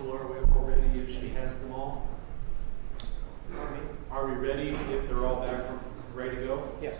So are we all ready if she has them all? Are we ready if they're all back from ready to go? Yes.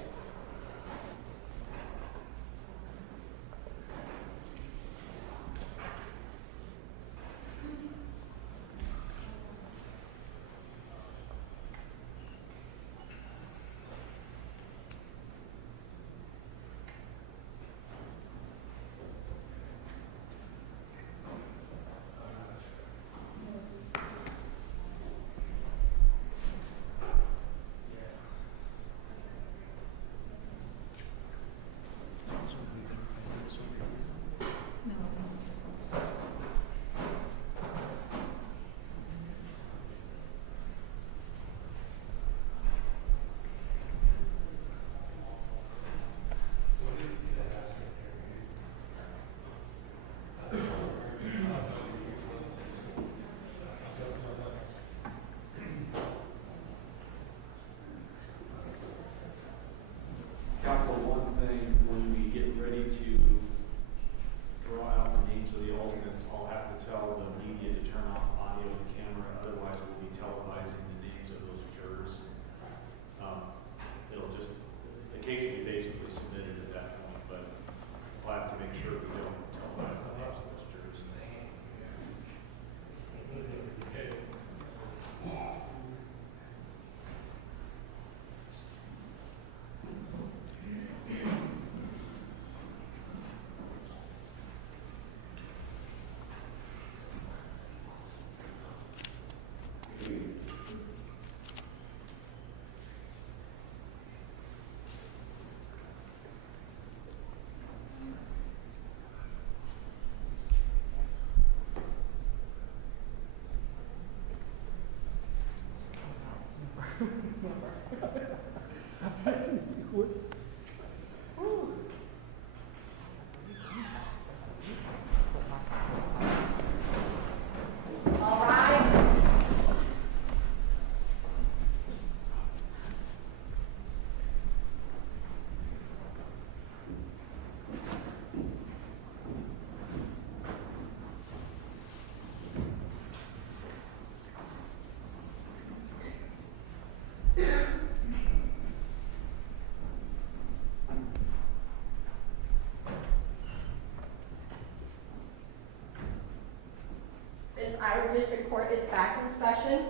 Iowa District Court is back in session.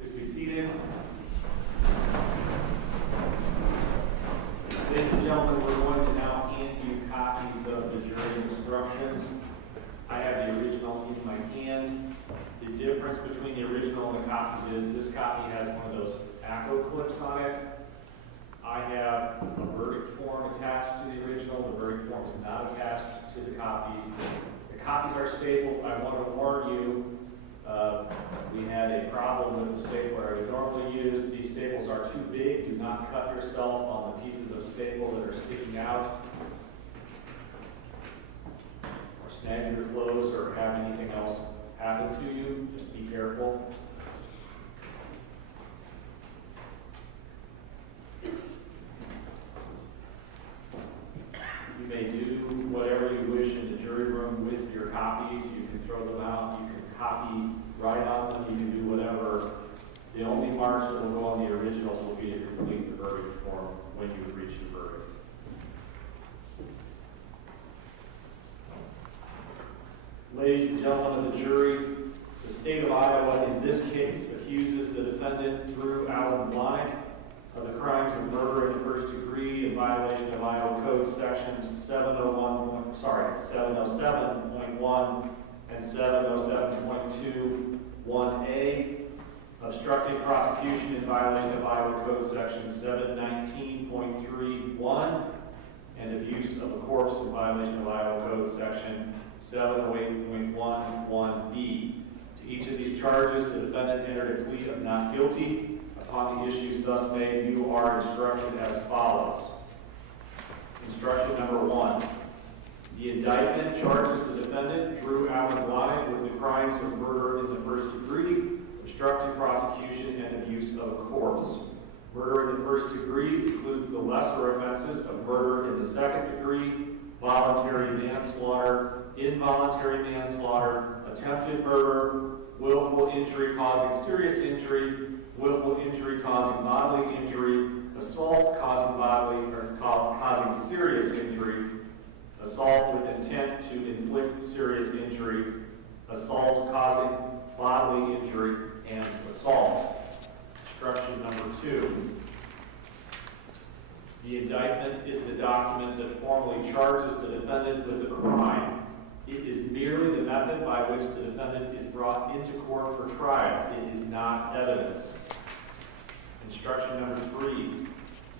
Please be seated. Ladies and gentlemen, we're going to now hand you copies of the jury instructions. I have the original in my hand. The difference between the original and the copies is this copy has one of those ACO clips on it. I have a verdict form attached to the original. The verdict form is not attached to the copies. The copies are stapled. I want to warn you, we had a problem with the stapler I would normally use. These staples are too big. Do not cut yourself on the pieces of staple that are sticking out, or snag your clothes, or have anything else happen to you. Just be careful. You may do whatever you wish in the jury room with your copies. You can throw them out. You can copy, write on them. You can do whatever. The only marks that will go on the originals will be to complete the verdict form when you reach the verdict. Ladies and gentlemen of the jury, the state of Iowa in this case accuses the defendant, Drew Blahnik, of the crimes of murder in the first degree in violation of Iowa Code sections 707.1 and 707.2(1)A, obstructing prosecution in violation of Iowa Code section 719.3(1), and abuse of a corpse in violation of Iowa Code section 708.11B. To each of these charges, the defendant entered a plea of not guilty. Upon the issues thus made, you are instructed as follows. Instruction number 1. The indictment charges the defendant, Drew Blahnik, with the crimes of murder in the first degree, obstructing prosecution, and abuse of a corpse. Murder in the first degree includes the lesser offenses of murder in the second degree, voluntary manslaughter, involuntary manslaughter, attempted murder, willful injury causing serious injury, willful injury causing bodily injury, assault causing bodily or causing serious injury, assault with intent to inflict serious injury, assault causing bodily injury, and assault. Instruction number 2. The indictment is the document that formally charges the defendant with the crime. It is merely the method by which the defendant is brought into court for trial. It is not evidence. Instruction number 3.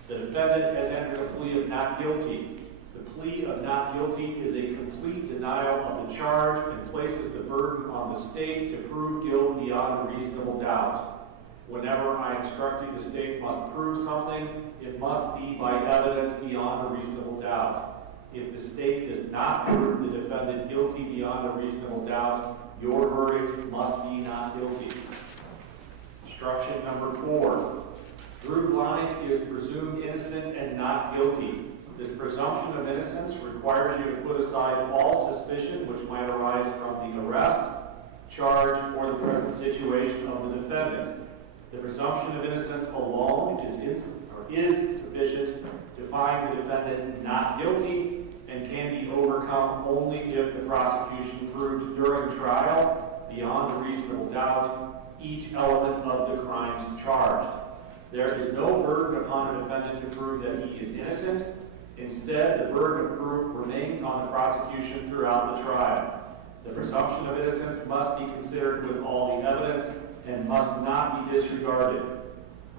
The defendant has entered a plea of not guilty. The plea of not guilty is a complete denial of the charge and places the burden on the state to prove guilt beyond a reasonable doubt. Whenever I instruct the state must prove something, it must be by evidence beyond a reasonable doubt. If the state does not prove the defendant guilty beyond a reasonable doubt, your verdict must be not guilty. Instruction number 4. Drew Blahnik is presumed innocent and not guilty. This presumption of innocence requires you to put aside all suspicion which might arise from the arrest, charge, or the present situation of the defendant. The presumption of innocence alone is sufficient to find the defendant not guilty and can be overcome only if the prosecution proved during trial, beyond a reasonable doubt, each element of the crimes charged. There is no burden upon a defendant to prove that he is innocent. Instead, the burden of proof remains on the prosecution throughout the trial. The presumption of innocence must be considered with all the evidence and must not be disregarded.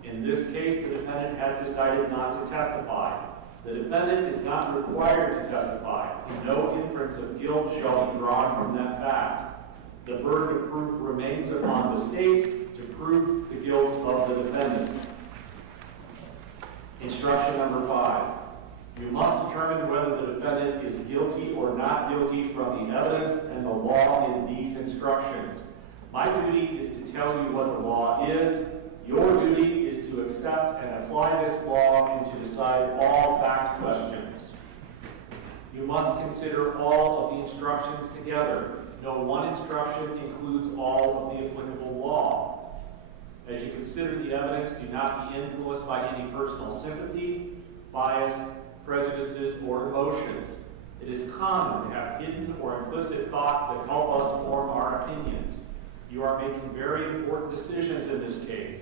In this case, the defendant has decided not to testify. The defendant is not required to testify. No inference of guilt shall be drawn from that fact. The burden of proof remains upon the state to prove the guilt of the defendant. Instruction number 5. You must determine whether the defendant is guilty or not guilty from the evidence and the law in these instructions. My duty is to tell you what the law is. Your duty is to accept and apply this law and to decide all fact questions. You must consider all of the instructions together. No one instruction includes all of the applicable law. As you consider the evidence, do not be influenced by any personal sympathy, bias, prejudices, or emotions. It is common to have hidden or implicit thoughts that help us form our opinions. You are making very important decisions in this case.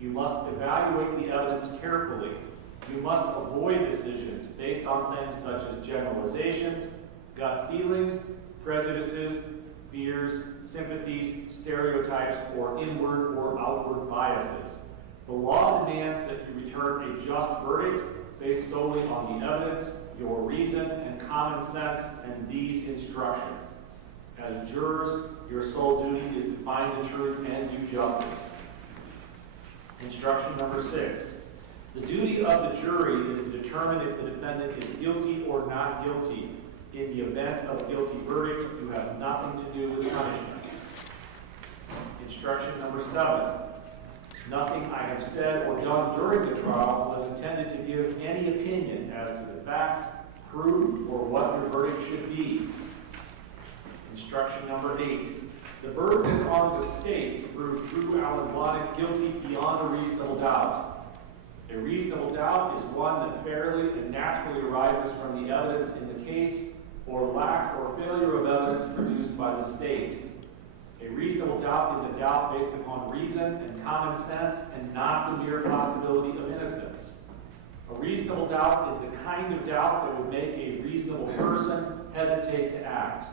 You must evaluate the evidence carefully. You must avoid decisions based on things such as generalizations, gut feelings, prejudices, fears, sympathies, stereotypes, or inward or outward biases. The law demands that you return a just verdict based solely on the evidence, your reason, and common sense, and these instructions. As jurors, your sole duty is to find the truth and do justice. Instruction number 6. The duty of the jury is to determine if the defendant is guilty or not guilty. In the event of a guilty verdict, you have nothing to do with punishment. Instruction number 7. Nothing I have said or done during the trial was intended to give any opinion as to the facts, proof, or what your verdict should be. Instruction number 8. The burden is on the state to prove Drew Blahnik guilty beyond a reasonable doubt. A reasonable doubt is one that fairly and naturally arises from the evidence in the case or lack or failure of evidence produced by the state. A reasonable doubt is a doubt based upon reason and common sense and not the mere possibility of innocence. A reasonable doubt is the kind of doubt that would make a reasonable person hesitate to act.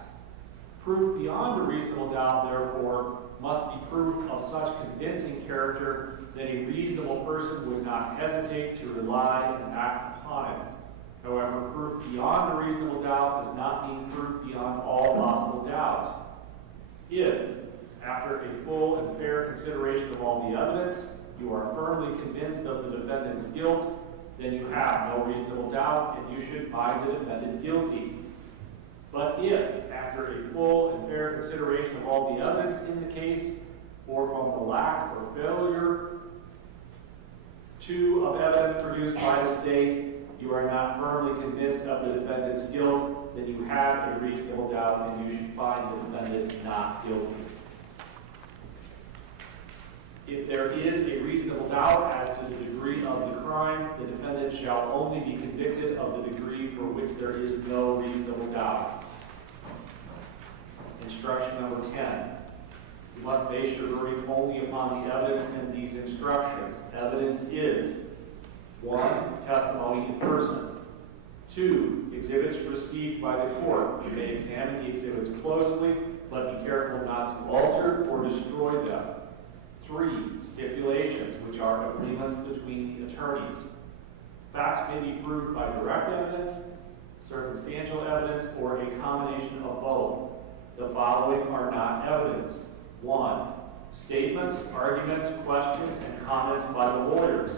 Proof beyond a reasonable doubt, therefore, must be proof of such convincing character that a reasonable person would not hesitate to rely and act upon it. However, proof beyond a reasonable doubt does not mean proof beyond all possible doubt. If, after a full and fair consideration of all the evidence, you are firmly convinced of the defendant's guilt, then you have no reasonable doubt and you should find the defendant guilty. But if, after a full and fair consideration of all the evidence in the case, or from the lack or failure of evidence produced by the state, you are not firmly convinced of the defendant's guilt, then you have a reasonable doubt and you should find the defendant not guilty. If there is a reasonable doubt as to the degree of the crime, the defendant shall only be convicted of the degree for which there is no reasonable doubt. Instruction number 10. You must base your verdict only upon the evidence in these instructions. Evidence is 1. Testimony in person. 2. Exhibits received by the court. You may examine the exhibits closely, but be careful not to alter or destroy them. 3. Stipulations, which are agreements between the attorneys. Facts may be proved by direct evidence, circumstantial evidence, or a combination of both. The following are not evidence. 1. Statements, arguments, questions, and comments by the lawyers.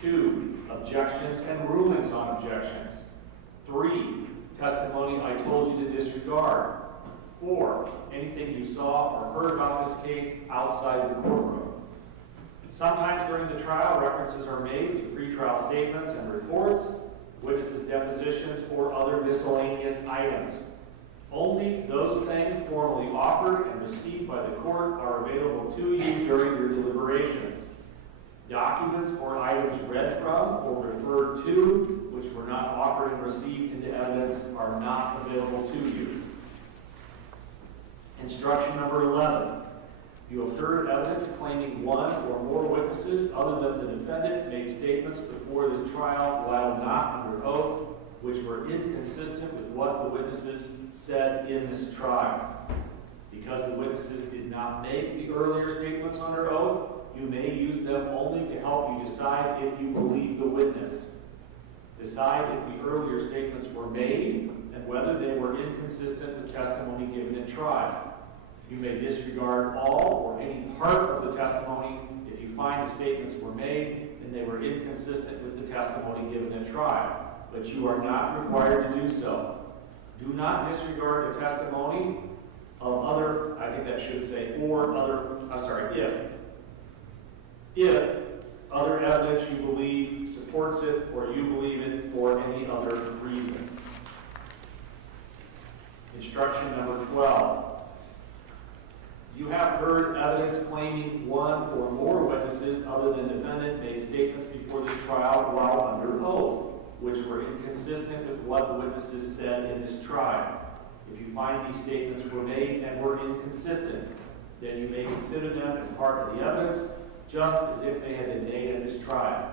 2. Objections and rulings on objections. 3. Testimony I told you to disregard. 4. Anything you saw or heard about this case outside the courtroom. Sometimes during the trial, references are made to pretrial statements and reports, witnesses' depositions, or other miscellaneous items. Only those things formally offered and received by the court are available to you during your deliberations. Documents or items read from or referred to, which were not offered and received into evidence, are not available to you. Instruction number 11. You have heard evidence claiming one or more witnesses other than the defendant made statements before this trial while not under oath, which were inconsistent with what the witnesses said in this trial. Because the witnesses did not make the earlier statements under oath, you may use them only to help you decide if you believe the witness. Decide if the earlier statements were made and whether they were inconsistent with testimony given in trial. You may disregard all or any part of the testimony if you find the statements were made and they were inconsistent with the testimony given in trial, but you are not required to do so. Do not disregard the testimony of other, I think that should say, or other, if other evidence you believe supports it or you believe it for any other reason. Instruction number 12. You have heard evidence claiming one or more witnesses other than defendant made statements before the trial while under oath, which were inconsistent with what the witnesses said in this trial. If you find these statements were made and were inconsistent, then you may consider them as part of the evidence, just as if they had been made in this trial.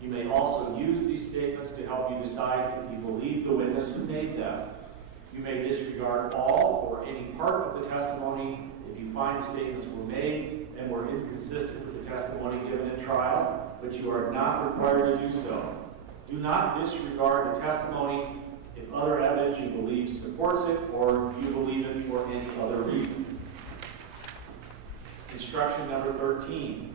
You may also use these statements to help you decide if you believe the witness who made them. You may disregard all or any part of the testimony if you find the statements were made and were inconsistent with the testimony given in trial, but you are not required to do so. Do not disregard the testimony if other evidence you believe supports it or you believe it for any other reason. Instruction number 13.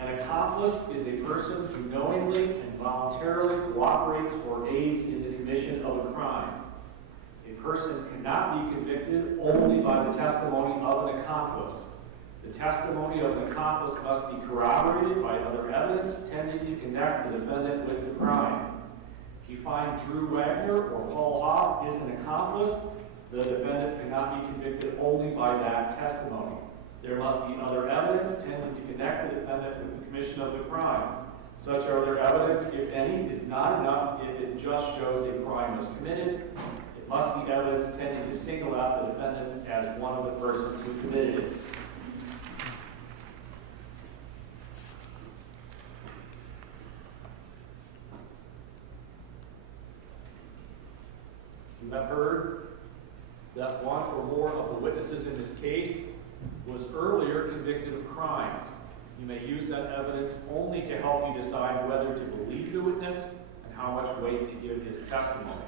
An accomplice is a person who knowingly and voluntarily cooperates or aids in the commission of a crime. A person cannot be convicted only by the testimony of an accomplice. The testimony of an accomplice must be corroborated by other evidence tending to connect the defendant with the crime. If you find Drew Wagner or Paul Hoff is an accomplice, the defendant cannot be convicted only by that testimony. There must be other evidence tending to connect the defendant with the commission of the crime. Such other evidence, if any, is not enough if it just shows a crime was committed. It must be evidence tending to single out the defendant as one of the persons who committed it. You have heard that one or more of the witnesses in this case was earlier convicted of crimes. You may use that evidence only to help you decide whether to believe the witness and how much weight to give his testimony.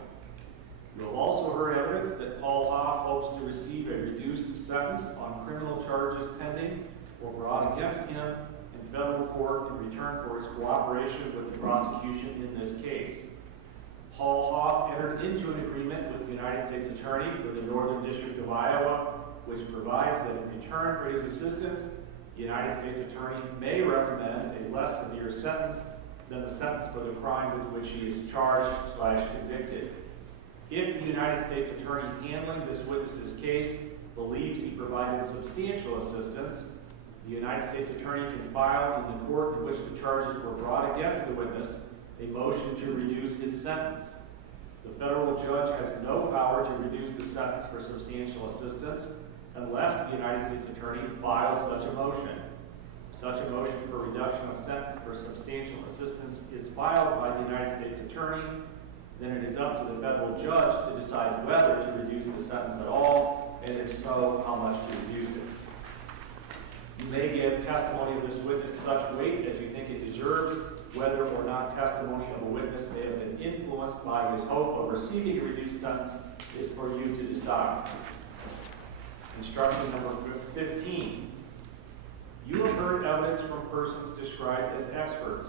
You have also heard evidence that Paul Hoff hopes to receive a reduced sentence on criminal charges pending or brought against him in federal court in return for his cooperation with the prosecution in this case. Paul Hoff entered into an agreement with the United States Attorney for the Northern District of Iowa, which provides that in return for his assistance, the United States Attorney may recommend a less severe sentence than the sentence for the crime with which he is charged/convicted. If the United States Attorney handling this witness's case believes he provided substantial assistance, the United States Attorney can file in the court in which the charges were brought against the witness a motion to reduce his sentence. The federal judge has no power to reduce the sentence for substantial assistance unless the United States Attorney files such a motion. Such a motion for reduction of sentence for substantial assistance is filed by the United States Attorney. Then it is up to the federal judge to decide whether to reduce the sentence at all, and if so, how much to reduce it. You may give testimony of this witness such weight as you think it deserves, whether or not testimony of a witness may have been influenced by his hope of receiving a reduced sentence is for you to decide. Instruction number 15. You have heard evidence from persons described as experts.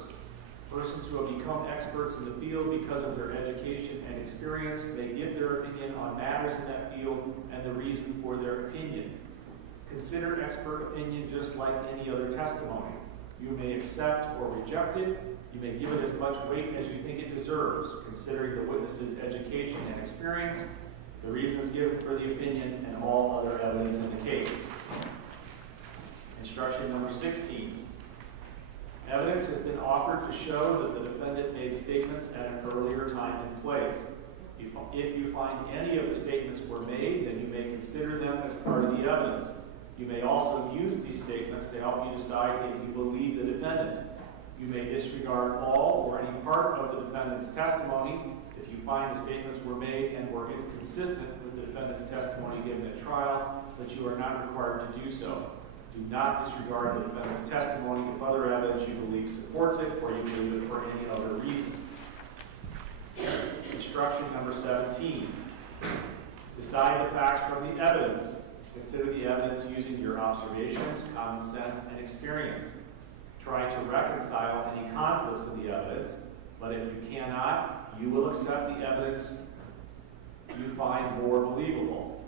Persons who have become experts in the field because of their education and experience may give their opinion on matters in that field and the reason for their opinion. Consider expert opinion just like any other testimony. You may accept or reject it. You may give it as much weight as you think it deserves, considering the witness's education and experience, the reasons given for the opinion, and all other evidence in the case. Instruction number 16. Evidence has been offered to show that the defendant made statements at an earlier time and place. If you find any of the statements were made, then you may consider them as part of the evidence. You may also use these statements to help you decide if you believe the defendant. You may disregard all or any part of the defendant's testimony if you find the statements were made and were inconsistent with the defendant's testimony given at trial, but you are not required to do so. Do not disregard the defendant's testimony if other evidence you believe supports it or you believe it for any other reason. Instruction number 17. Decide the facts from the evidence. Consider the evidence using your observations, common sense, and experience. Try to reconcile any conflicts in the evidence, but if you cannot, you will accept the evidence you find more believable.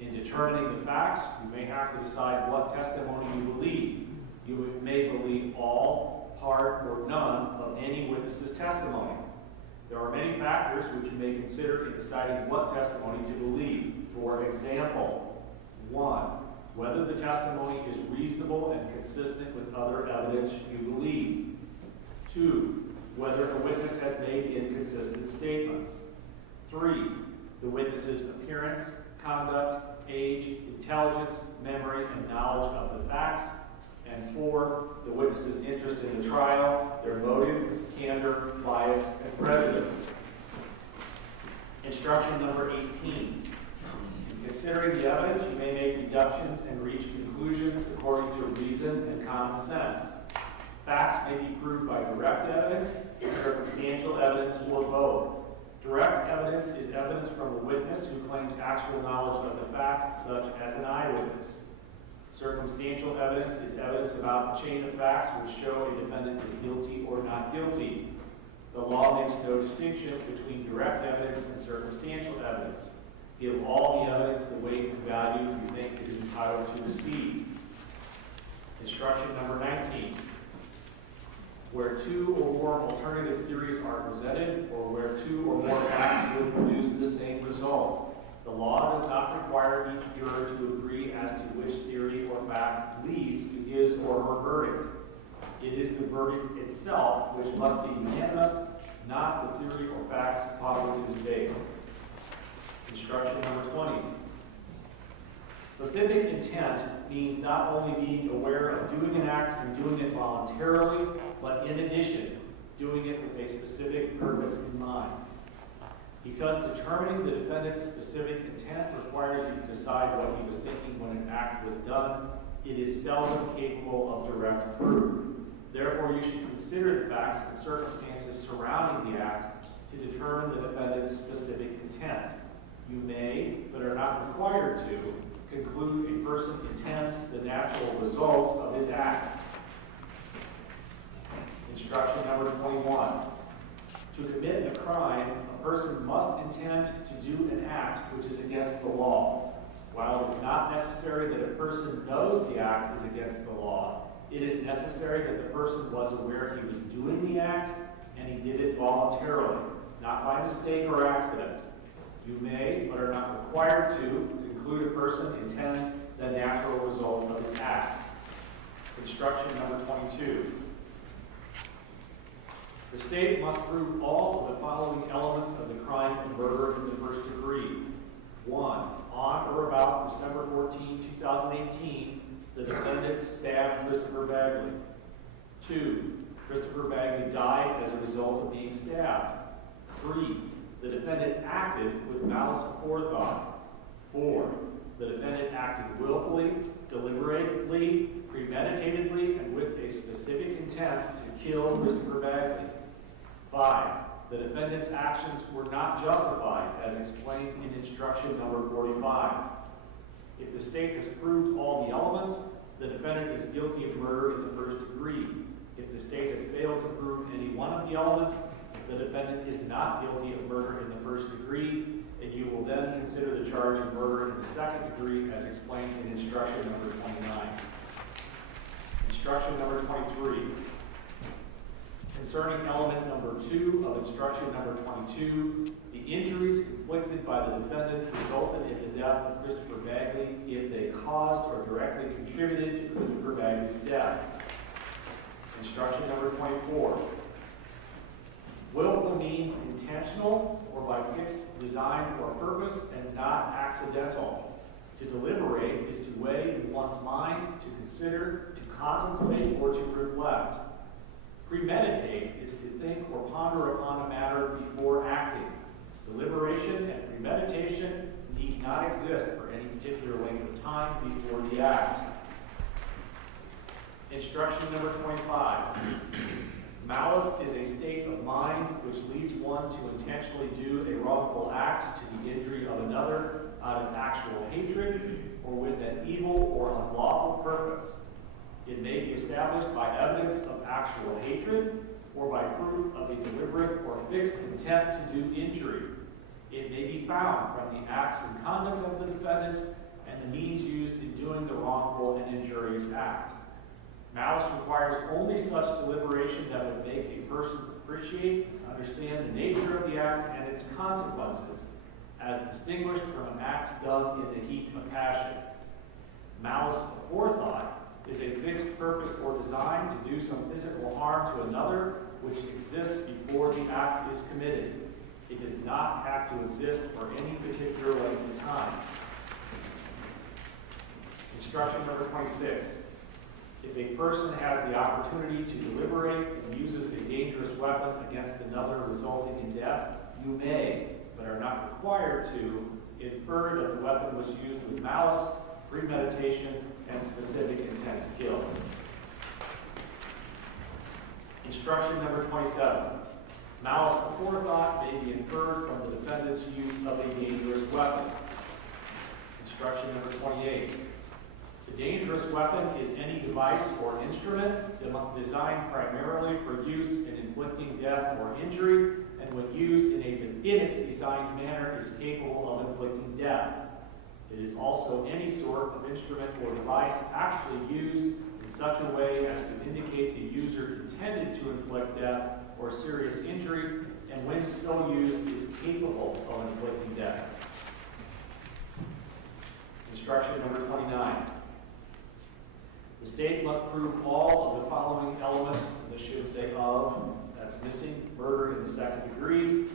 In determining the facts, you may have to decide what testimony you believe. You may believe all, part, or none of any witness's testimony. There are many factors which you may consider in deciding what testimony to believe. For example, 1. Whether the testimony is reasonable and consistent with other evidence you believe. 2. Whether a witness has made inconsistent statements. 3. The witness's appearance, conduct, age, intelligence, memory, and knowledge of the facts. And 4, the witness's interest in the trial, their motive, candor, bias, and prejudice. Instruction number 18. In considering the evidence, you may make deductions and reach conclusions according to reason and common sense. Facts may be proved by direct evidence, circumstantial evidence, or both. Direct evidence is evidence from a witness who claims actual knowledge of the fact, such as an eyewitness. Circumstantial evidence is evidence about the chain of facts which show a defendant is guilty or not guilty. The law makes no distinction between direct evidence and circumstantial evidence. Give all the evidence the weight and value you think it is entitled to receive. Instruction number 19. Where 2 or more alternative theories are presented, or where 2 or more facts will produce the same result, the law does not require each juror to agree as to which theory or fact leads to his or her verdict. It is the verdict itself which must be unanimous, not the theory or facts upon which it is based. Instruction number 20. Specific intent means not only being aware of doing an act and doing it voluntarily, but in addition, doing it with a specific purpose in mind. Because determining the defendant's specific intent requires you to decide what he was thinking when an act was done, it is seldom capable of direct proof. Therefore, you should consider the facts and circumstances surrounding the act to determine the defendant's specific intent. You may, but are not required to, conclude a person intends the natural results of his acts. Instruction number 21. To commit a crime, a person must intend to do an act which is against the law. While it is not necessary that a person knows the act is against the law, it is necessary that the person was aware he was doing the act and he did it voluntarily, not by mistake or accident. You may, but are not required to, conclude a person intends the natural results of his acts. Instruction number 22. The state must prove all of the following elements of the crime of murder in the first degree. 1. On or about December 14, 2018, the defendant stabbed Christopher Bagley. 2. Christopher Bagley died as a result of being stabbed. 3. The defendant acted with malice aforethought. 4. The defendant acted willfully, deliberately, premeditatedly, and with a specific intent to kill Christopher Bagley. 5. The defendant's actions were not justified, as explained in instruction number 45. If the state has proved all the elements, the defendant is guilty of murder in the first degree. If the state has failed to prove any one of the elements, the defendant is not guilty of murder in the first degree, and you will then consider the charge of murder in the second degree as explained in instruction number 29. Instruction number 23. Concerning element number 2 of instruction number 22, the injuries inflicted by the defendant resulted in the death of Christopher Bagley if they caused or directly contributed to Christopher Bagley's death. Instruction number 24. Willful means intentional or by fixed design or purpose and not accidental. To deliberate is to weigh in one's mind, to consider, to contemplate, or to reflect. Premeditate is to think or ponder upon a matter before acting. Deliberation and premeditation need not exist for any particular length of time before the act. Instruction number 25. Malice is a state of mind which leads one to intentionally do a wrongful act to the injury of another out of actual hatred or with an evil or unlawful purpose. It may be established by evidence of actual hatred or by proof of a deliberate or fixed intent to do injury. It may be found from the acts and conduct of the defendant and the means used in doing the wrongful and injurious act. Malice requires only such deliberation that would make a person appreciate and understand the nature of the act and its consequences, as distinguished from an act done in the heat of passion. Malice aforethought is a fixed purpose or design to do some physical harm to another which exists before the act is committed. It does not have to exist for any particular length of time. Instruction number 26. If a person has the opportunity to deliberate and uses a dangerous weapon against another resulting in death, you may, but are not required to, infer that the weapon was used with malice, premeditation, and specific intent to kill. Instruction number 27. Malice aforethought may be inferred from the defendant's use of a dangerous weapon. Instruction number 28. The dangerous weapon is any device or instrument designed primarily for use in inflicting death or injury, and when used in its designed manner is capable of inflicting death. It is also any sort of instrument or device actually used in such a way as to indicate the user intended to inflict death or serious injury, and when so used is capable of inflicting death. Instruction number 29. The state must prove all of the following elements, and this should say of, that's missing, murder in the second degree.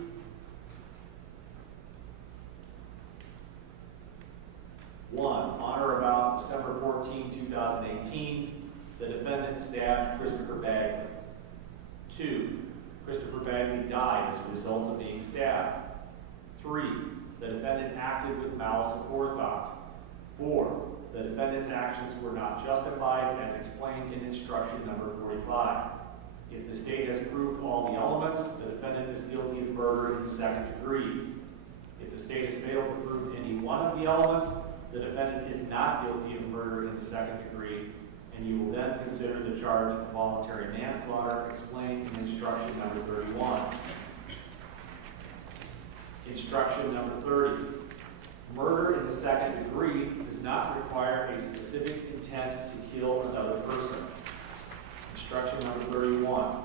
One, on or about December 14, 2018, the defendant stabbed Christopher Bagley. 2, Christopher Bagley died as a result of being stabbed. 3, the defendant acted with malice aforethought. 4, the defendant's actions were not justified as explained in instruction number 45. If the state has proved all the elements, the defendant is guilty of murder in the second degree. If the state has failed to prove any one of the elements, the defendant is not guilty of murder in the second degree, and you will then consider the charge of voluntary manslaughter explained in instruction number 31. Instruction number 30. Murder in the second degree does not require a specific intent to kill another person. Instruction number 31.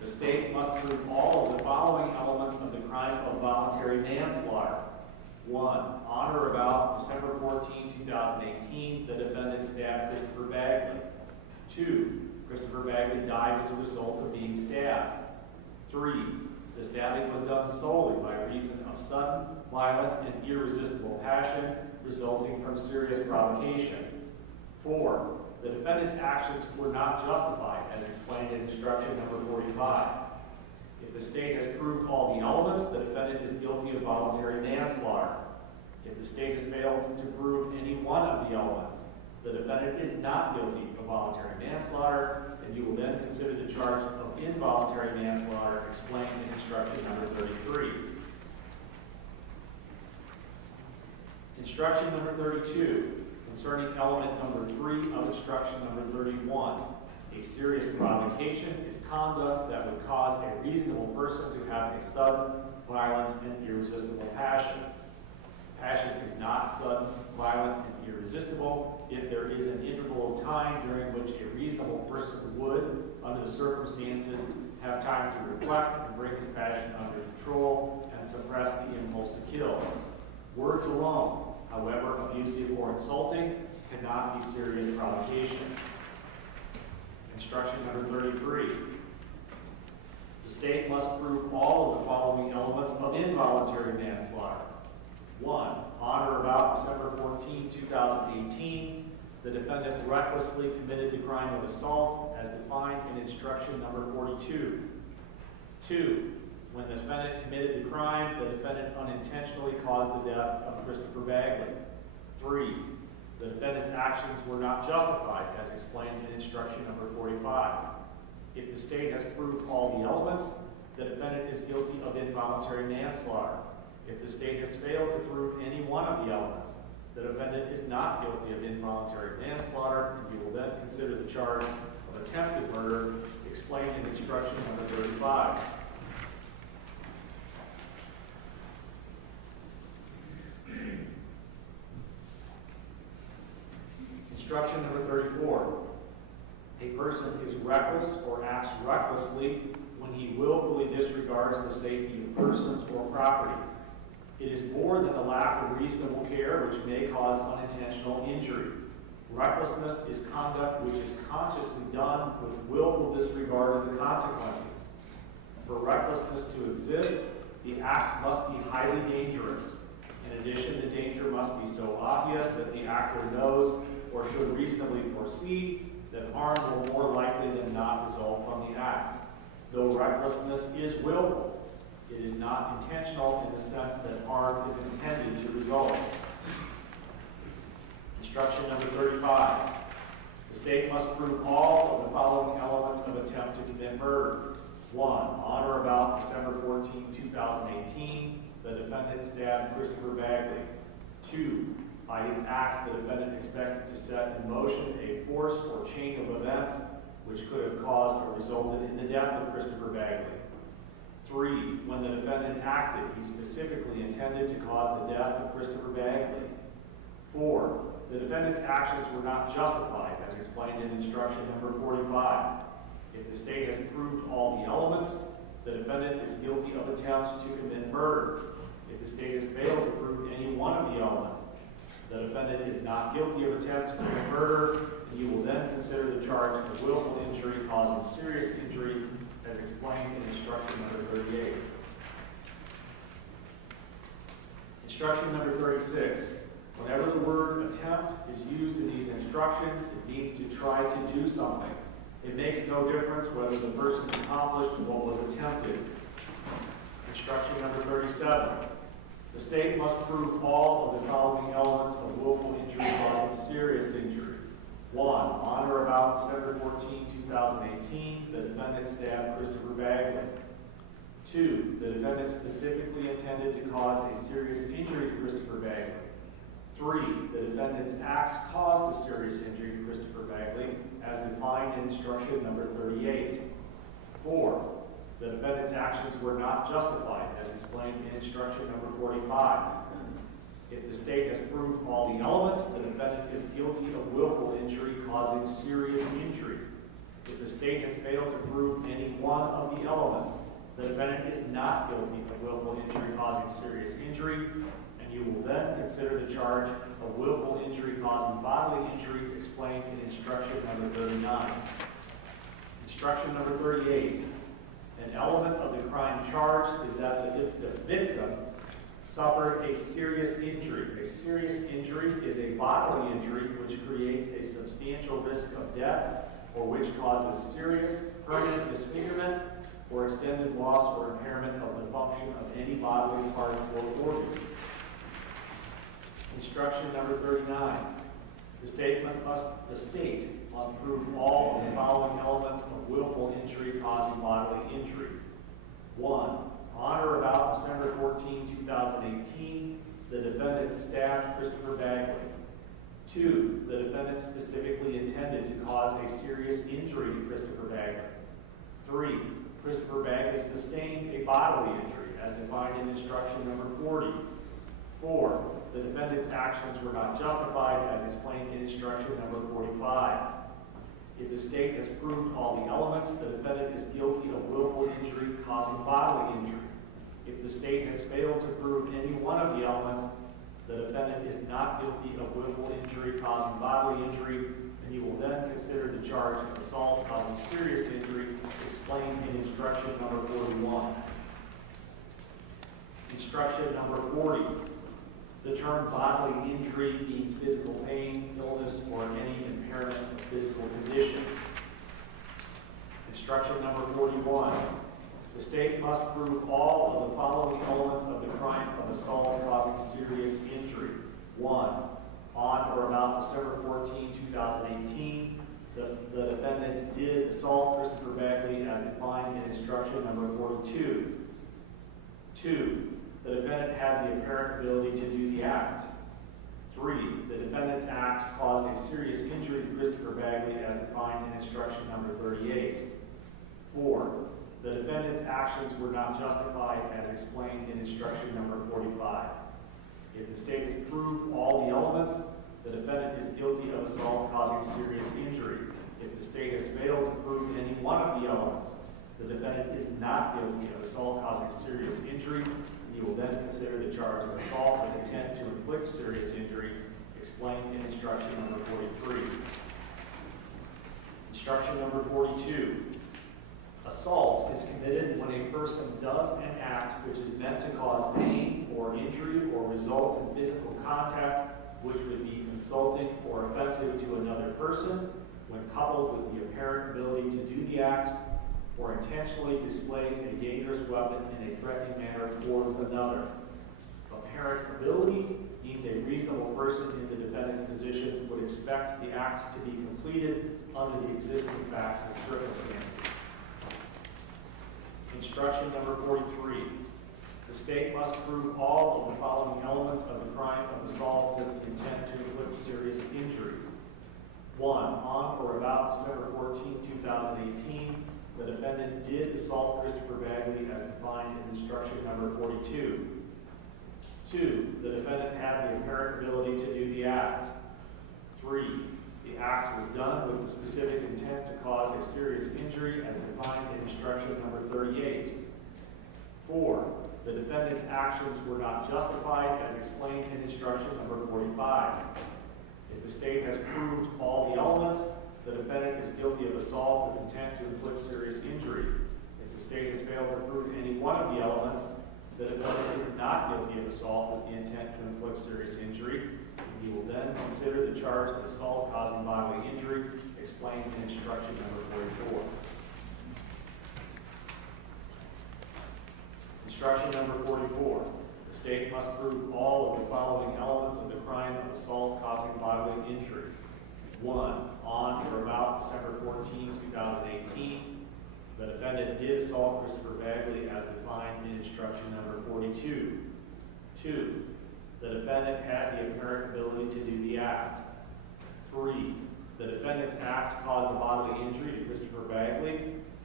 The state must prove all of the following elements of the crime of voluntary manslaughter. 1. On or about December 14, 2018, the defendant stabbed Christopher Bagley. 2. Christopher Bagley died as a result of being stabbed. 3. The stabbing was done solely by reason of sudden, violent, and irresistible passion resulting from serious provocation. 4. The defendant's actions were not justified as explained in instruction number 45. If the state has proved all the elements, the defendant is guilty of voluntary manslaughter. If the state has failed to prove any one of the elements, the defendant is not guilty of voluntary manslaughter, and you will then consider the charge of involuntary manslaughter explained in instruction number 33. Instruction number 32, concerning element number 3 of instruction number 31. A serious provocation is conduct that would cause a reasonable person to have a sudden, violent, and irresistible passion. Passion is not sudden, violent, and irresistible if there is an interval of time during which a reasonable person would, under the circumstances, have time to reflect and bring his passion under control and suppress the impulse to kill. Words alone, however abusive or insulting, cannot be serious provocation. Instruction number 33. The state must prove all of the following elements of involuntary manslaughter. 1. On or about December 14, 2018, the defendant recklessly committed the crime of assault as defined in instruction number 42. 2. When the defendant committed the crime, the defendant unintentionally caused the death of Christopher Bagley. 3. The defendant's actions were not justified as explained in instruction number 45. If the state has proved all the elements, the defendant is guilty of involuntary manslaughter. If the state has failed to prove any one of the elements, the defendant is not guilty of involuntary manslaughter, and you will then consider the charge of attempted murder explained in instruction number 35. Instruction number 34. A person is reckless or acts recklessly when he willfully disregards the safety of persons or property. It is more than a lack of reasonable care which may cause unintentional injury. Recklessness is conduct which is consciously done with willful disregard of the consequences. For recklessness to exist, the act must be highly dangerous. In addition, the danger must be so obvious that the actor knows or should reasonably foresee that harm will more likely than not result from the act. Though recklessness is willful, it is not intentional in the sense that harm is intended to result. Instruction number 35. The state must prove all of the following elements of attempt to commit murder. 1. On or about December 14, 2018, the defendant stabbed Christopher Bagley. 2. By his acts, the defendant expected to set in motion a force or chain of events which could have caused or resulted in the death of Christopher Bagley. 3. When the defendant acted, he specifically intended to cause the death of Christopher Bagley. 4. The defendant's actions were not justified, as explained in instruction number 45. If the state has proved all the elements, the defendant is guilty of attempts to commit murder. If the state has failed to prove any one of the elements, the defendant is not guilty of attempts to commit murder, and you will then consider the charge of willful injury causing serious injury as explained in instruction number 38. Instruction number 36. Whenever the word attempt is used in these instructions, it means to try to do something. It makes no difference whether the person accomplished what was attempted. Instruction number 37. The state must prove all of the following elements of willful injury causing serious injury. 1. On or about December 14, 2018, the defendant stabbed Christopher Bagley. 2. The defendant specifically intended to cause a serious injury to Christopher Bagley. 3. The defendant's acts caused a serious injury to Christopher Bagley, as defined in instruction number 38. 4. The defendant's actions were not justified, as explained in instruction number 45. If the state has proved all the elements, the defendant is guilty of willful injury causing serious injury. If the state has failed to prove any one of the elements, the defendant is not guilty of willful injury causing serious injury, and and you will then consider the charge of willful injury causing bodily injury explained in instruction number 39. Instruction number 38. An element of the crime charged is that the victim suffered a serious injury. A serious injury is a bodily injury which creates a substantial risk of death or which causes serious, permanent disfigurement or extended loss or impairment of the function of any bodily part or organ. Instruction number 39. The state must prove all of the following elements of willful injury causing bodily injury. 1. On or about December 14, 2018, the defendant stabbed Christopher Bagley. 2. The defendant specifically intended to cause a serious injury to Christopher Bagley. 3. Christopher Bagley sustained a bodily injury as defined in instruction number 40. 4. The defendant's actions were not justified as explained in instruction number 45. If the state has proved all the elements, the defendant is guilty of willful injury causing bodily injury. If the state has failed to prove any one of the elements, the defendant is not guilty of willful injury causing bodily injury, and you will then consider the charge of assault causing serious injury explained in instruction number 41. Instruction number 40. The term bodily injury means physical pain, illness, or any impairment of physical condition. Instruction number 41. The state must prove all of the following elements of the crime of assault causing serious injury. 1. On or about December 14, 2018, the defendant did assault Christopher Bagley as defined in instruction number 42. 2. The defendant had the apparent ability to do the act. 3. The defendant's act caused a serious injury to Christopher Bagley as defined in instruction number 38. 4. The defendant's actions were not justified as explained in instruction number 45. If the state has proved all the elements, the defendant is guilty of assault causing serious injury. If the state has failed to prove any one of the elements, the defendant is not guilty of assault causing serious injury. You will then consider the charge of assault with intent to inflict serious injury explained in instruction number 43. Instruction number 42. Assault is committed when a person does an act which is meant to cause pain or injury or result in physical contact which would be insulting or offensive to another person when coupled with the apparent ability to do the act or intentionally displays a dangerous weapon in a threatening manner towards another. Apparent ability means a reasonable person in the defendant's position would expect the act to be completed under the existing facts and circumstances. Instruction number 43. The state must prove all of the following elements of the crime of assault with intent to inflict serious injury. 1. On or about December 14, 2018, the defendant did assault Christopher Bagley as defined in instruction number 42. 2. The defendant had the apparent ability to do the act. 3. The act was done with the specific intent to cause a serious injury as defined in instruction number 38. 4. The defendant's actions were not justified as explained in instruction number 45. If the state has proved all the elements, the defendant is guilty of assault with intent to inflict serious injury. If the state has failed to prove any one of the elements, the defendant is not guilty of assault with the intent to inflict serious injury. He will then consider the charge of assault causing bodily injury explained in instruction number 44. Instruction number 44. The state must prove all of the following elements of the crime of assault causing bodily injury. 1. On or about December 14, 2018, the defendant did assault Christopher Bagley as defined in instruction number 42. 2. The defendant had the apparent ability to do the act. 3. The defendant's act caused a bodily injury to Christopher Bagley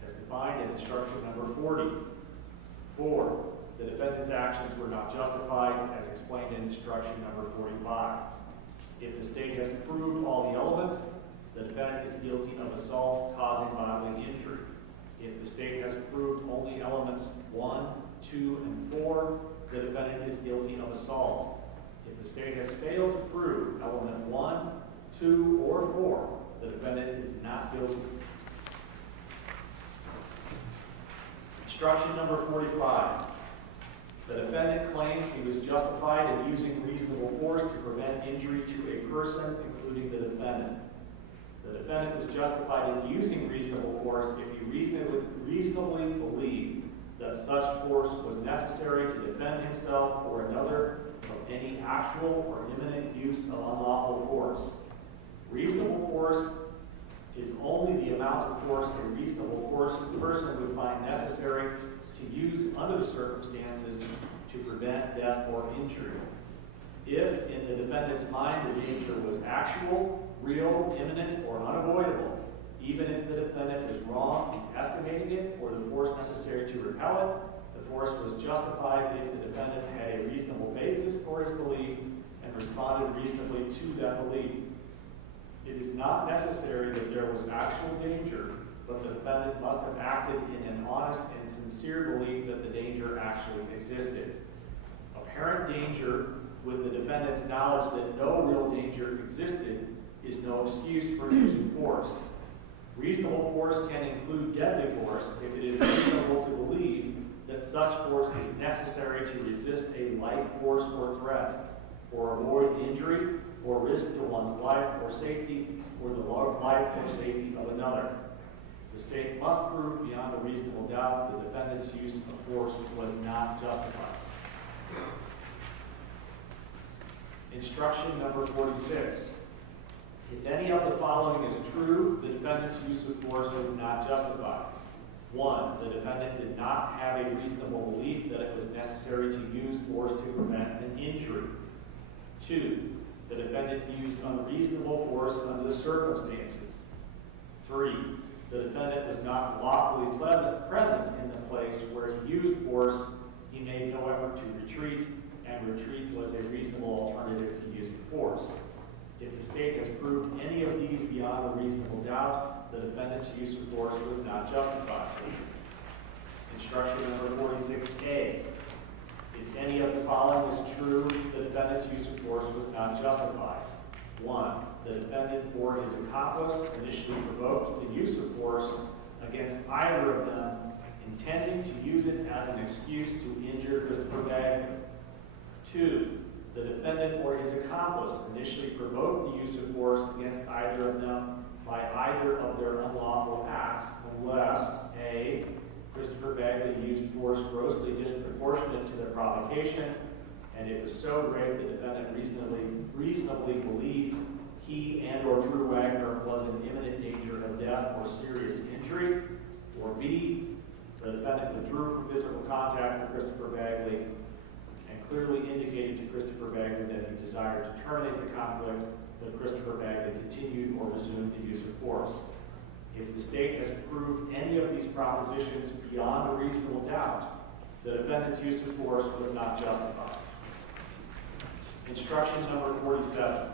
as defined in instruction number 40. 4. The defendant's actions were not justified as explained in instruction number 45. If the state has proved all the elements, the defendant is guilty of assault causing bodily injury. If the state has proved only elements 1, 2, and 4, the defendant is guilty of assault. the state has failed to prove element 1, 2, or 4, the defendant is not guilty. Instruction number 45. The defendant claims he was justified in using reasonable force to prevent injury to a person, including the defendant. The defendant was justified in using reasonable force if he reasonably believed that such force was necessary to defend himself or another from any actual or imminent use of unlawful force. Reasonable force is only the amount of force a reasonable person would find necessary to use under the circumstances to prevent death or injury. If, in the defendant's mind, the danger was actual, real, imminent, or unavoidable, even if the defendant was wrong in estimating it or the force necessary to repel it, the force was justified if the defendant had a reasonable basis for his belief and responded reasonably to that belief. It is not necessary that there was actual danger, but the defendant must have acted in an honest and sincere belief that the danger actually existed. Apparent danger with the defendant's knowledge that no real danger existed is no excuse for using force. Reasonable force can include deadly force if it is reasonable to believe that such force is necessary to resist a light force or threat, or avoid injury or risk to one's life or safety, or the life or safety of another. The state must prove beyond a reasonable doubt the defendant's use of force was not justified. Instruction number 46. If any of the following is true, the defendant's use of force was not justified. 1. The defendant did not have a reasonable belief that it was necessary to use force to prevent an injury. 2. The defendant used unreasonable force under the circumstances. 3. The defendant was not lawfully present in the place where he used force. He made no effort to retreat, and retreat was a reasonable alternative to using force. If the state has proved any of these beyond a reasonable doubt, the defendant's use of force was not justified. Instruction number 46A. If any of the following is true, the defendant's use of force was not justified. 1. The defendant or his accomplice initially provoked the use of force against either of them, intending to use it as an excuse to injure Christopher Bagley. 2. The defendant or his accomplice initially provoked the use of force against either of them by either of their unlawful acts, unless A. Christopher Bagley used force grossly disproportionate to the provocation, and it was so great the defendant reasonably believed he and or Drew Wagner was in imminent danger of death or serious injury, or B. The defendant withdrew from physical contact with Christopher Bagley and clearly indicated to Christopher Bagley that he desired to terminate the conflict, but Christopher Bagley continued or resumed the use of force. If the state has proved any of these propositions beyond a reasonable doubt, the defendant's use of force was not justified. Instruction number 47.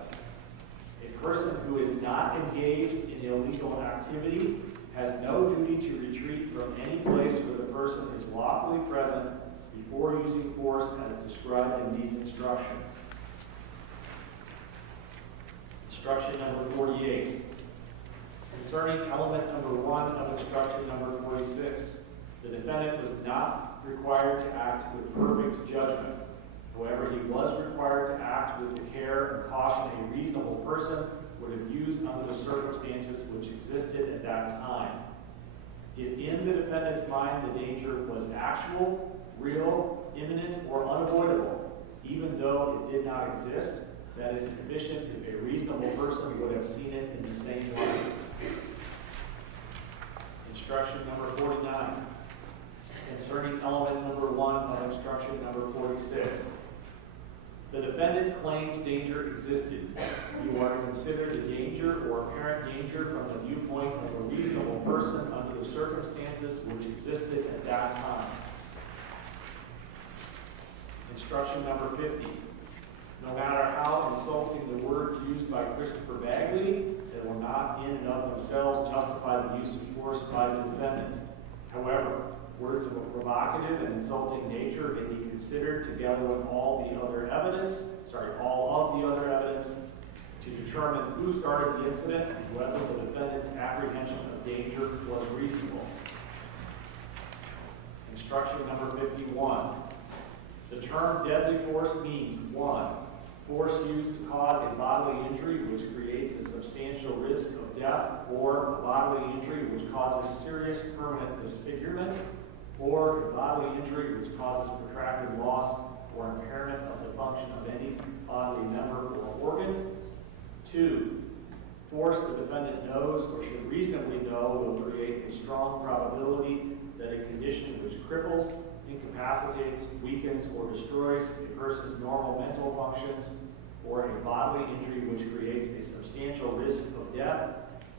A person who is not engaged in illegal activity has no duty to retreat from any place where the person is lawfully present before using force as described in these instructions. Instruction number 48. Concerning element number 1 of instruction number 46, the defendant was not required to act with perfect judgment. However, he was required to act with the care and caution a reasonable person would have used under the circumstances which existed at that time. If in the defendant's mind the danger was actual, real, imminent, or unavoidable, even though it did not exist, that is sufficient if a reasonable person would have seen it in the same way. Instruction number 49. Concerning element number 1 of instruction number 46. The defendant claimed danger existed. You are to consider the danger or apparent danger from the viewpoint of a reasonable person under the circumstances which existed at that time. Instruction number 50. No matter how insulting the words used by Christopher Bagley, they will not in and of themselves justify the use of force by the defendant. However, Words of a provocative and insulting nature may be considered together with all of the other evidence to determine who started the incident and whether the defendant's apprehension of danger was reasonable. Instruction number 51. The term deadly force means 1. Force used to cause a bodily injury which creates a substantial risk of death, or a bodily injury which causes serious permanent disfigurement, or a bodily injury which causes protracted loss or impairment of the function of any bodily member or organ. 2. Force the defendant knows or should reasonably know will create a strong probability that a condition which cripples, incapacitates, weakens, or destroys a person's normal mental functions, or a bodily injury which creates a substantial risk of death,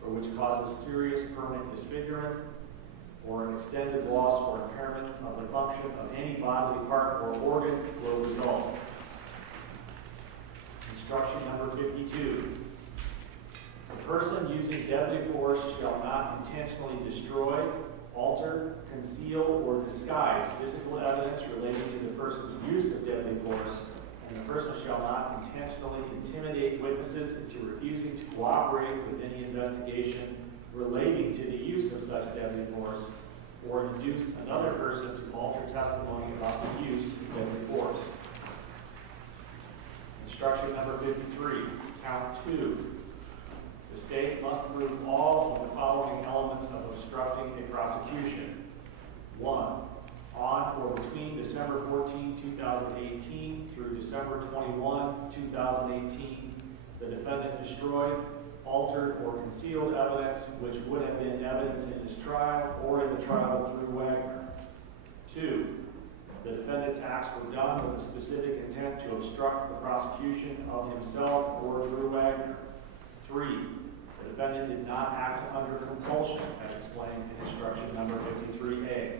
or which causes serious permanent disfigurement, or an extended loss or impairment of the function of any bodily part or organ will result. Instruction number 52. A person using deadly force shall not intentionally destroy, alter, conceal, or disguise physical evidence relating to the person's use of deadly force, and the person shall not intentionally intimidate witnesses into refusing to cooperate with any investigation relating to the use of such deadly force, or induce another person to alter testimony about the use of deadly force. Instruction number 53, count 2. The state must prove all of the following elements of obstructing a prosecution. 1. On or between December 14, 2018 through December 21, 2018, the defendant destroyed, altered, or concealed evidence which would have been evidence in his trial or in the trial of Drew Wagner. 2. The defendant's acts were done with a specific intent to obstruct the prosecution of himself or Drew Wagner. 3. The defendant did not act under compulsion, as explained in instruction number 53A.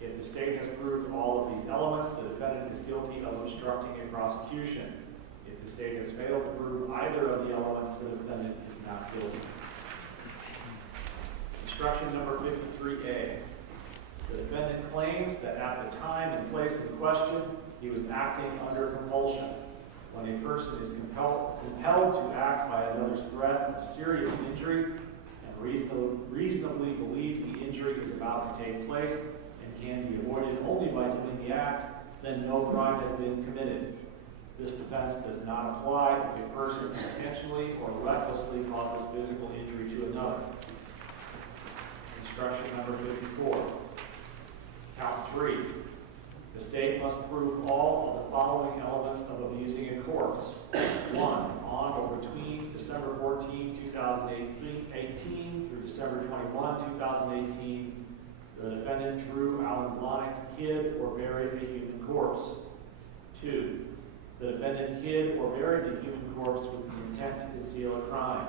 If the state has proved all of these elements, the defendant is guilty of obstructing a prosecution. If the state has failed to prove either of the elements, the defendant is not guilty. Instruction number 53A. The defendant claims that at the time and place in question, he was acting under compulsion. When a person is compelled to act by another's threat of serious injury and reasonably believes the injury is about to take place and can be avoided only by doing the act, then no crime has been committed. This defense does not apply if a person intentionally or recklessly causes physical injury to another. Instruction number 54. Count 3. The state must prove all of the following elements of abusing a corpse. 1. On or between December 14, 2018 through December 21, 2018, the defendant Drew Blahnik hid or buried a human corpse. 2. The defendant hid or buried a human corpse with the intent to conceal a crime.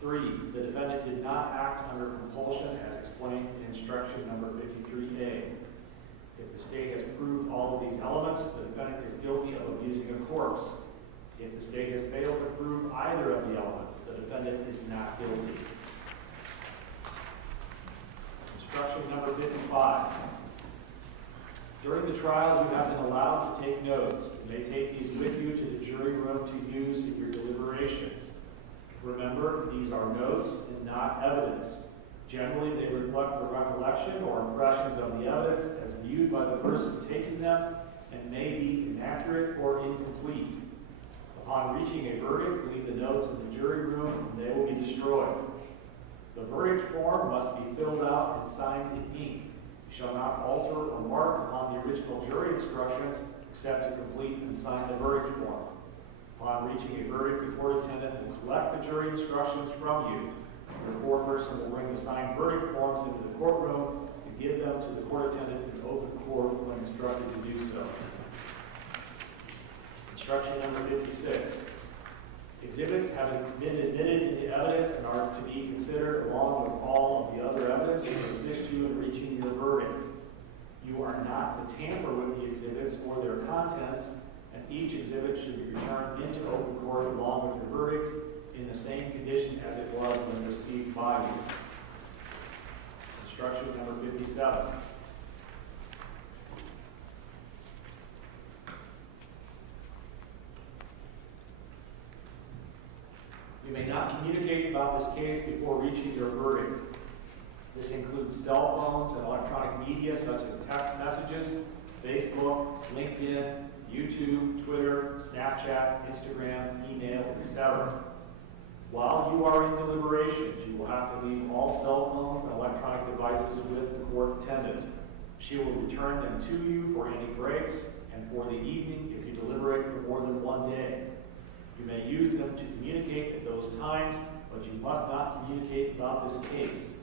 3. The defendant did not act under compulsion as explained in instruction number 53A. If the state has proved all of these elements, the defendant is guilty of abusing a corpse. If the state has failed to prove either of the elements, the defendant is not guilty. Instruction number 55. During the trial, you have been allowed to take notes. You may take these with you to the jury room to use in your deliberations. Remember, these are notes and not evidence. Generally, they reflect the recollection or impressions of the evidence as viewed by the person taking them and may be inaccurate or incomplete. Upon reaching a verdict, leave the notes in the jury room and they will be destroyed. The verdict form must be filled out and signed in ink. You shall not alter or mark upon the original jury instructions except to complete and sign the verdict form. Upon reaching a verdict, the court attendant will collect the jury instructions from you. The court person will bring the signed verdict forms into the courtroom and give them to the court attendant in open court when instructed to do so. Instruction number 56. Exhibits having been admitted into evidence and are to be considered along with all of the other evidence to assist you in reaching your verdict. You are not to tamper with the exhibits or their contents, and each exhibit should be returned into open court along with the verdict in the same condition as it was when received by you. Instruction number 57. You may not communicate about this case before reaching your verdict. This includes cell phones and electronic media such as text messages, Facebook, LinkedIn, YouTube, Twitter, Snapchat, Instagram, email, etc. While you are in deliberations, you will have to leave all cell phones and electronic devices with the court attendant. She will return them to you for any breaks and for the evening if you deliberate for more than one day. You may use them to communicate at those times, but you must not communicate about this case.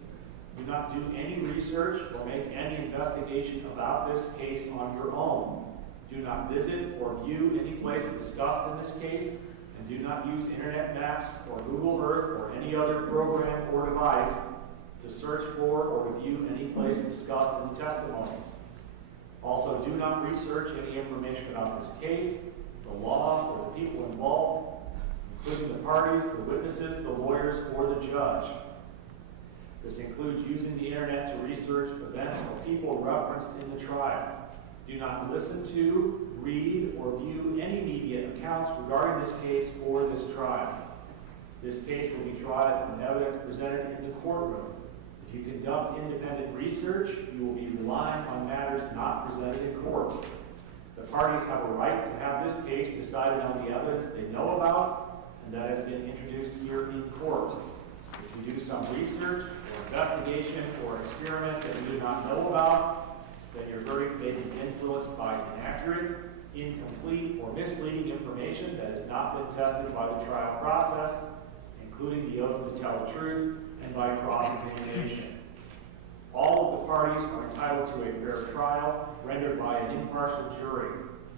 Do not do any research or make any investigation about this case on your own. Do not visit or view any place discussed in this case, and do not use internet maps or Google Earth or any other program or device to search for or review any place discussed in the testimony. Also, do not research any information about this case, the law, or the people involved, including the parties, the witnesses, the lawyers, or the judge. This includes using the internet to research events or people referenced in the trial. Do not listen to, read, or view any media accounts regarding this case or this trial. This case will be tried on evidence presented in the courtroom. If you conduct independent research, you will be relying on matters not presented in court. The parties have a right to have this case decided on the evidence they know about and that has been introduced here in court. If you do some research or investigation or experiment that you do not know about, then your verdict may be influenced by inaccurate, incomplete, or misleading information that has not been tested by the trial process, including the oath to tell the truth and by cross-examination. All of the parties are entitled to a fair trial rendered by an impartial jury.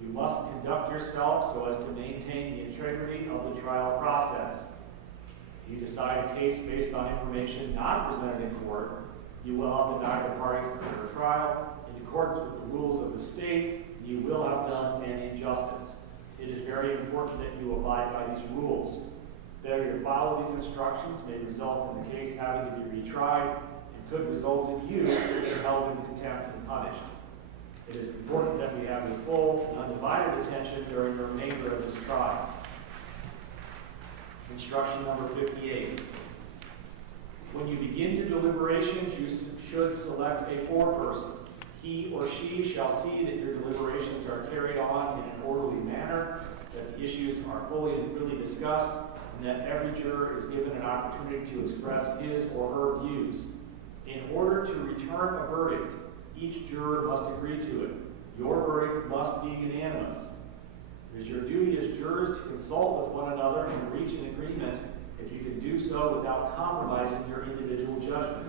You must conduct yourself so as to maintain the integrity of the trial process. If you decide a case based on information not presented in court, you will have denied the parties a fair trial in accordance with the rules of the state, and you will have done an injustice. It is very important that you abide by these rules. Failure to follow these instructions may result in the case having to be retried and could result in you being held in contempt and punished. It is important that we have your full and undivided attention during the remainder of this trial. Instruction number 58. When you begin your deliberations, you should select a foreperson. He or she shall see that your deliberations are carried on in an orderly manner, that the issues are fully and freely discussed, and that every juror is given an opportunity to express his or her views. In order to return a verdict, each juror must agree to it. Your verdict must be unanimous. It is your duty as jurors to consult with one another and reach an agreement if you can do so without compromising your individual judgment.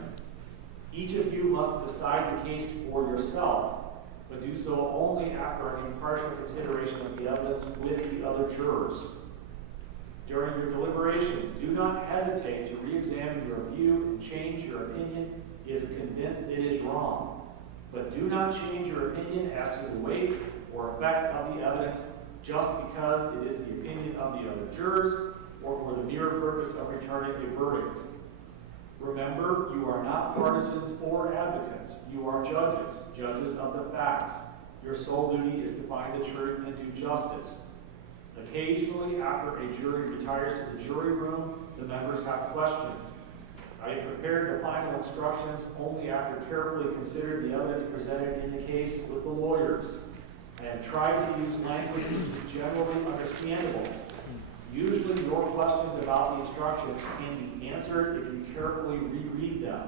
Each of you must decide the case for yourself, but do so only after an impartial consideration of the evidence with the other jurors. During your deliberations, do not hesitate to re-examine your view and change your opinion if convinced it is wrong. But do not change your opinion as to the weight or effect of the evidence just because it is the opinion of the other jurors or for the mere purpose of returning a verdict. Remember, you are not partisans or advocates. You are judges, judges of the facts. Your sole duty is to find the truth and do justice. Occasionally, after a jury retires to the jury room, the members have questions. I have prepared the final instructions only after carefully considering the evidence presented in the case with the lawyers. I have tried to use language which is generally understandable. Usually, your questions about the instructions can be answered if you carefully reread them.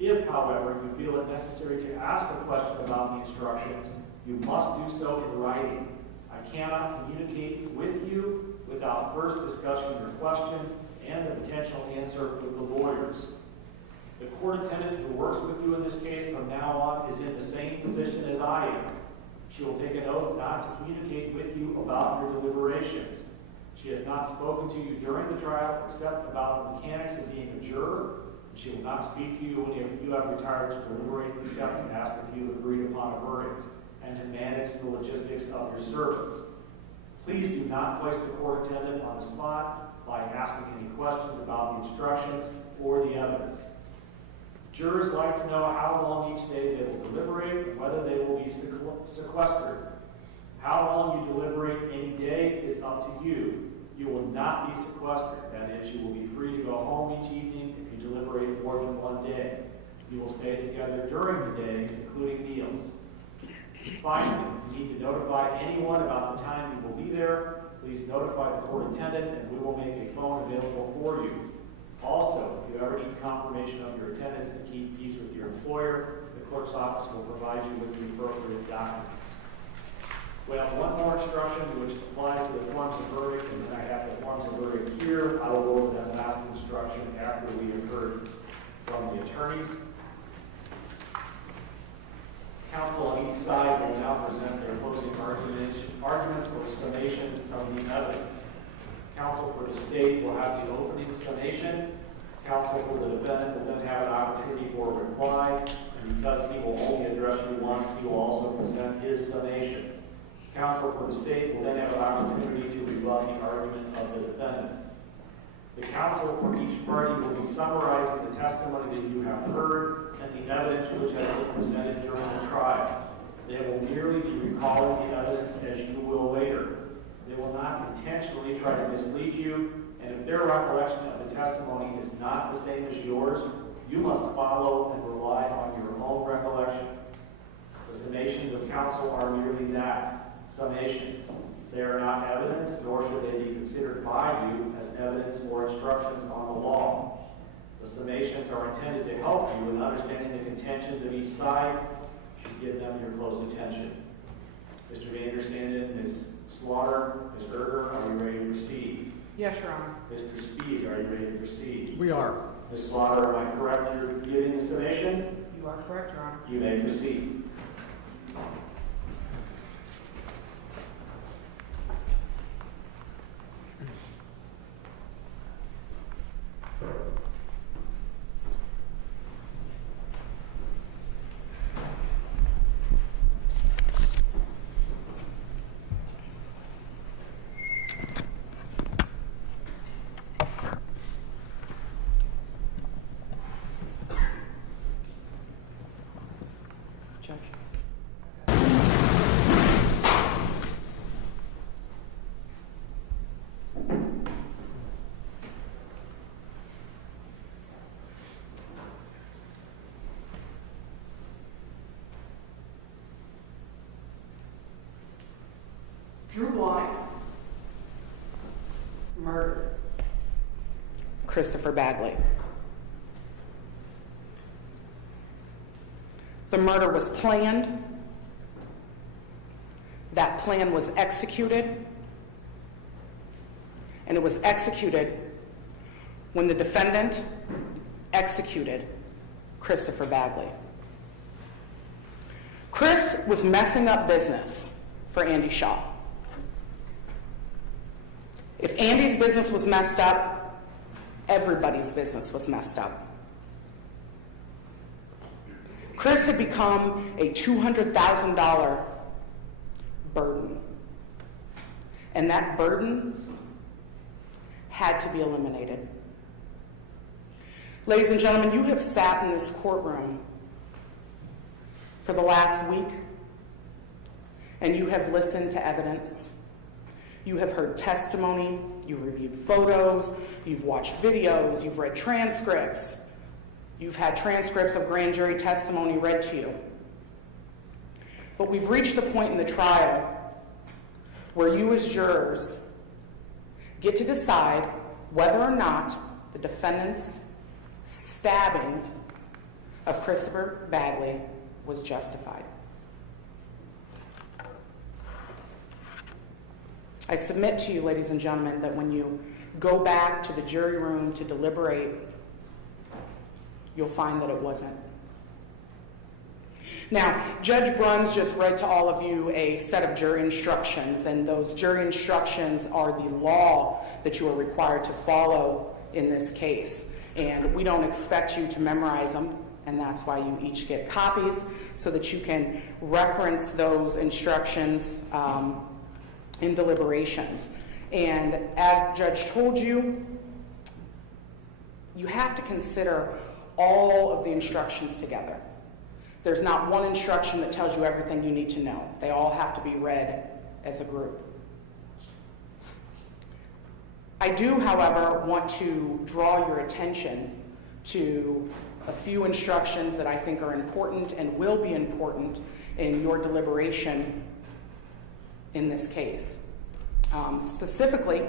If, however, you feel it necessary to ask a question about the instructions, you must do so in writing. I cannot communicate with you without first discussing your questions and the potential answer with the lawyers. The court attendant who works with you in this case from now on is in the same position as I am. She will take an oath not to communicate with you about your deliberations. She has not spoken to you during the trial except about the mechanics of being a juror. She will not speak to you when you have retired to deliberate except to ask if you agreed upon a verdict and to manage the logistics of your service. Please do not place the court attendant on the spot by asking any questions about the instructions or the evidence. Jurors like to know how long each day they will deliberate and whether they will be sequestered. How long you deliberate any day is up to you. You will not be sequestered. That is, you will be free to go home each evening if you deliberate more than one day. You will stay together during the day, including meals. Finally, if you need to notify anyone about the time you will be there, please notify the court attendant and we will make a phone available for you. Also, if you ever need confirmation of your attendance to keep peace with your employer, the clerk's office will provide you with the appropriate documents. We have one more instruction which applies to the forms of verdict, and then I have the forms of verdict here. I will go over that last instruction after we have heard from the attorneys. Counsel on each side will now present their closing arguments or summations of the evidence. Counsel for the state will have the opening summation. Counsel for the defendant will then have an opportunity for a reply, and because he will only address you once, he will also present his summation. Counsel for the state will then have an opportunity to rebut the argument of the defendant. The counsel for each party will be summarizing the testimony that you have heard and the evidence which has been presented during the trial. They will merely be recalling the evidence as you will later. They will not intentionally try to mislead you, and if their recollection of the testimony is not the same as yours, you must follow and rely on your own recollection. The summations of counsel are merely that. Summations. They are not evidence, nor should they be considered by you as evidence or instructions on the law. The summations are intended to help you in understanding the contentions of each side. You should give them your close attention. Mr. Vanderstanden, Ms. Slaughter, Ms. Gerger, are you ready to proceed? Yes, Your Honor. Mr. Speed, are you ready to proceed? We are. Ms. Slaughter, am I correct you're giving the summation? You are correct, Your Honor. You may proceed. Drew Blahnik murdered Christopher Bagley. The murder was planned. That plan was executed. And it was executed when the defendant executed Christopher Bagley. Chris was messing up business for Andy Shaw. If Andy's business was messed up, everybody's business was messed up. Chris had become a $200,000 burden. And that burden had to be eliminated. Ladies and gentlemen, you have sat in this courtroom for the last week, and you have listened to evidence. You have heard testimony, you've reviewed photos, you've watched videos, you've read transcripts, you've had transcripts of grand jury testimony read to you. But we've reached the point in the trial where you as jurors get to decide whether or not the defendant's stabbing of Christopher Bagley was justified. I submit to you, ladies and gentlemen, that when you go back to the jury room to deliberate, you'll find that it wasn't. Now, Judge Bruns just read to all of you a set of jury instructions, and those jury instructions are the law that you are required to follow in this case. And we don't expect you to memorize them, and that's why you each get copies so that you can reference those instructions in deliberations. And as the judge told you, you have to consider all of the instructions together. There's not one instruction that tells you everything you need to know. They all have to be read as a group. I do, however, want to draw your attention to a few instructions that I think are important and will be important in your deliberation in this case. Specifically,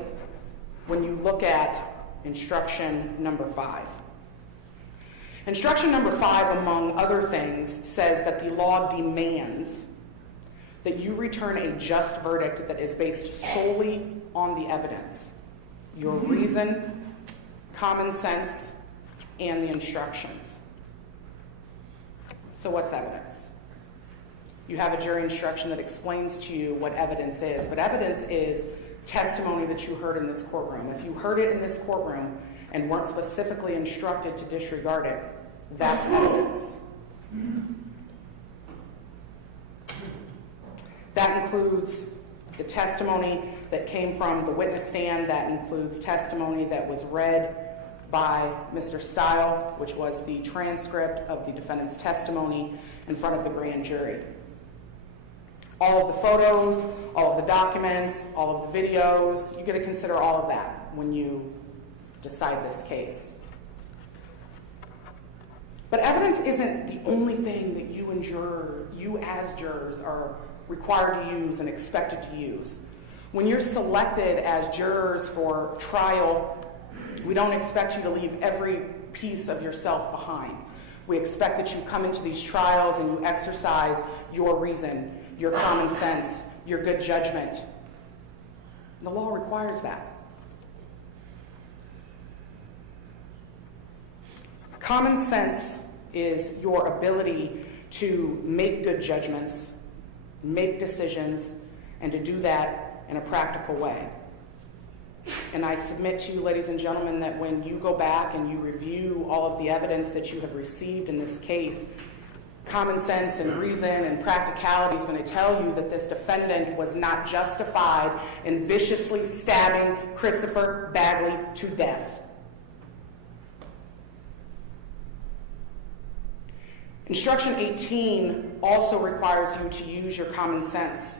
when you look at instruction number 5. Instruction number 5, among other things, says that the law demands that you return a just verdict that is based solely on the evidence, your reason, common sense, and the instructions. So what's evidence? You have a jury instruction that explains to you what evidence is, but evidence is testimony that you heard in this courtroom. If you heard it in this courtroom and weren't specifically instructed to disregard it, that's evidence. That includes the testimony that came from the witness stand. That includes testimony that was read by Mr. Stile, which was the transcript of the defendant's testimony in front of the grand jury. All of the photos, all of the documents, all of the videos, you get to consider all of that when you decide this case. But evidence isn't the only thing that you as jurors are required to use and expected to use. When you're selected as jurors for trial, we don't expect you to leave every piece of yourself behind. We expect that you come into these trials and you exercise your reason, your common sense, your good judgment. The law requires that. Common sense is your ability to make good judgments, make decisions, and to do that in a practical way. And I submit to you, ladies and gentlemen, that when you go back and you review all of the evidence that you have received in this case, common sense and reason and practicality is going to tell you that this defendant was not justified in viciously stabbing Christopher Bagley to death. Instruction 18 also requires you to use your common sense.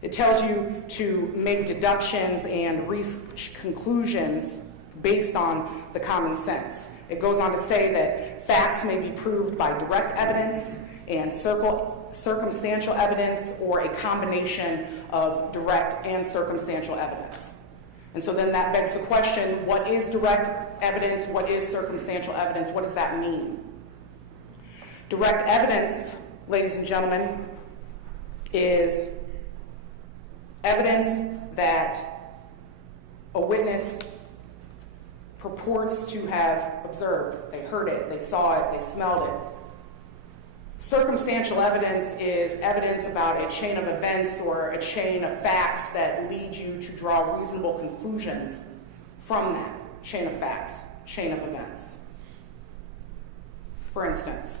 It tells you to make deductions and reach conclusions based on the common sense. It goes on to say that facts may be proved by direct evidence and circumstantial evidence, or a combination of direct and circumstantial evidence. And so then that begs the question, what is direct evidence? What is circumstantial evidence? What does that mean? Direct evidence, ladies and gentlemen, is evidence that a witness purports to have observed. They heard it, they saw it, they smelled it. Circumstantial evidence is evidence about a chain of events or a chain of facts that lead you to draw reasonable conclusions from that chain of facts, chain of events. For instance,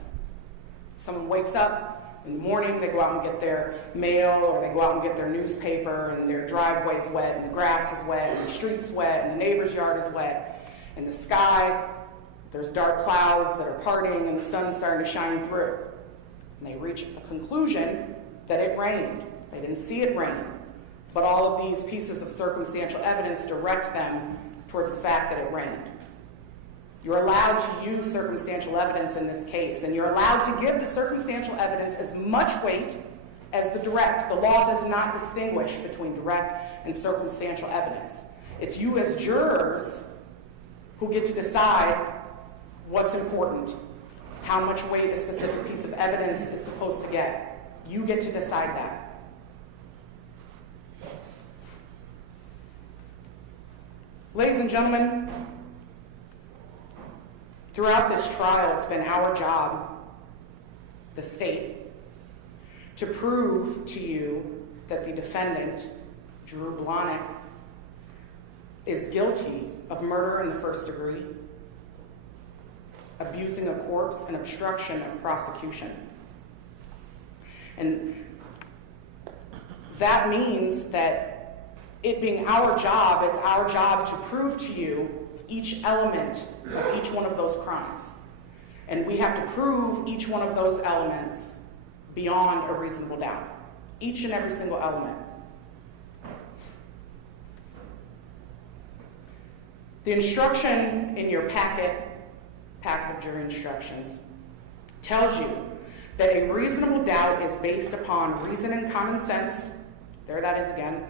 someone wakes up in the morning, they go out and get their mail, or they go out and get their newspaper, and their driveway's wet, and the grass is wet, and the street's wet, and the neighbor's yard is wet. In the sky, there's dark clouds that are parting, and the sun's starting to shine through. And they reach a conclusion that it rained. They didn't see it rain. But all of these pieces of circumstantial evidence direct them towards the fact that it rained. You're allowed to use circumstantial evidence in this case, and you're allowed to give the circumstantial evidence as much weight as the direct. The law does not distinguish between direct and circumstantial evidence. It's you as jurors who get to decide what's important, how much weight a specific piece of evidence is supposed to get. You get to decide that. Ladies and gentlemen, throughout this trial, it's been our job, the state, to prove to you that the defendant, Drew Blahnik, is guilty of murder in the first degree, abusing a corpse, and obstruction of prosecution. And that means that it being our job, it's our job to prove to you each element of each one of those crimes. And we have to prove each one of those elements beyond a reasonable doubt. each and every single element. The instruction in your packet of jury instructions, tells you that a reasonable doubt is based upon reason and common sense, there that is again,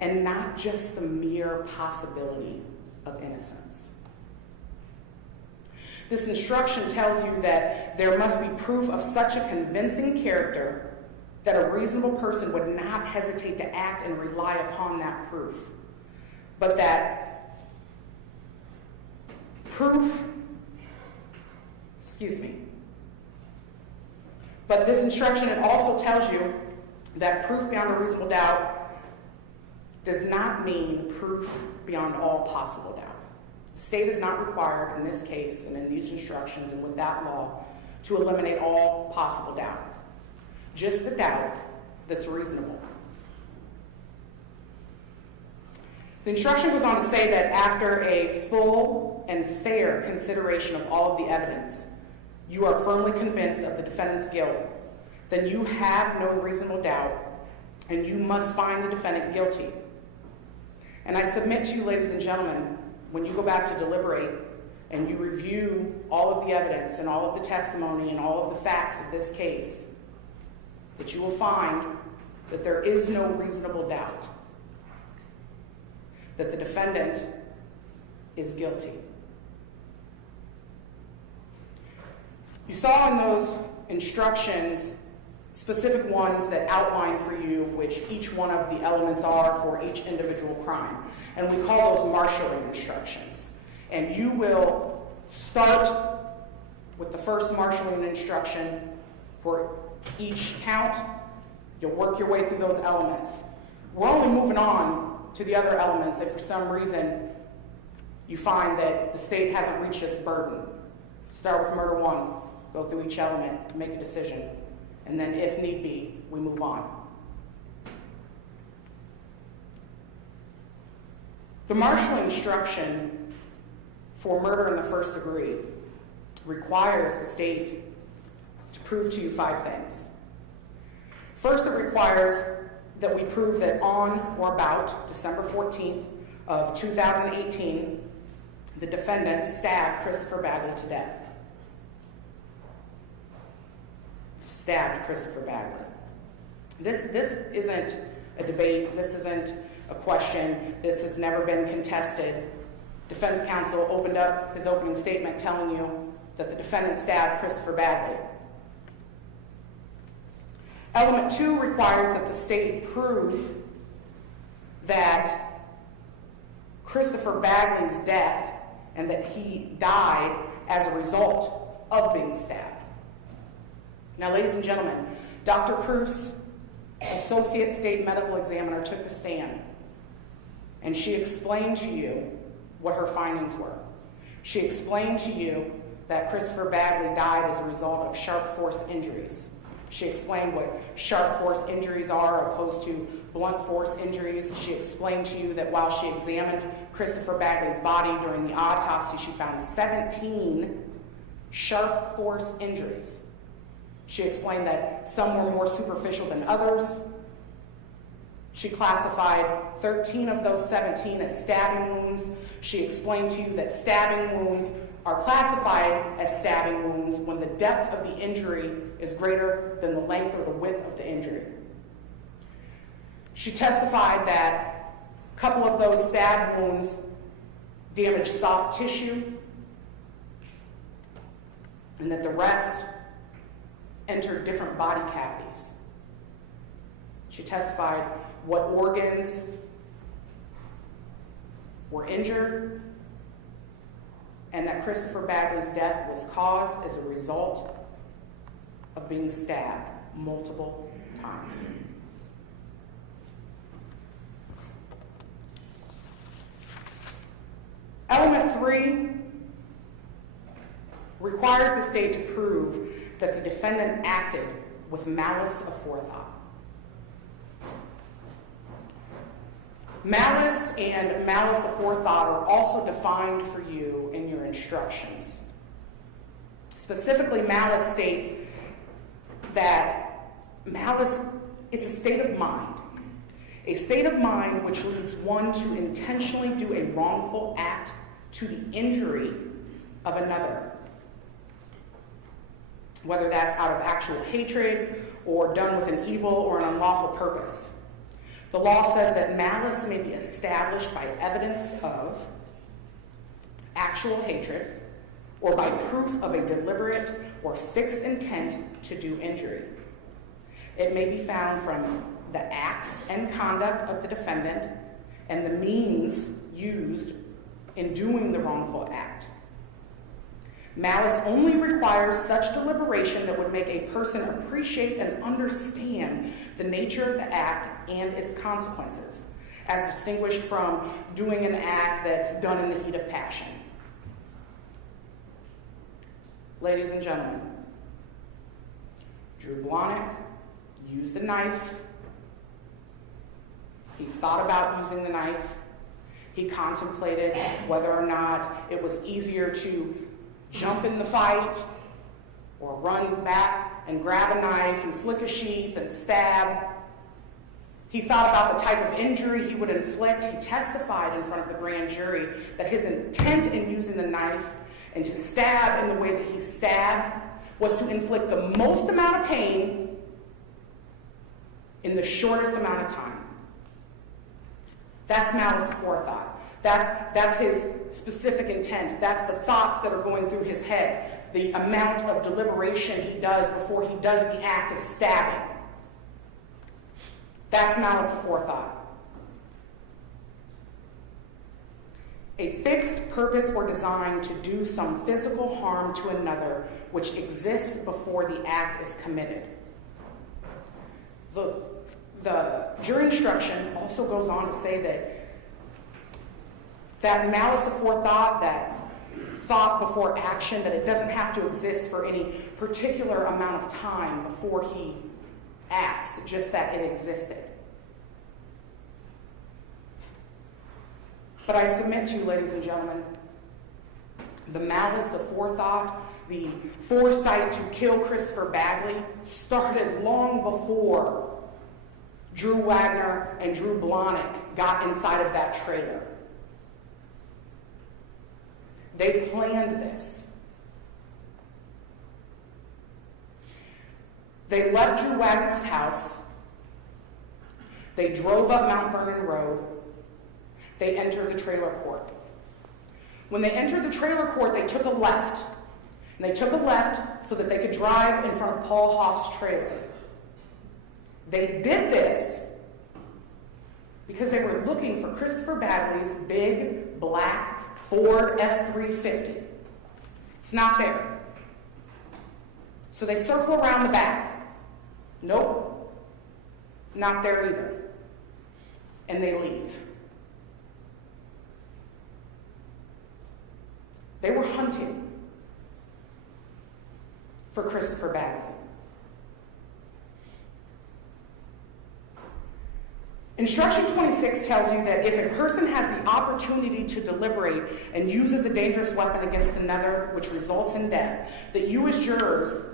and not just the mere possibility of innocence. This instruction tells you that there must be proof of such a convincing character that a reasonable person would not hesitate to act and rely upon that proof, but that But this instruction, it also tells you that proof beyond a reasonable doubt does not mean proof beyond all possible doubt. The state is not required in this case and in these instructions and with that law to eliminate all possible doubt. Just the doubt that's reasonable. The instruction goes on to say that after a full and fair consideration of all of the evidence, you are firmly convinced of the defendant's guilt, then you have no reasonable doubt, and you must find the defendant guilty. And I submit to you, ladies and gentlemen, when you go back to deliberate and you review all of the evidence and all of the testimony and all of the facts of this case, that you will find that there is no reasonable doubt that the defendant is guilty. You saw in those instructions specific ones that outline for you which each one of the elements are for each individual crime. And we call those marshalling instructions. And you will start with the first marshalling instruction for each count. You'll work your way through those elements. We're only moving on to the other elements if for some reason you find that the state hasn't reached its burden. Start with murder 1, go through each element, make a decision, and then if need be, we move on. The marshalling instruction for murder in the first degree requires the state to prove to you 5 things. First, it requires that we prove that on or about December 14th of 2018, the defendant stabbed Christopher Bagley to death. Stabbed Christopher Bagley. This isn't a debate. This isn't a question. This has never been contested. Defense counsel opened up his opening statement telling you that the defendant stabbed Christopher Bagley. Element 2 requires that the state prove that Christopher Bagley's death and that he died as a result of being stabbed. Now, ladies and gentlemen, Dr. Cruz, Associate State Medical Examiner, took the stand, and she explained to you what her findings were. She explained to you that Christopher Bagley died as a result of sharp force injuries. She explained what sharp force injuries are opposed to blunt force injuries. She explained to you that while she examined Christopher Bagley's body during the autopsy, she found 17 sharp force injuries. She explained that some were more superficial than others. She classified 13 of those 17 as stabbing wounds. She explained to you that stabbing wounds are classified as stabbing wounds when the depth of the injury is greater than the length or the width of the injury. She testified that a couple of those stab wounds damaged soft tissue and that the rest entered different body cavities. She testified what organs were injured and that Christopher Bagley's death was caused as a result of being stabbed multiple times. Element 3 requires the state to prove that the defendant acted with malice aforethought. Malice and malice aforethought are also defined for you in your instructions. Specifically, malice states that malice it's a state of mind. A state of mind which leads one to intentionally do a wrongful act to the injury of another. Whether that's out of actual hatred or done with an evil or an unlawful purpose. The law says that malice may be established by evidence of actual hatred or by proof of a deliberate or fixed intent to do injury. It may be found from the acts and conduct of the defendant and the means used in doing the wrongful act. Malice only requires such deliberation that would make a person appreciate and understand the nature of the act and its consequences, as distinguished from doing an act that's done in the heat of passion. Ladies and gentlemen, Drew Blahnik used the knife. He thought about using the knife. He contemplated whether or not it was easier to jump in the fight or run back and grab a knife and flick a sheath and stab. He thought about the type of injury he would inflict. He testified in front of the grand jury that his intent in using the knife and to stab in the way that he stabbed was to inflict the most amount of pain in the shortest amount of time. That's malice aforethought. That's his specific intent. That's the thoughts that are going through his head. The amount of deliberation he does before he does the act of stabbing. That's malice aforethought. A fixed purpose or design to do some physical harm to another which exists before the act is committed. The jury instruction also goes on to say that malice aforethought, that thought before action, that it doesn't have to exist for any particular amount of time before he acts, just that it existed. But I submit to you, ladies and gentlemen, the malice aforethought, the foresight to kill Christopher Bagley started long before Drew Wagner and Drew Blahnik got inside of that trailer. They planned this. They left Drew Wagner's house. They drove up Mount Vernon Road. They entered the trailer court. When they entered the trailer court, they took a left. And they took a left so that they could drive in front of Paul Hoff's trailer. They did this because they were looking for Christopher Bagley's big, black Ford F-350. It's not there. So they circle around the back. Nope. Not there either. And they leave. They were hunting for Christopher Bagley. Instruction 26 tells you that if a person has the opportunity to deliberate and uses a dangerous weapon against another which results in death, that you as jurors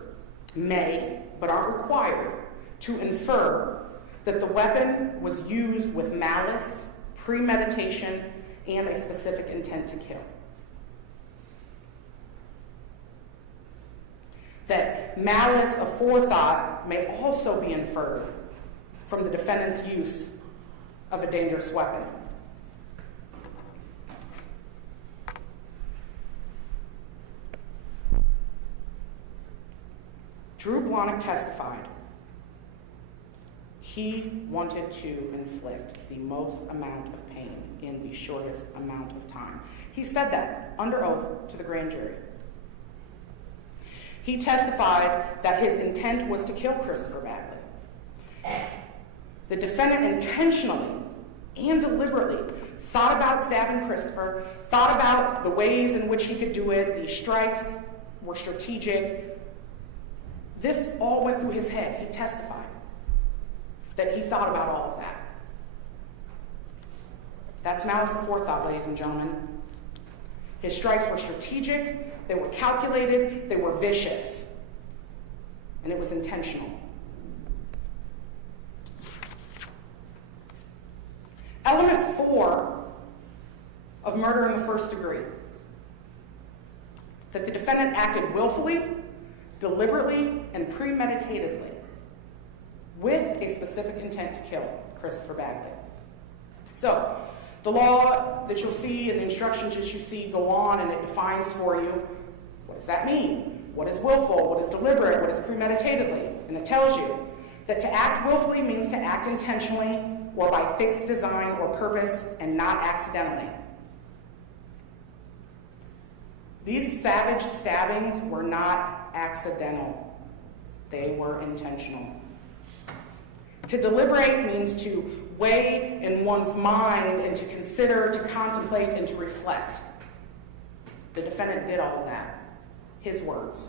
may, but aren't required, to infer that the weapon was used with malice, premeditation, and a specific intent to kill. That malice aforethought may also be inferred from the defendant's use of a dangerous weapon. Drew Blahnik testified he wanted to inflict the most amount of pain in the shortest amount of time. He said that under oath to the grand jury. He testified that his intent was to kill Christopher Bagley. The defendant intentionally and deliberately thought about stabbing Christopher, thought about the ways in which he could do it. The strikes were strategic. This all went through his head. He testified that he thought about all of that. That's malice aforethought, ladies and gentlemen. His strikes were strategic, they were calculated, they were vicious, and it was intentional. Element 4 of murder in the first degree, that the defendant acted willfully, deliberately, and premeditatedly with a specific intent to kill Christopher Bagley. So, the law that you'll see and the instructions that you see go on, and it defines for you, what does that mean? What is willful? What is deliberate? What is premeditatedly? And it tells you that to act willfully means to act intentionally or by fixed design or purpose and not accidentally. These savage stabbings were not accidental. They were intentional. To deliberate means to weigh in one's mind and to consider, to contemplate, and to reflect. The defendant did all of that. His words.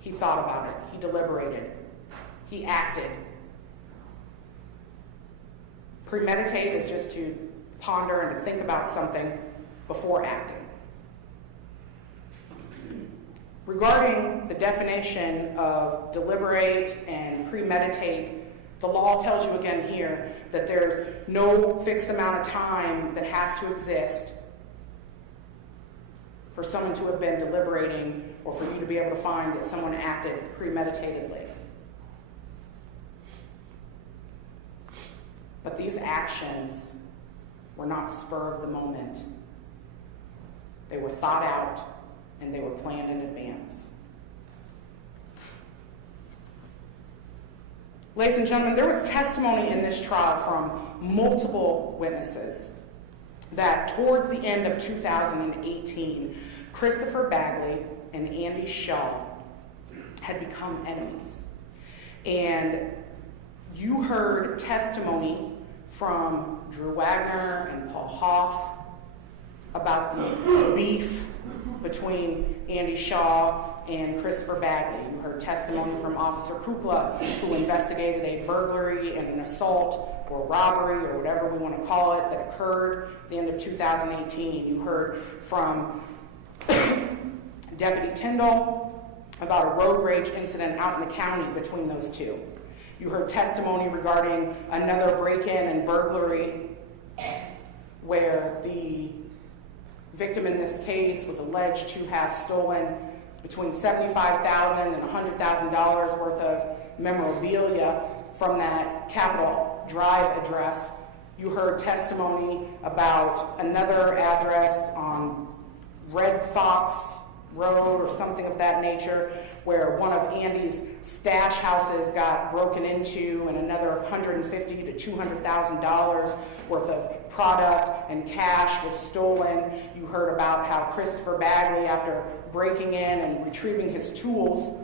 He thought about it. He deliberated. He acted. Premeditate is just to ponder and to think about something before acting. Regarding the definition of deliberate and premeditate, the law tells you again here that there's no fixed amount of time that has to exist for someone to have been deliberating or for you to be able to find that someone acted premeditatedly. But these actions were not spur of the moment. They were thought out and they were planned in advance. Ladies and gentlemen, there was testimony in this trial from multiple witnesses that towards the end of 2018, Christopher Bagley and Andy Shaw had become enemies. And you heard testimony from Drew Wagner and Paul Hoff about the beef between Andy Shaw and Christopher Bagley. You heard testimony from Officer Kukla, who investigated a burglary and an assault or robbery or whatever we want to call it that occurred at the end of 2018. You heard from Deputy Tyndall about a road rage incident out in the county between those two. You heard testimony regarding another break-in and burglary where the victim in this case was alleged to have stolen between $75,000 and $100,000 worth of memorabilia from that Capitol Drive address. You heard testimony about another address on Red Fox Road or something of that nature, where one of Andy's stash houses got broken into and another $150,000 to $200,000 worth of product and cash was stolen. You heard about how Christopher Bagley, after breaking in and retrieving his tools,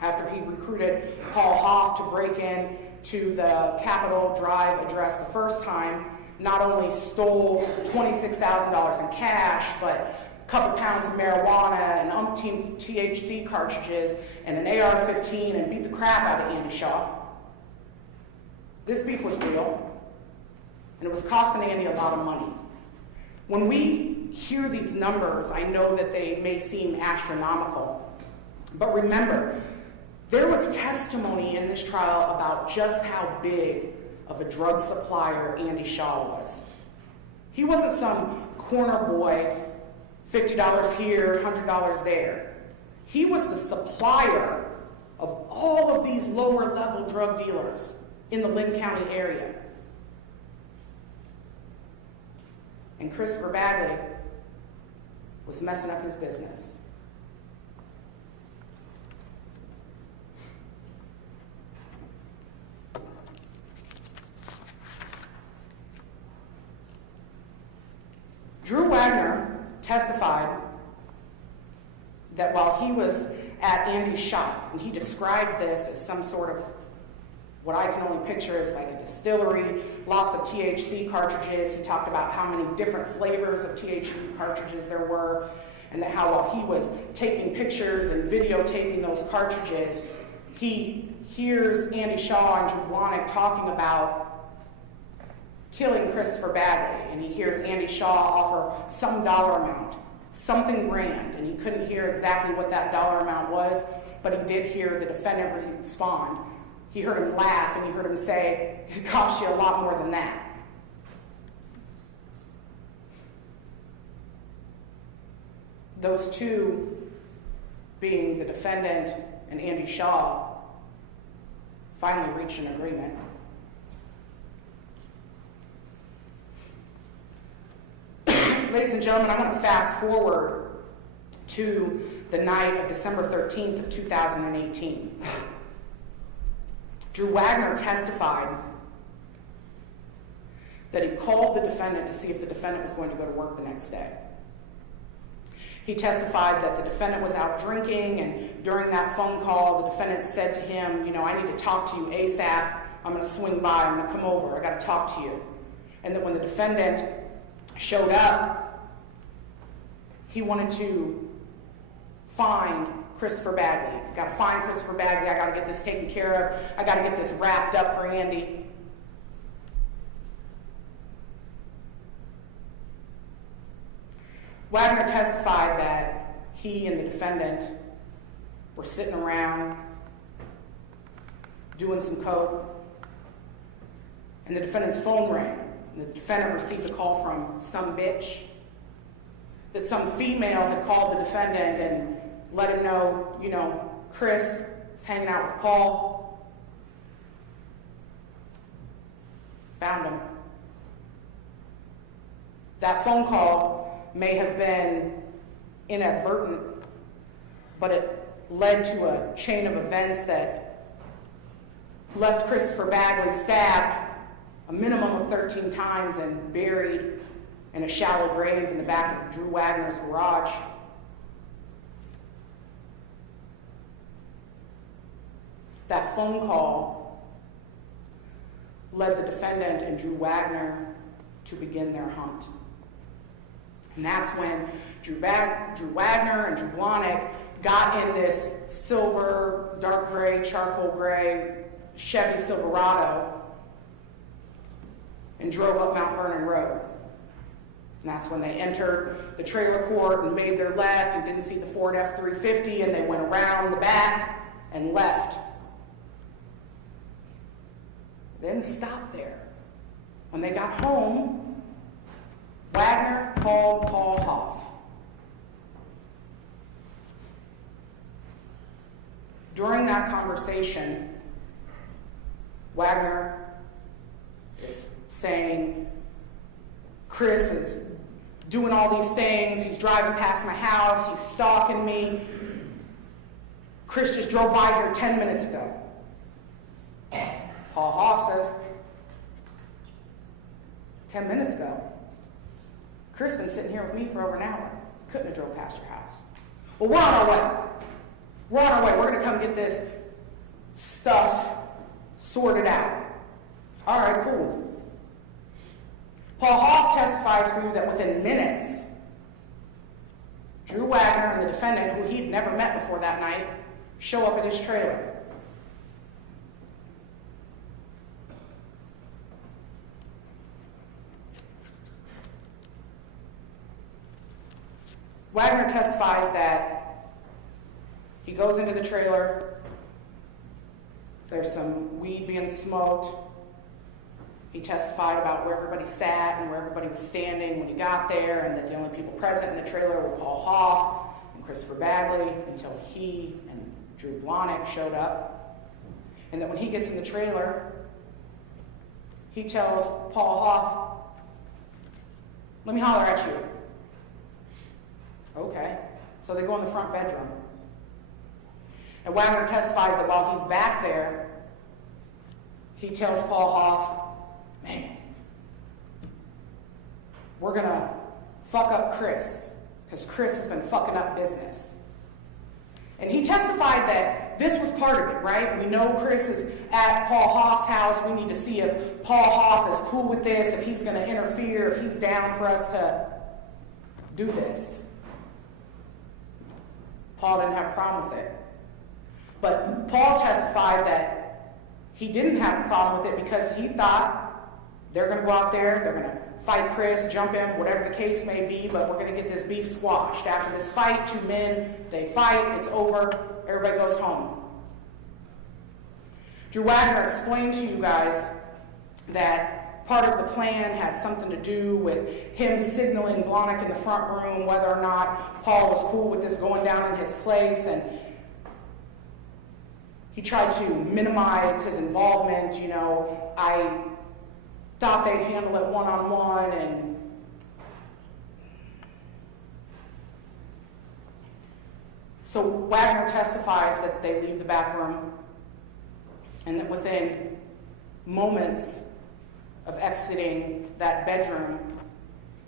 after he recruited Paul Hoff to break in to the Capitol Drive address the first time, not only stole $26,000 in cash, but couple pounds of marijuana and umpteen THC cartridges and an AR-15 and beat the crap out of Andy Shaw. This beef was real, and it was costing Andy a lot of money. When we hear these numbers, I know that they may seem astronomical, but remember, there was testimony in this trial about just how big of a drug supplier Andy Shaw was. He wasn't some corner boy, $50 here, $100 there. He was the supplier of all of these lower level drug dealers in the Lynn County area. And Christopher Bagley was messing up his business. Drew Wagner testified that while he was at Andy's shop, and he described this as some sort of what I can only picture as like a distillery, lots of THC cartridges. He talked about how many different flavors of THC cartridges there were, and that how while he was taking pictures and videotaping those cartridges, he hears Andy Shaw and Drew Blahnik talking about killing Christopher Bagley, and he hears Andy Shaw offer some dollar amount, something grand, and he couldn't hear exactly what that dollar amount was, but he did hear the defendant respond. He heard him laugh, and he heard him say, "It cost you a lot more than that." those two, being the defendant and Andy Shaw, finally reached an agreement. Ladies and gentlemen, I'm going to fast forward to the night of December 13th of 2018. Drew Wagner testified that he called the defendant to see if the defendant was going to go to work the next day. He testified that the defendant was out drinking, and during that phone call, the defendant said to him, I need to talk to you ASAP. I'm going to swing by. I'm going to come over. I got to talk to you. And that when the defendant showed up, he wanted to find Christopher Bagley. I got to find Christopher Bagley. I got to get this taken care of. I got to get this wrapped up for Andy. Wagner testified that he and the defendant were sitting around doing some coke, and the defendant's phone rang. And the defendant received a call from some bitch that some female had called the defendant and let him know, Chris is hanging out with Paul. Found him. That phone call may have been inadvertent, but it led to a chain of events that left Christopher Bagley stabbed a minimum of 13 times and buried in a shallow grave in the back of Drew Wagner's garage. That phone call led the defendant and Drew Wagner to begin their hunt. And that's when Drew Wagner and Drew Blahnik got in this silver, dark gray, charcoal gray Chevy Silverado and drove up Mount Vernon Road. And that's when they entered the trailer court and made their left and didn't see the Ford F-350, and they went around the back and left. They didn't stop there. When they got home, Wagner called Paul Hoff. During that conversation, Wagner is saying, Chris is doing all these things. He's driving past my house. He's stalking me. Chris just drove by here 10 minutes ago. Paul Hoff says, 10 minutes ago? Chris has been sitting here with me for over an hour. Couldn't have drove past your house. Well, we're on our way. We're on our way. We're going to come get this stuff sorted out. All right, cool. Paul Hoff testifies for you that within minutes, Drew Wagner and the defendant, who he'd never met before that night, show up at his trailer. Wagner testifies that he goes into the trailer, there's some weed being smoked. He testified about where everybody sat and where everybody was standing when he got there, and that the only people present in the trailer were Paul Hoff and Christopher Bagley until he and Drew Blahnik showed up. And that when he gets in the trailer, he tells Paul Hoff, "Let me holler at you." Okay. So they go in the front bedroom. And Wagner testifies that while he's back there, he tells Paul Hoff, "Man, we're going to fuck up Chris, because Chris has been fucking up business." And he testified that this was part of it, right? We know Chris is at Paul Hoff's house. We need to see if Paul Hoff is cool with this, if he's going to interfere, if he's down for us to do this. Paul didn't have a problem with it. But Paul testified that he didn't have a problem with it because he thought they're going to go out there, they're going to fight Chris, jump him, whatever the case may be, but we're going to get this beef squashed. After this fight, two men, they fight, it's over, everybody goes home. Drew Wagner explained to you guys that part of the plan had something to do with him signaling Blahnik in the front room whether or not Paul was cool with this going down in his place, and he tried to minimize his involvement. I thought they'd handle it one-on-one, and so Wagner testifies that they leave the back room and that within moments of exiting that bedroom,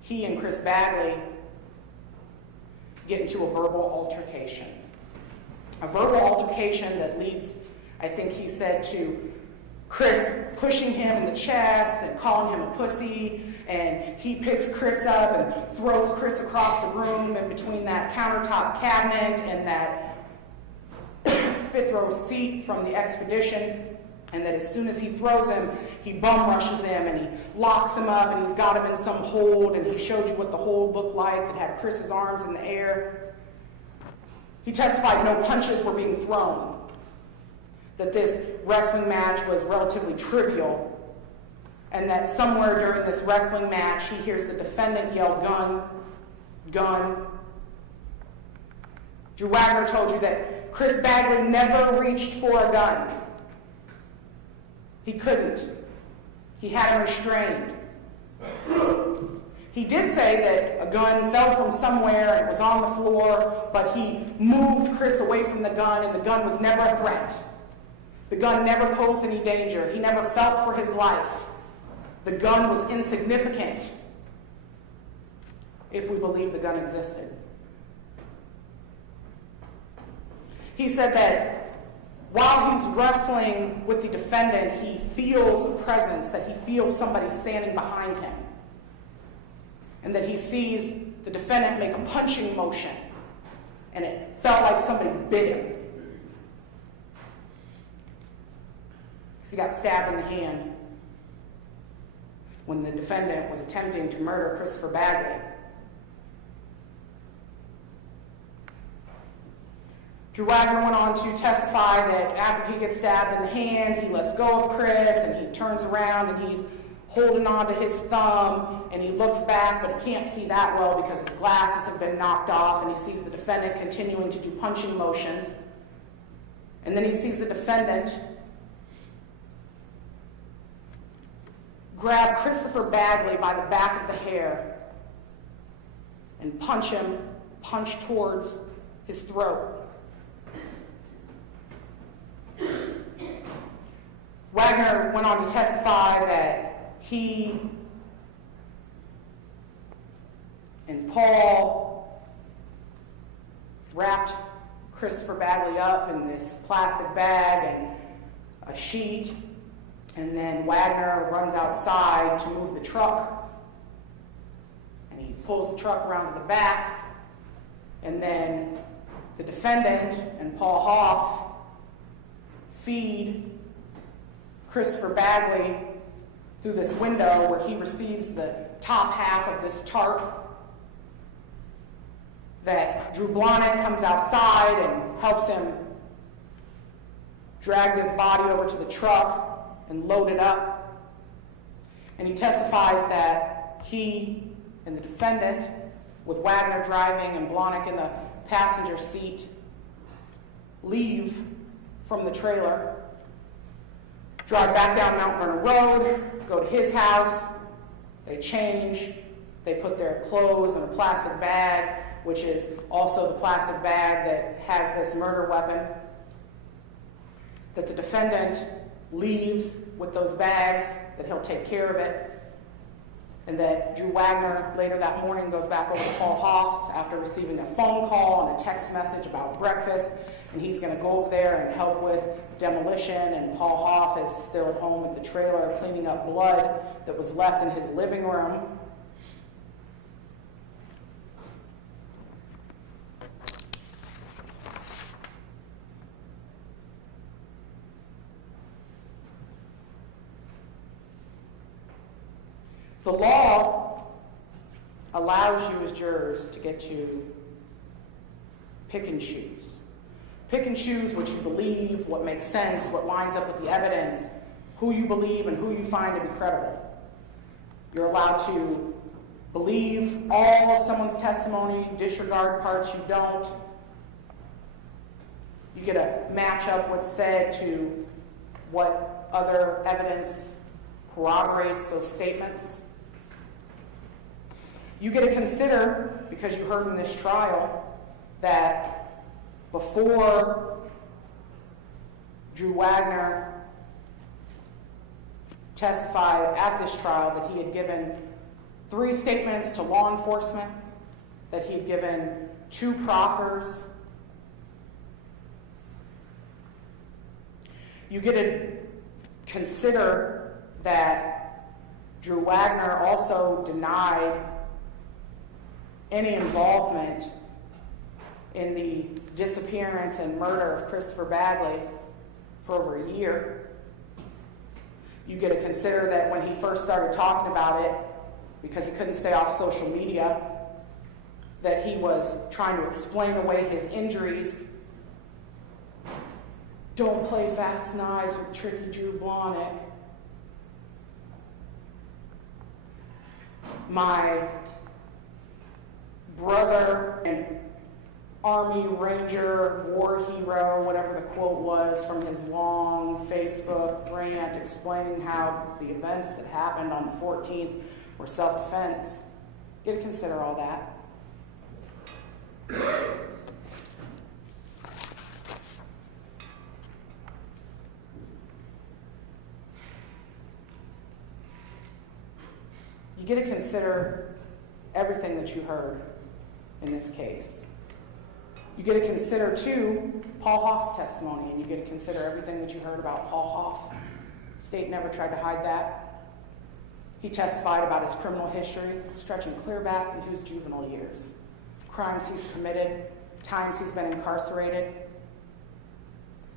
he and Chris Bagley get into a verbal altercation. A verbal altercation that leads, I think he said, to Chris pushing him in the chest and calling him a pussy, and he picks Chris up and throws Chris across the room in between that countertop cabinet and that fifth row seat from the expedition, and that as soon as he throws him, he bum rushes him and he locks him up and he's got him in some hold, and he showed you what the hold looked like that had Chris's arms in the air. He testified no punches were being thrown, that this wrestling match was relatively trivial, and that somewhere during this wrestling match he hears the defendant yell, "Gun, gun." Drew Wagner told you that Chris Bagley never reached for a gun. He couldn't. He had him restrained. He did say that a gun fell from somewhere and it was on the floor, but he moved Chris away from the gun, and the gun was never a threat. The gun never posed any danger. He never felt for his life. The gun was insignificant, if we believe the gun existed. He said that while he's wrestling with the defendant, he feels a presence, that he feels somebody standing behind him, and that he sees the defendant make a punching motion, and it felt like somebody bit him. Because he got stabbed in the hand when the defendant was attempting to murder Christopher Bagley. Drew Wagner went on to testify that after he gets stabbed in the hand, he lets go of Chris, and he turns around and he's holding on to his thumb, and he looks back, but he can't see that well because his glasses have been knocked off, and he sees the defendant continuing to do punching motions. And then he sees the defendant grab Christopher Bagley by the back of the hair and punch towards his throat. Wagner went on to testify that he and Paul wrapped Christopher Bagley up in this plastic bag and a sheet, and then Wagner runs outside to move the truck, and he pulls the truck around to the back, and then the defendant and Paul Hoff feed Christopher Bagley through this window where he receives the top half of this tarp, that Drew Blahnik comes outside and helps him drag this body over to the truck and load it up. And he testifies that he and the defendant, with Wagner driving and Blahnik in the passenger seat, leave from the trailer, drive back down Mount Vernon Road, go to his house, they change, they put their clothes in a plastic bag, which is also the plastic bag that has this murder weapon, that the defendant leaves with those bags, that he'll take care of it, and that Drew Wagner later that morning goes back over to Paul Hoff's after receiving a phone call and a text message about breakfast, and he's going to go over there and help with demolition, and Paul Hoff is still at home at the trailer cleaning up blood that was left in his living room. The law allows you as jurors to get to pick and choose. Pick and choose what you believe, what makes sense, what lines up with the evidence, who you believe and who you find to be credible. You're allowed to believe all of someone's testimony, disregard parts you don't. You get to match up what's said to what other evidence corroborates those statements. You get to consider, because you heard in this trial, that before Drew Wagner testified at this trial, that he had given 3 statements to law enforcement, that he had given 2 proffers. You get to consider that Drew Wagner also denied any involvement in the disappearance and murder of Christopher Bagley for over a year. You get to consider that when he first started talking about it, because he couldn't stay off social media, that he was trying to explain away his injuries. Don't play fast knives with tricky Drew Blahnik. My brother and Army Ranger, war hero, whatever the quote was from his long Facebook rant explaining how the events that happened on the 14th were self-defense. You get to consider all that. You get to consider everything that you heard in this case. You get to consider, too, Paul Hoff's testimony, and you get to consider everything that you heard about Paul Hoff. The state never tried to hide that. He testified about his criminal history, stretching clear back into his juvenile years. Crimes he's committed, times he's been incarcerated,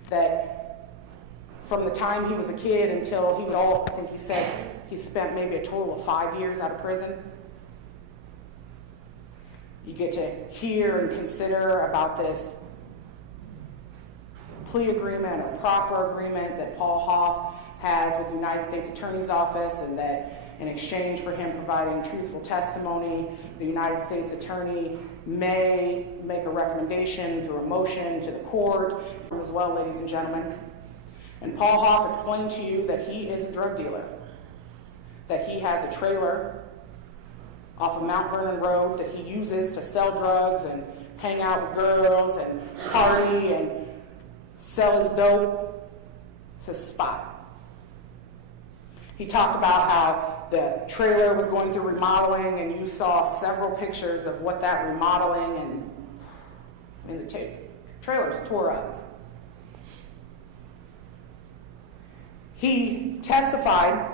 that from the time he was a kid until he was old, I think he said he spent maybe a total of 5 years out of prison. You get to hear and consider about this plea agreement or proffer agreement that Paul Hoff has with the United States Attorney's Office, and that in exchange for him providing truthful testimony, the United States Attorney may make a recommendation through a motion to the court as well, ladies and gentlemen. And Paul Hoff explained to you that he is a drug dealer, that he has a trailer off of Mount Vernon Road that he uses to sell drugs and hang out with girls and party and sell his dope to Spot. He talked about how the trailer was going through remodeling, and you saw several pictures of what that remodeling and the trailers tore up. He testified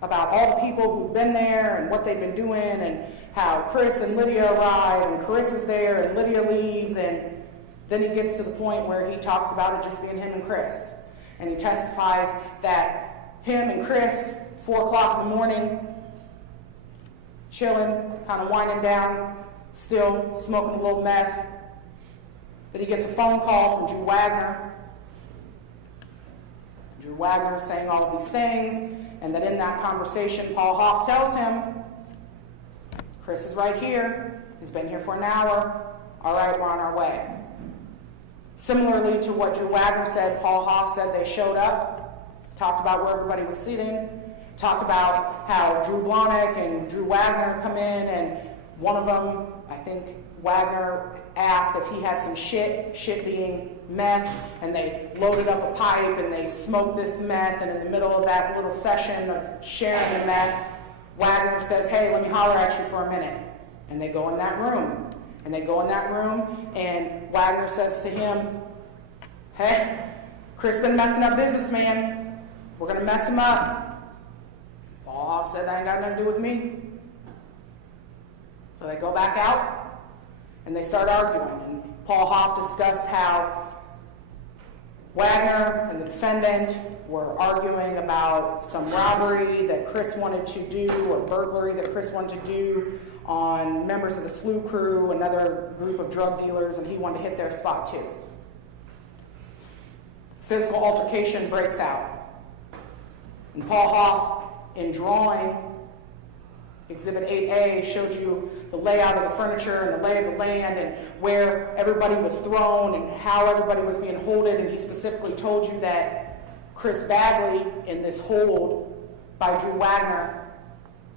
about all the people who've been there and what they've been doing, and how Chris and Lydia arrive, and Chris is there and Lydia leaves, and then he gets to the point where he talks about it just being him and Chris. And he testifies that him and Chris, 4 o'clock in the morning, chilling, kind of winding down, still smoking a little meth, that he gets a phone call from Drew Wagner. Drew Wagner saying all of these things, and that in that conversation, Paul Hoff tells him, Chris is right here. He's been here for an hour. All right, we're on our way. Similarly to what Drew Wagner said, Paul Hoff said they showed up, talked about where everybody was sitting, talked about how Drew Blahnik and Drew Wagner come in, and one of them, I think Wagner asked if he had some shit being meth, and they loaded up a pipe and they smoked this meth, and in the middle of that little session of sharing the meth, Wagner says, hey, let me holler at you for a minute. And they go in that room. And Wagner says to him, hey, Chris been messing up business, man. We're going to mess him up. Paul Hoff said, that ain't got nothing to do with me. So they go back out, and they start arguing. And Paul Hoff discussed how Wagner and the defendant were arguing about some robbery that Chris wanted to do, or burglary that Chris wanted to do on members of the SLU crew, another group of drug dealers, and he wanted to hit their spot too. Physical altercation breaks out. And Paul Hoff, in drawing Exhibit 8A showed you the layout of the furniture and the lay of the land and where everybody was thrown and how everybody was being holded, and he specifically told you that Chris Bagley in this hold by Drew Wagner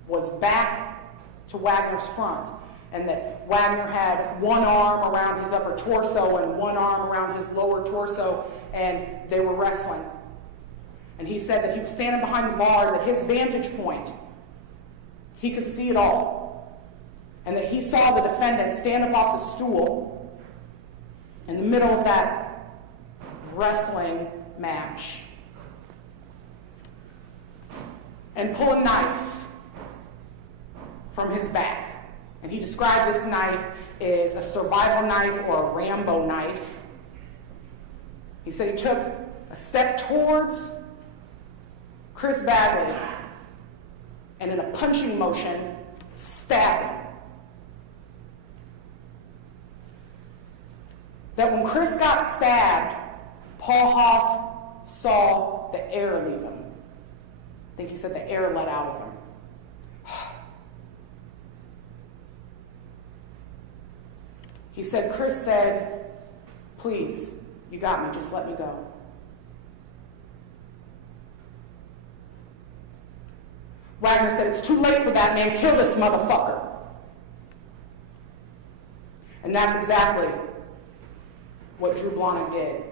was back to Wagner's front, and that Wagner had one arm around his upper torso and one arm around his lower torso, and they were wrestling. And he said that he was standing behind the bar, that his vantage point, he could see it all. And that he saw the defendant stand up off the stool in the middle of that wrestling match and pull a knife from his back. And he described this knife as a survival knife or a Rambo knife. He said he took a step towards Chris Bagley and in a punching motion stabbed him. That when Chris got stabbed, Paul Hoff saw the air leave him. I think he said the air let out of him. He said, Chris said, please, you got me, just let me go. Wagner said, it's too late for that, man, kill this motherfucker. And that's exactly what Drew Blahnik did.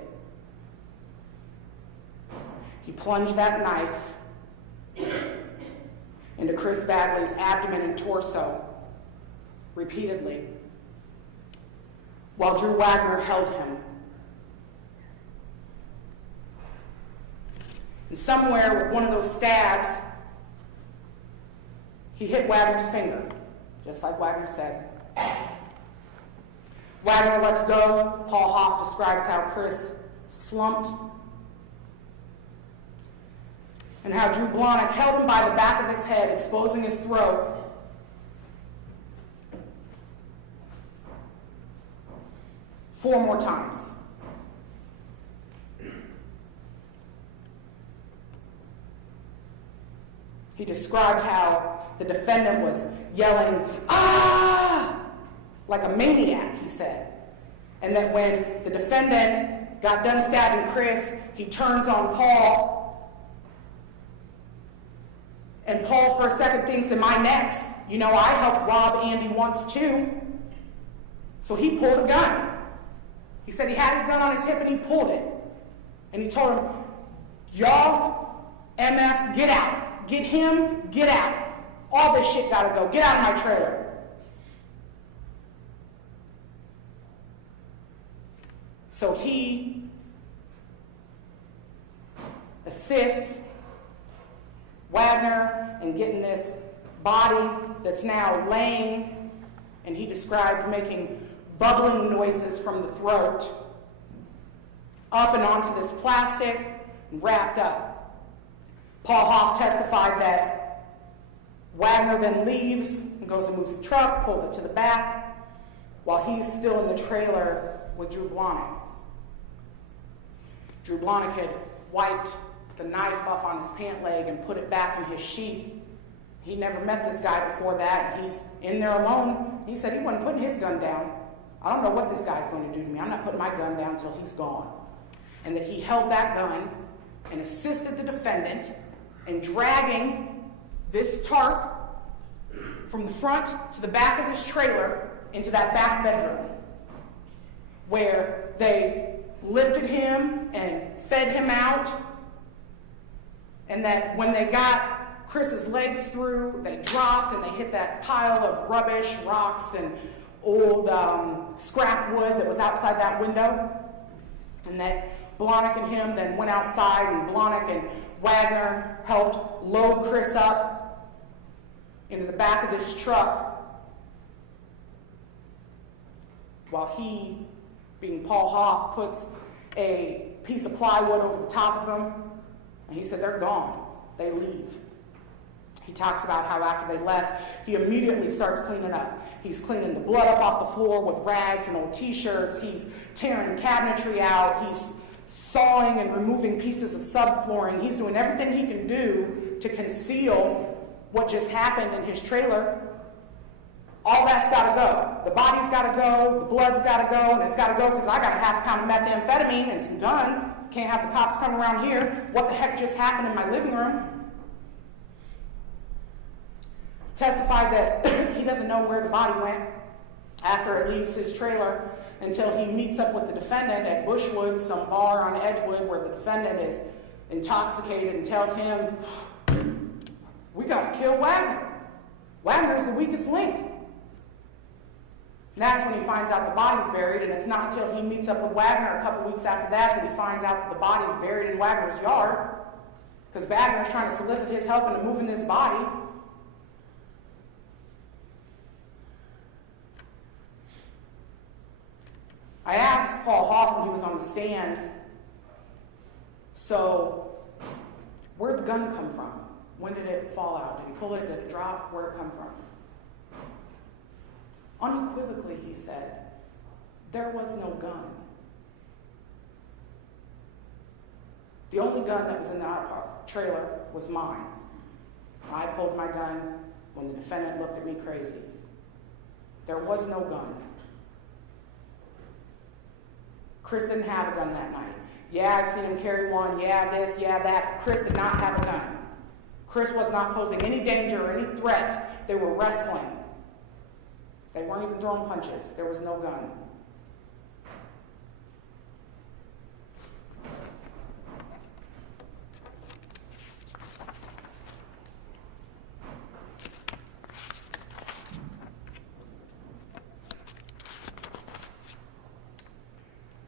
He plunged that knife into Chris Bagley's abdomen and torso repeatedly, while Drew Wagner held him. And somewhere with one of those stabs, he hit Wagner's finger, just like Wagner said. Wagner lets go. Paul Hoff describes how Chris slumped and how Drew Blahnik held him by the back of his head, exposing his throat. Four more times. He described how the defendant was yelling, "Ah!" like a maniac, he said. And that when the defendant got done stabbing Chris, he turns on Paul. And Paul, for a second, thinks, am I next? You know, I helped rob Andy once too. So he pulled a gun. He said he had his gun on his hip and he pulled it. And he told him, y'all MFs, get out. Get him, get out. All this shit gotta go. Get out of my trailer. So he assists Wagner in getting this body that's now laying, and he described making bubbling noises from the throat up and onto this plastic and wrapped up. Paul Hoff testified that Wagner then leaves and goes and moves the truck, pulls it to the back, while he's still in the trailer with Drew Blahnik. Drew Blahnik had wiped the knife off on his pant leg and put it back in his sheath. He never met this guy before that. He's in there alone. He said he wasn't putting his gun down. I don't know what this guy's going to do to me. I'm not putting my gun down until he's gone. And that he held that gun and assisted the defendant in dragging this tarp from the front to the back of this trailer into that back bedroom, where they lifted him and fed him out, and that when they got Chris's legs through, they dropped and they hit that pile of rubbish, rocks, and old scrap wood that was outside that window, and that Blahnik and him then went outside, and Blahnik and Wagner helped load Chris up into the back of this truck, while he, being Paul Hoff, puts a piece of plywood over the top of him, and he said, they're gone. They leave. He talks about how after they left, he immediately starts cleaning up. He's cleaning the blood up off the floor with rags and old t-shirts. He's tearing cabinetry out. He's sawing and removing pieces of subflooring. He's doing everything he can do to conceal what just happened in his trailer, all that's got to go. The body's got to go, the blood's got to go, and it's got to go because I got a half pound of methamphetamine and some guns. Can't have the cops come around here. What the heck just happened in my living room? Testified that he doesn't know where the body went after it leaves his trailer until he meets up with the defendant at Bushwood, some bar on Edgewood, where the defendant is intoxicated and tells him, "We got to kill Wagner. Wagner's the weakest link." And that's when he finds out the body's buried, and it's not until he meets up with Wagner a couple weeks after that he finds out that the body's buried in Wagner's yard, because Wagner's trying to solicit his help into moving this body. I asked Paul Hoff when he was on the stand, so where'd the gun come from? When did it fall out? Did he pull it? Did it drop? Where'd it come from? Unequivocally, he said, there was no gun. The only gun that was in that trailer was mine. I pulled my gun when the defendant looked at me crazy. There was no gun. Chris didn't have a gun that night. Yeah, I've seen him carry one. Yeah, this, yeah, that. Chris did not have a gun. Chris was not posing any danger or any threat. They were wrestling. They weren't even throwing punches. There was no gun.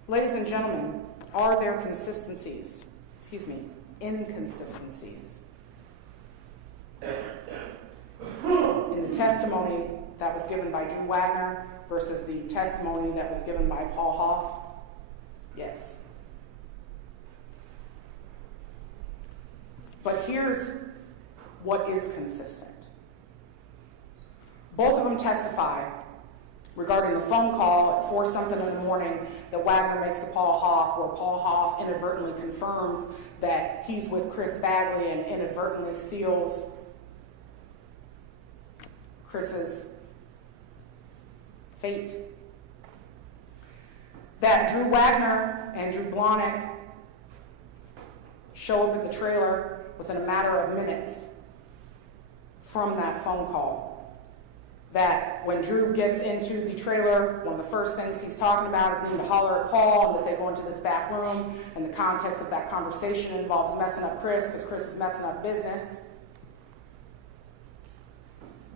Ladies and gentlemen, are there inconsistencies in the testimony that was given by Drew Wagner versus the testimony that was given by Paul Hoff? Yes. But here's what is consistent. Both of them testify regarding the phone call at 4-something in the morning that Wagner makes to Paul Hoff, where Paul Hoff inadvertently confirms that he's with Chris Bagley and inadvertently seals Chris's fate. That Drew Wagner and Drew Blahnik show up at the trailer within a matter of minutes from that phone call. That when Drew gets into the trailer, one of the first things he's talking about is needing to holler at Paul, and that they go into this back room, and the context of that conversation involves messing up Chris, because Chris is messing up business.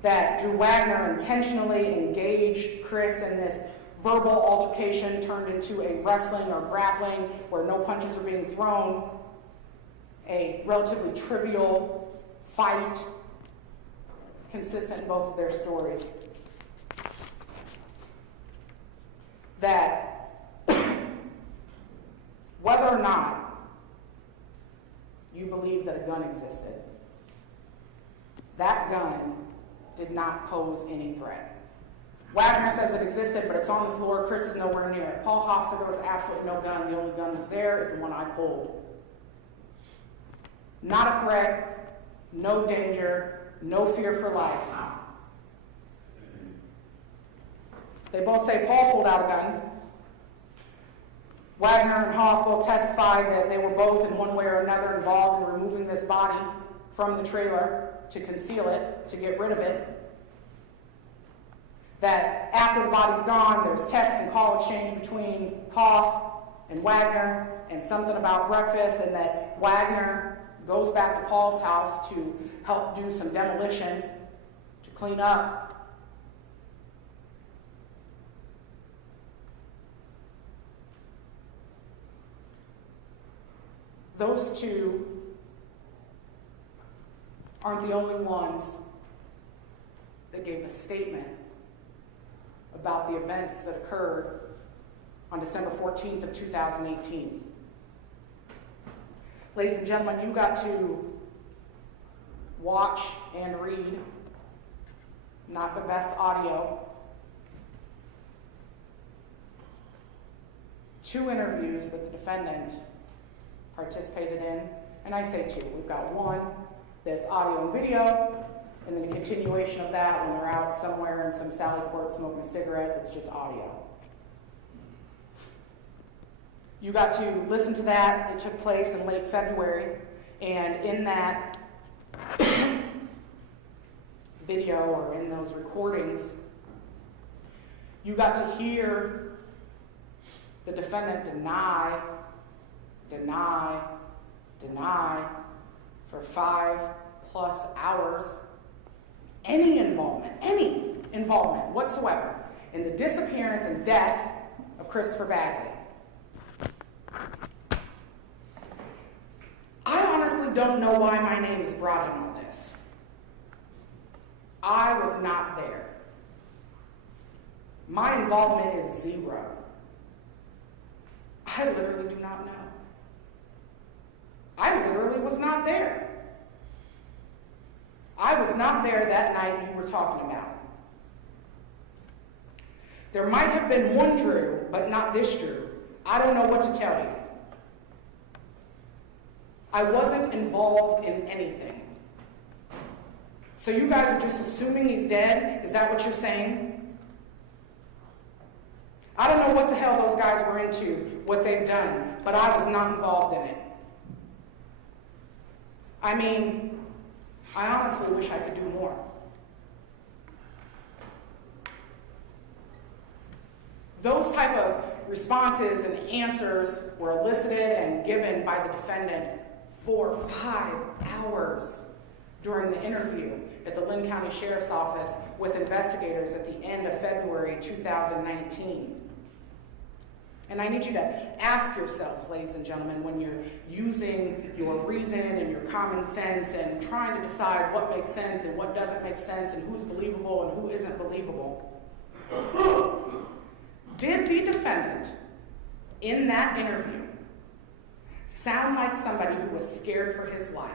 That Drew Wagner intentionally engaged Chris in this verbal altercation turned into a wrestling or grappling where no punches are being thrown, a relatively trivial fight, consistent in both of their stories. That whether or not you believe that a gun existed, that gun did not pose any threat. Wagner says it existed, but it's on the floor. Chris is nowhere near it. Paul Hoff said there was absolutely no gun. The only gun that's there is the one I pulled. Not a threat, no danger, no fear for life. They both say Paul pulled out a gun. Wagner and Hoff both testified that they were both in one way or another involved in removing this body from the trailer to conceal it, to get rid of it. That after the body's gone, there's text and call exchange between Hoff and Wagner and something about breakfast, and that Wagner goes back to Paul's house to help do some demolition, to clean up. Those two aren't the only ones that gave a statement about the events that occurred on December 14th of 2018. Ladies and gentlemen, you got to watch and read, not the best audio, 2 interviews that the defendant participated in, and I say 2. We've got one that's audio and video, And then a continuation of that when they're out somewhere in some Sally Port smoking a cigarette, it's just audio. You got to listen to that. It took place in late February. And in that video or in those recordings, you got to hear the defendant deny for 5+ hours any involvement whatsoever in the disappearance and death of Christopher Bagley. I honestly don't know why my name is brought in on this. I was not there. My involvement is 0. I literally do not know. I literally was not there. I was not there that night you were talking about. There might have been one Drew, but not this Drew. I don't know what to tell you. I wasn't involved in anything. So you guys are just assuming he's dead? Is that what you're saying? I don't know what the hell those guys were into, what they've done, but I was not involved in it. I mean, I honestly wish I could do more. Those type of responses and answers were elicited and given by the defendant for 5 hours during the interview at the Lynn County Sheriff's Office with investigators at the end of February 2019. And I need you to ask yourselves, ladies and gentlemen, when you're using your reason and your common sense and trying to decide what makes sense and what doesn't make sense and who's believable and who isn't believable, did the defendant in that interview sound like somebody who was scared for his life?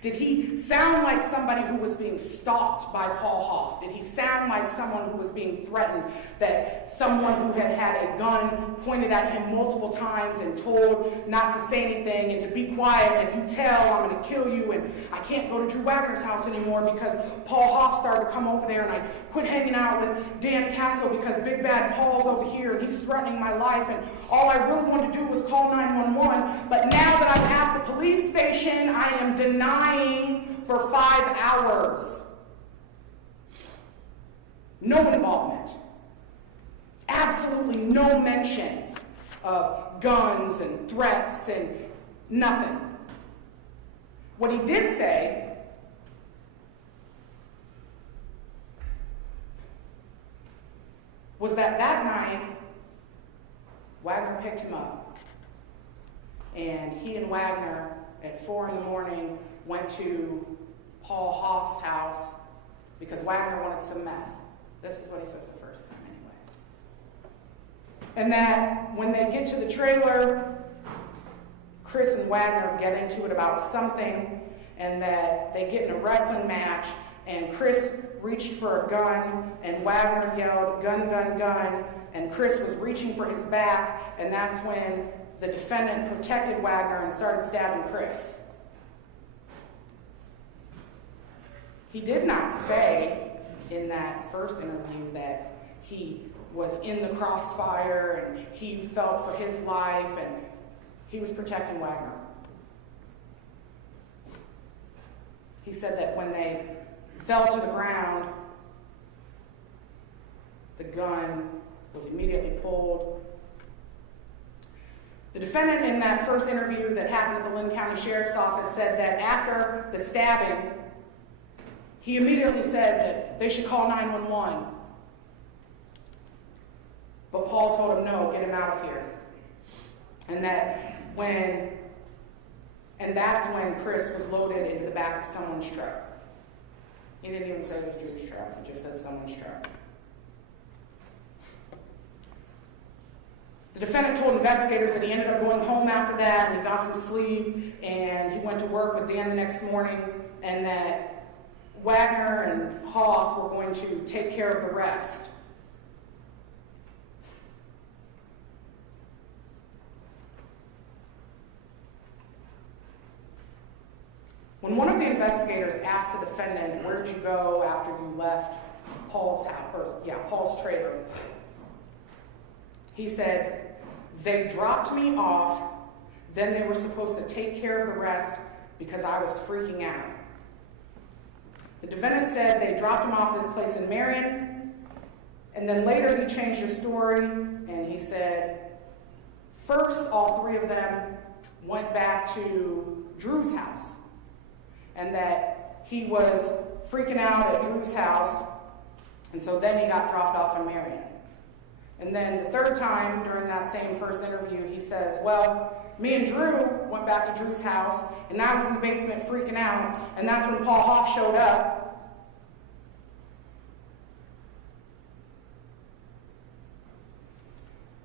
Did he sound like somebody who was being stalked by Paul Hoff? Did he sound like someone who was being threatened, that someone who had had a gun pointed at him multiple times and told not to say anything and to be quiet? If you tell, I'm going to kill you, and I can't go to Drew Wagner's house anymore because Paul Hoff started to come over there, and I quit hanging out with Dan Castle because Big Bad Paul's over here and he's threatening my life, and all I really wanted to do was call 911, but now that I'm at the police station, I am denying for 5 hours. No involvement. Absolutely no mention of guns and threats and nothing. What he did say was that night, Wagner picked him up, and he and Wagner at 4 a.m. went to Paul Hoff's house because Wagner wanted some meth. This is what he says the first time anyway. And that when they get to the trailer, Chris and Wagner get into it about something, and that they get in a wrestling match, and Chris reached for a gun, and Wagner yelled, "Gun, gun, gun," and Chris was reaching for his back, and that's when the defendant protected Wagner and started stabbing Chris. He did not say in that first interview that he was in the crossfire and he felt for his life, and he was protecting Wagner. He said that when they fell to the ground, the gun was immediately pulled. The defendant in that first interview that happened at the Lynn County Sheriff's Office said that after the stabbing, he immediately said that they should call 911. But Paul told him, no, get him out of here. And that's when Chris was loaded into the back of someone's truck. He didn't even say it was Drew's truck, he just said someone's truck. The defendant told investigators that he ended up going home after that, and he got some sleep, and he went to work with Dan the next morning, and that Wagner and Hoff were going to take care of the rest. When one of the investigators asked the defendant, where'd you go after you left Paul's house, Paul's trailer? He said, they dropped me off, then they were supposed to take care of the rest because I was freaking out. The defendant said they dropped him off at this place in Marion, and then later he changed his story, and he said, first all three of them went back to Drew's house, and that he was freaking out at Drew's house, and so then he got dropped off in Marion. And then the third time during that same first interview, he says, well, me and Drew went back to Drew's house, and I was in the basement freaking out, and that's when Paul Hoff showed up.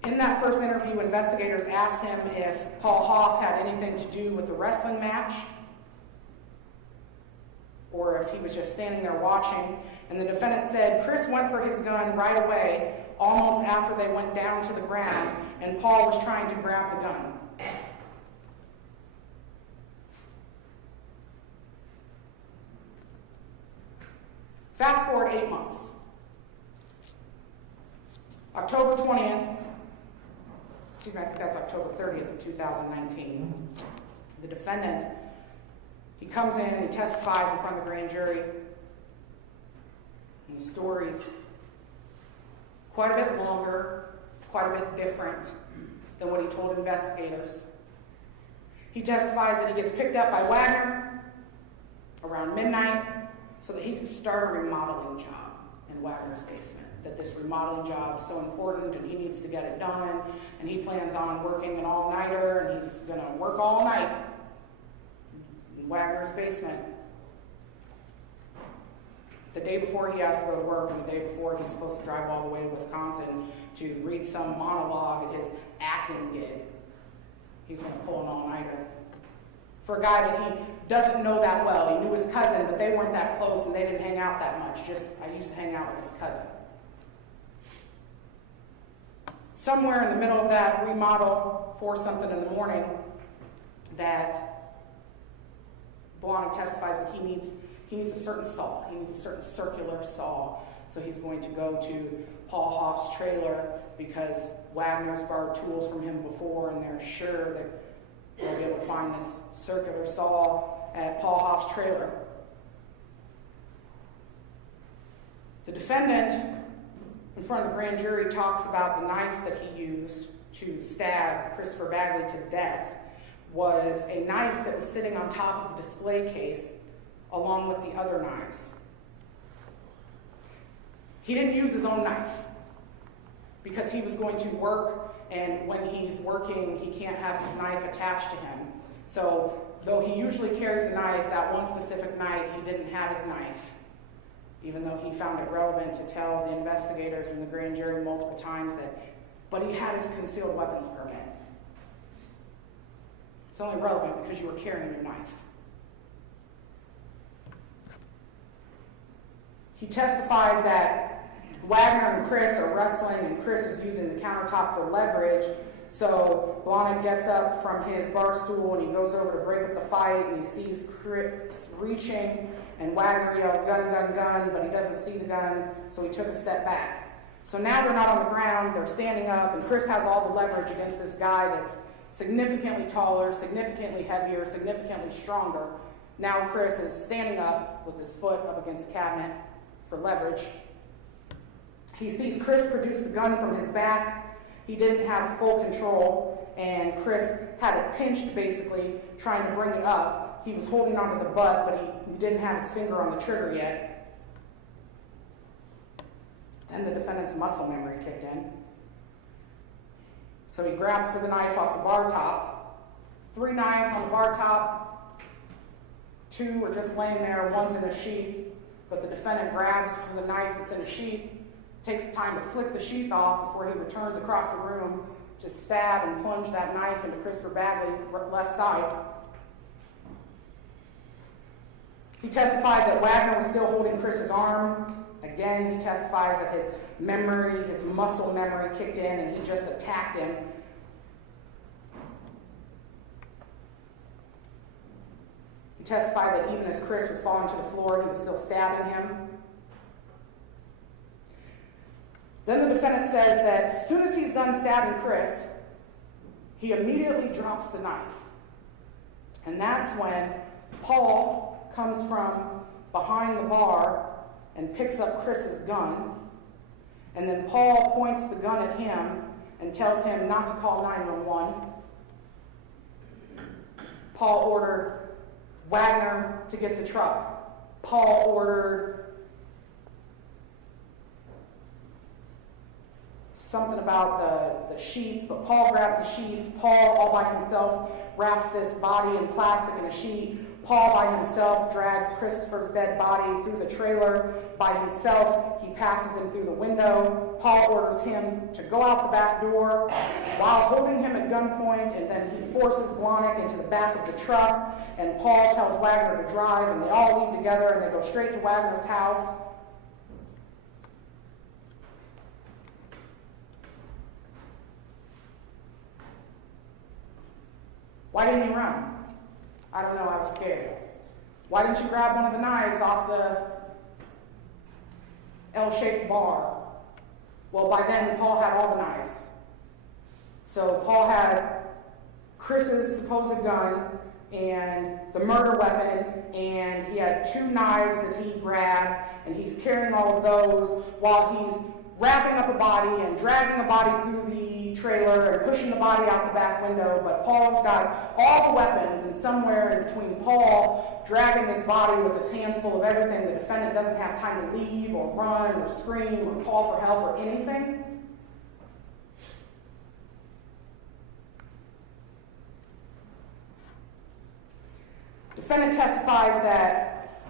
In that first interview, investigators asked him if Paul Hoff had anything to do with the wrestling match, or if he was just standing there watching. And the defendant said Chris went for his gun right away, almost after they went down to the ground, and Paul was trying to grab the gun. Fast forward 8 months. October 20th, I think that's October 30th of 2019. The defendant, he comes in, he testifies in front of the grand jury, and the story's quite a bit longer, quite a bit different than what he told investigators. He testifies that he gets picked up by Wagner around midnight so that he can start a remodeling job in Wagner's basement. That this remodeling job is so important and he needs to get it done, and he plans on working an all-nighter, and he's going to work all night in Wagner's basement. The day before he has to go to work, and the day before he's supposed to drive all the way to Wisconsin to read some monologue at his acting gig, he's going to pull an all-nighter. For a guy that he doesn't know that well. He knew his cousin, but they weren't that close and they didn't hang out that much. I used to hang out with his cousin. Somewhere in the middle of that remodel, 4-something in the morning, that Blahnik testifies that he needs a certain saw. He needs a certain circular saw. So he's going to go to Paul Hoff's trailer because Wagner's borrowed tools from him before, and they're sure that they'll be able to find this circular saw at Paul Hoff's trailer. The defendant, in front of the grand jury, talks about the knife that he used to stab Christopher Bagley to death was a knife that was sitting on top of the display case along with the other knives. He didn't use his own knife because he was going to work, and when he's working, he can't have his knife attached to him. So, though he usually carries a knife, that one specific night, he didn't have his knife, even though he found it relevant to tell the investigators and the grand jury multiple times but he had his concealed weapons permit. It's only relevant because you were carrying your knife. He testified that Wagner and Chris are wrestling, and Chris is using the countertop for leverage. So Blahnik gets up from his bar stool and he goes over to break up the fight, and he sees Chris reaching, and Wagner yells, "Gun, gun, gun," but he doesn't see the gun, so he took a step back. So now they're not on the ground, they're standing up, and Chris has all the leverage against this guy that's significantly taller, significantly heavier, significantly stronger. Now Chris is standing up with his foot up against the cabinet for leverage. He sees Chris produce the gun from his back. He didn't have full control, and Chris had it pinched, basically, trying to bring it up. He was holding onto the butt, but he didn't have his finger on the trigger yet. Then the defendant's muscle memory kicked in. So he grabs for the knife off the bar top. 3 knives on the bar top. 2 were just laying there, one's in a sheath, but the defendant grabs for the knife that's in a sheath, takes the time to flick the sheath off before he returns across the room to stab and plunge that knife into Christopher Bagley's left side. He testified that Wagner was still holding Chris's arm. Again, he testifies that his memory, his muscle memory kicked in and he just attacked him. He testified that even as Chris was falling to the floor, he was still stabbing him. Then the defendant says that as soon as he's done stabbing Chris, he immediately drops the knife. And that's when Paul comes from behind the bar and picks up Chris's gun. And then Paul points the gun at him and tells him not to call 911. Paul ordered Wagner to get the truck. Paul ordered something about the sheets, but Paul grabs the sheets. Paul, all by himself, wraps this body in plastic in a sheet. Paul, by himself, drags Christopher's dead body through the trailer. By himself, he passes him through the window. Paul orders him to go out the back door while holding him at gunpoint, and then he forces Blahnik into the back of the truck, and Paul tells Wagner to drive, and they all leave together, and they go straight to Wagner's house. Why didn't you run? I don't know, I was scared. Why didn't you grab one of the knives off the L-shaped bar? Well, by then, Paul had all the knives. So Paul had Chris's supposed gun and the murder weapon, and he had 2 knives that he grabbed, and he's carrying all of those while he's wrapping up a body and dragging a body through the trailer and pushing the body out the back window. But Paul's got all the weapons, and somewhere in between Paul dragging this body with his hands full of everything, the defendant doesn't have time to leave or run or scream or call for help or anything. Defendant testifies that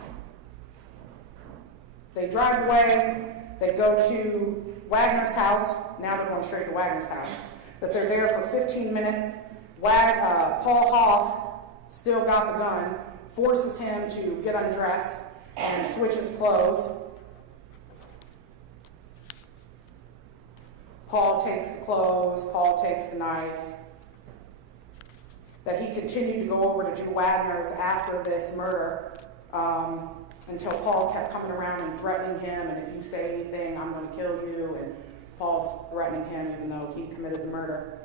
they drive away. They go to Wagner's house. Now they're going straight to Wagner's house. That they're there for 15 minutes. Paul Hoff still got the gun, forces him to get undressed and switch his clothes. Paul takes the clothes. Paul takes the knife. That he continued to go over to Drew Wagner's after this murder until Paul kept coming around and threatening him, and if you say anything, I'm going to kill you, and Paul's threatening him even though he committed the murder.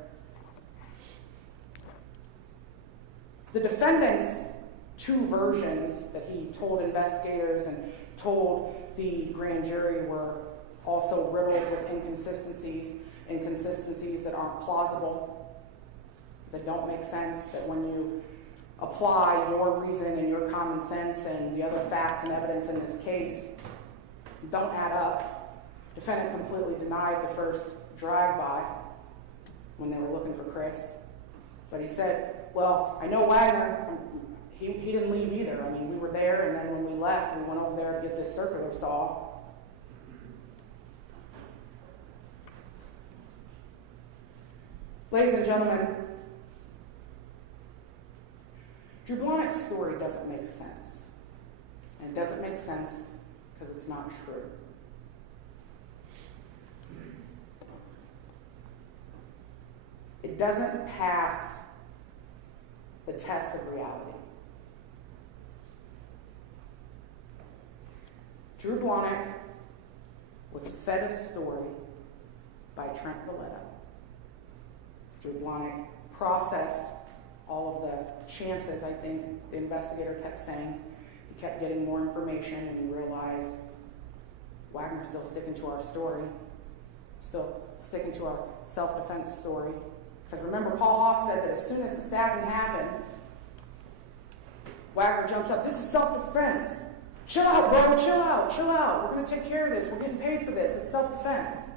The defendant's 2 versions that he told investigators and told the grand jury were also riddled with inconsistencies that aren't plausible, that don't make sense, that when you apply your reason and your common sense and the other facts and evidence in this case don't add up. Defendant completely denied the first drive-by when they were looking for Chris. But he said, well, I know Wagner, he didn't leave either. I mean, we were there, and then when we left, we went over there to get this circular saw. Ladies and gentlemen, Drew Blahnik's story doesn't make sense. And it doesn't make sense because it's not true. It doesn't pass the test of reality. Drew Blahnik was fed a story by Trent Valletta. Drew Blahnik processed all of the chances, I think the investigator kept saying. He kept getting more information, and he realized Wagner's still sticking to our story, still sticking to our self-defense story. Because remember, Paul Hoff said that as soon as the stabbing happened, Wagner jumps up, this is self-defense. Chill out, bro, chill out, chill out. We're going to take care of this. We're getting paid for this. It's self-defense.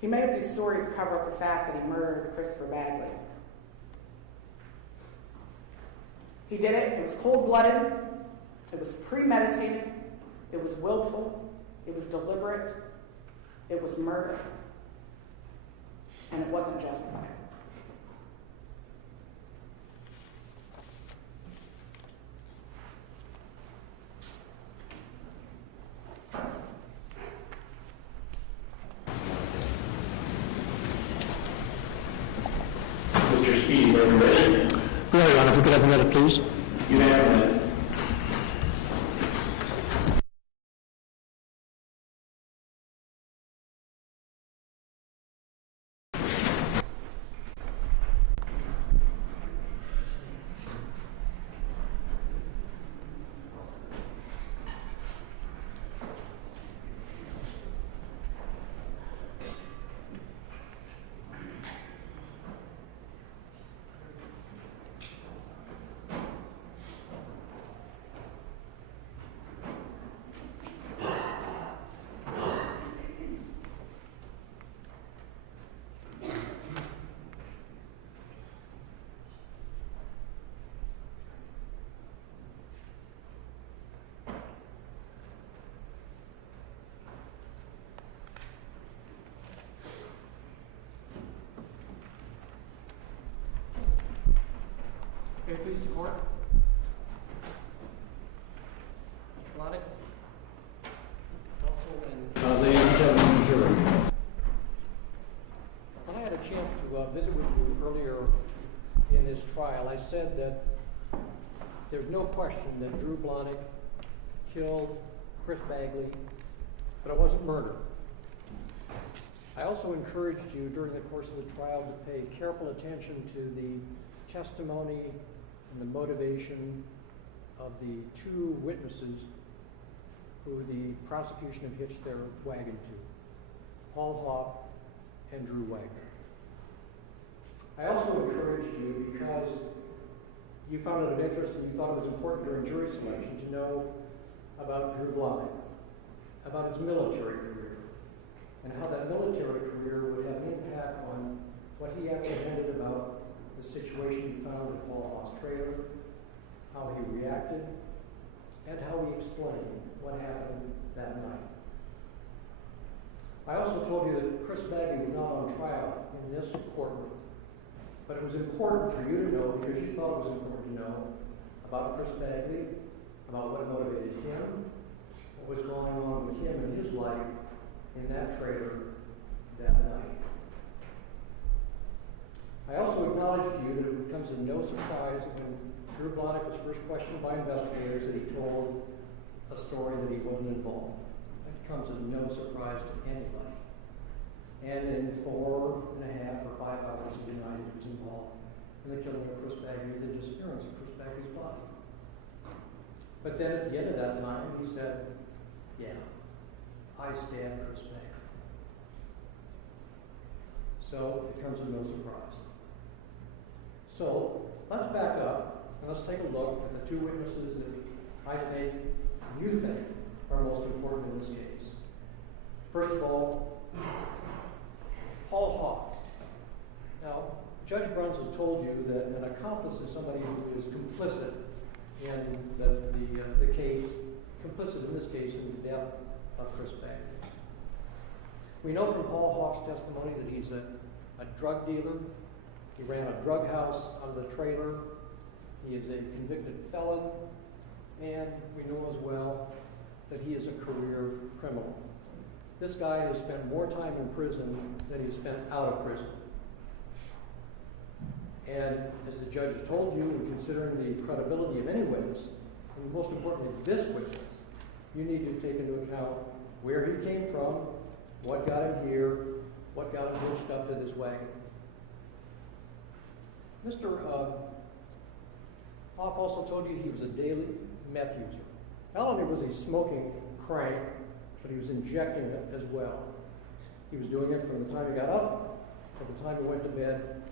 He made up these stories to cover up the fact that he murdered Christopher Bagley. He did it. It was cold-blooded. It was premeditated. It was willful. It was deliberate. It was murder. And it wasn't justified. Mr. Speed, are we counsel, could I have a minute, please? You have a minute. Okay, please, the court. Blahnik. Counsel and Ladies and gentlemen, jury. when I had a chance to visit with you earlier in this trial, I said that there's no question that Drew Blahnik killed Chris Bagley, but it wasn't murder. I also encouraged you during the course of the trial to pay careful attention to the testimony and the motivation of the two witnesses who the prosecution have hitched their wagon to, Paul Hoff and Drew Wagner. I also encouraged you because you found it of interest and you thought it was important during jury selection to know about Drew Blahnik, about his military career, and how that military career would have an impact on what he apprehended about the situation he found at Paul Hoff's trailer, how he reacted, and how he explained what happened that night. I also told you that Chris Bagley was not on trial in this courtroom, but it was important for you to know, because you thought it was important to know, about Chris Bagley, about what motivated him, what was going on with him in his life in that trailer that night. I also acknowledged to you that it comes as no surprise that when Drew Blahnik was first questioned by investigators that he told a story that he wasn't involved. That comes as no surprise to anybody. And in 4.5 or 5 hours he denied he was involved in the killing of Chris Bagley, the disappearance of Chris Bagley's body. But then at the end of that time he said, yeah, I stabbed Chris Bagley. So it comes as no surprise. So let's back up and let's take a look at the two witnesses that I think you think are most important in this case. First of all, Paul Hoff. Now, Judge Bruns has told you that an accomplice is somebody who is complicit in the case, complicit in this case in the death of Chris Bagley. We know from Paul Hoff's testimony that he's a drug dealer. He ran a drug house out of the trailer. He is a convicted felon. And we know as well that he is a career criminal. This guy has spent more time in prison than he's spent out of prison. And as the judge has told you, in considering the credibility of any witness, and most importantly this witness, you need to take into account where he came from, what got him here, what got him hitched up to this wagon. Mr. Hoff also told you he was a daily meth user. Not only was he smoking crank, but he was injecting it as well. He was doing it from the time he got up to the time he went to bed,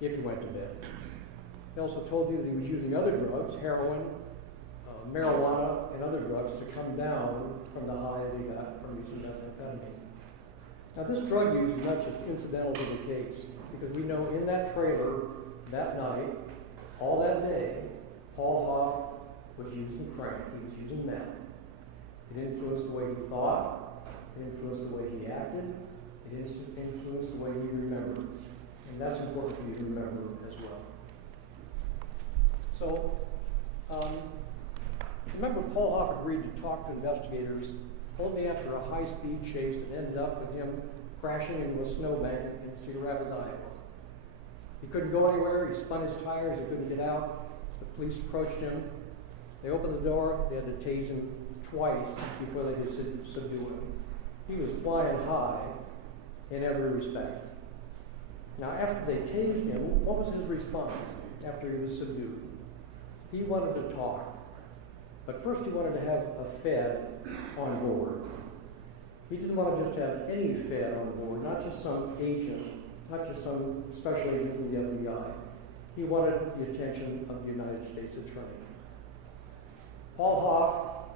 if he went to bed. He also told you that he was using other drugs, heroin, marijuana, and other drugs to come down from the high that he got from using methamphetamine. Now this drug use is not just incidental to the case, because we know in that trailer that night, all that day, Paul Hoff was using crank. He was using meth. It influenced the way he thought. It influenced the way he acted. It influenced the way he remembered. And that's important for you to remember as well. So, remember Paul Hoff agreed to talk to investigators only after a high-speed chase that ended up with him crashing into a snowbank in Cedar Rapids, Iowa. He couldn't go anywhere. He spun his tires. He couldn't get out. The police approached him. They opened the door. They had to tase him twice before they could subdue him. He was flying high in every respect. Now, after they tased him, what was his response after he was subdued? He wanted to talk. But first he wanted to have a Fed on board. He didn't want to just have any Fed on board, not just some agent, not just some special agent from the FBI. He wanted the attention of the United States Attorney. Paul Hoff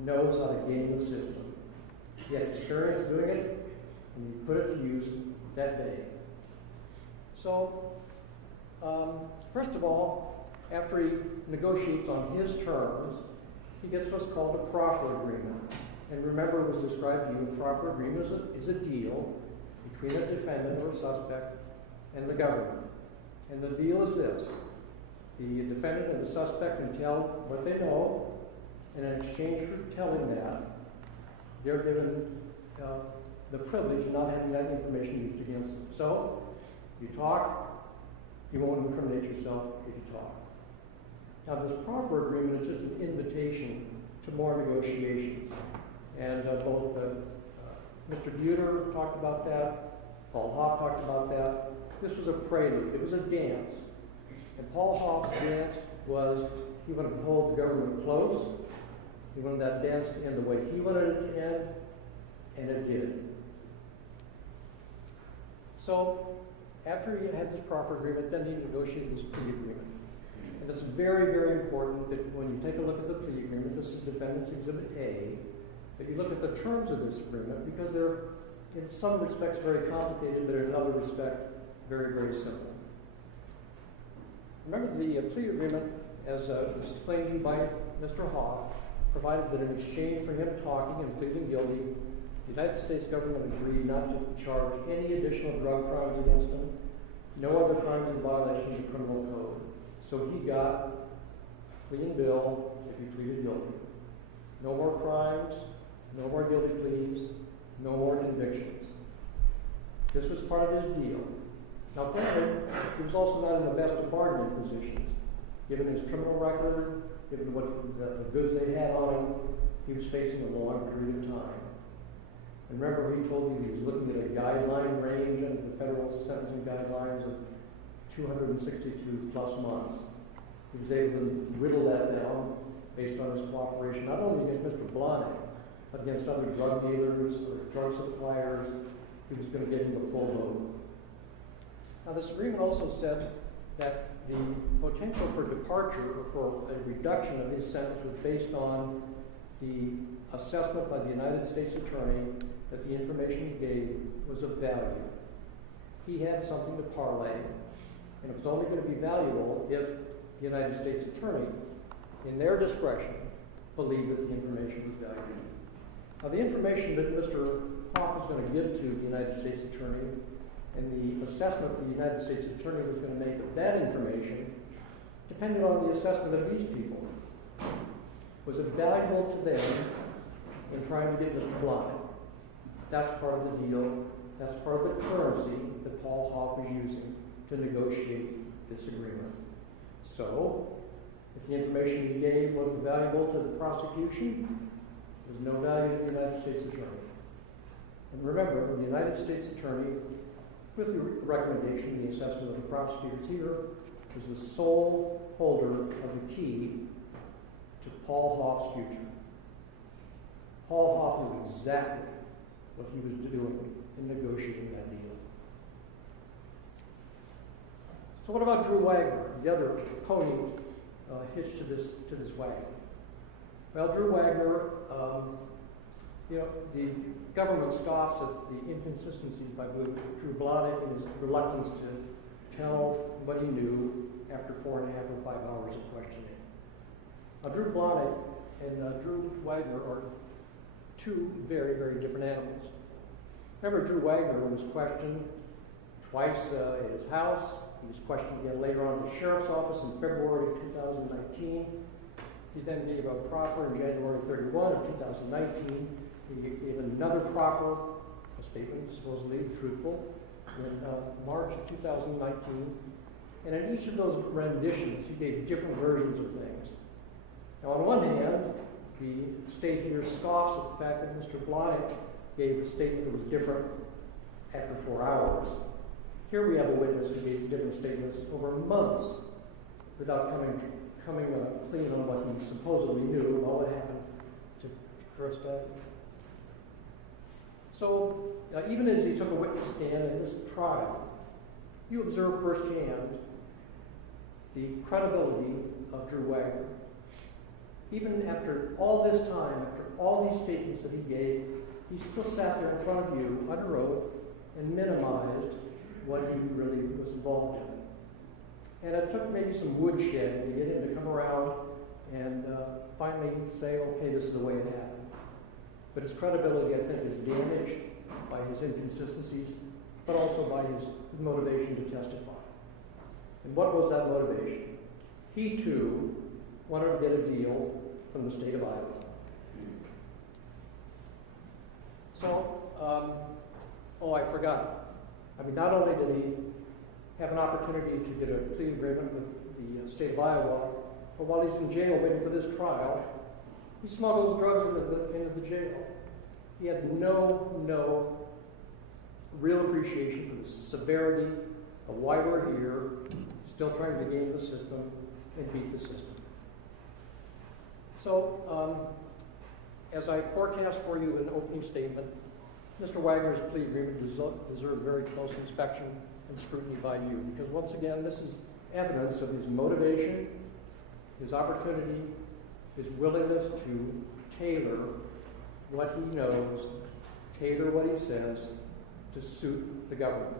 knows how to game the system. He had experience doing it, and he put it to use that day. So, first of all, after he negotiates on his terms, he gets what's called a proffer agreement. And remember, it was described to you, a proffer agreement is a deal between a defendant or a suspect and the government. And the deal is this. The defendant and the suspect can tell what they know, and in exchange for telling that, they're given the privilege of not having that information used against them. So, you talk, you won't incriminate yourself if you talk. Now, this proffer agreement is just an invitation to more negotiations. And both Mr. Buter talked about that, Paul Hoff talked about that. This was a prelude. It was a dance. And Paul Hoff's dance was he wanted to hold the government close. He wanted that dance to end the way he wanted it to end, and it did. So, after he had this proffer agreement, then he negotiated this plea agreement. And it's very, very important that when you take a look at the plea agreement, this is Defendant's Exhibit A, that you look at the terms of this agreement, because they're, in some respects, very complicated, but in another respect, very, very simple. Remember, the plea agreement, as explained to you by Mr. Hoff, provided that in exchange for him talking and pleading guilty, the United States government agreed not to charge any additional drug crimes against him, no other crimes in violation of the criminal code. So he got a clean bill if he pleaded guilty. No more crimes, no more guilty pleas, no more convictions. This was part of his deal. Now, granted, he was also not in the best of bargaining positions. Given his criminal record, given what the goods they had on him, he was facing a long period of time. And remember, he told me he was looking at a guideline range under the federal sentencing guidelines of 262 plus months. He was able to whittle that down based on his cooperation, not only against Mr. Blahnik, but against other drug dealers or drug suppliers. He was going to get him the full load. Now, this agreement also said that the potential for departure or for a reduction of his sentence was based on the assessment by the United States Attorney that the information he gave was of value. He had something to parlay, and it was only going to be valuable if the United States Attorney, in their discretion, believed that the information was valuable. Now, the information that Mr. Hoff was going to give to the United States Attorney and the assessment the United States Attorney was going to make of that information depended on the assessment of these people. Was it valuable to them in trying to get Mr. Blahnik? That's part of the deal. That's part of the currency that Paul Hoff was using to negotiate this agreement. So, if the information he gave wasn't valuable to the prosecution, there's no value to the United States Attorney. And remember, the United States Attorney, with the recommendation and the assessment of the prosecutors here, is the sole holder of the key to Paul Hoff's future. Paul Hoff knew exactly what he was doing in negotiating that deal. So what about Drew Wagner, the other pony hitched to this wagon? Well, Drew Wagner, the government scoffs at the inconsistencies by Drew Blahnik and his reluctance to tell what he knew after 4.5 or 5 hours of questioning. Now, Drew Blahnik and Drew Wagner are two very, very different animals. Remember, Drew Wagner was questioned twice at his house. He was questioned again later on at the sheriff's office in February of 2019. He then gave a proffer on January 31 of 2019. He gave another proffer, a statement supposedly truthful, in March of 2019. And in each of those renditions, he gave different versions of things. Now, on one hand, the state here scoffs at the fact that Mr. Blahnik gave a statement that was different after 4 hours. Here we have a witness who gave different statements over months without coming clean on what he supposedly knew about what happened to Chris Bagley. So, even as he took a witness stand in this trial, you observe firsthand the credibility of Drew Wagner. Even after all this time, after all these statements that he gave, he still sat there in front of you under oath and minimized what he really was involved in. And it took maybe some woodshed to get him to come around and finally say, okay, this is the way it happened. But his credibility, I think, is damaged by his inconsistencies, but also by his motivation to testify. And what was that motivation? He, too, wanted to get a deal from the state of Iowa. So, I forgot. I mean, not only did he have an opportunity to get a plea agreement with the state of Iowa, but while he's in jail waiting for this trial, he smuggles drugs into the jail. He had no real appreciation for the severity of why we're here, still trying to game the system and beat the system. So, as I forecast for you in the opening statement, Mr. Wagner's plea agreement deserved very close inspection and scrutiny by you, because once again, this is evidence of his motivation, his opportunity, his willingness to tailor what he knows, tailor what he says to suit the government.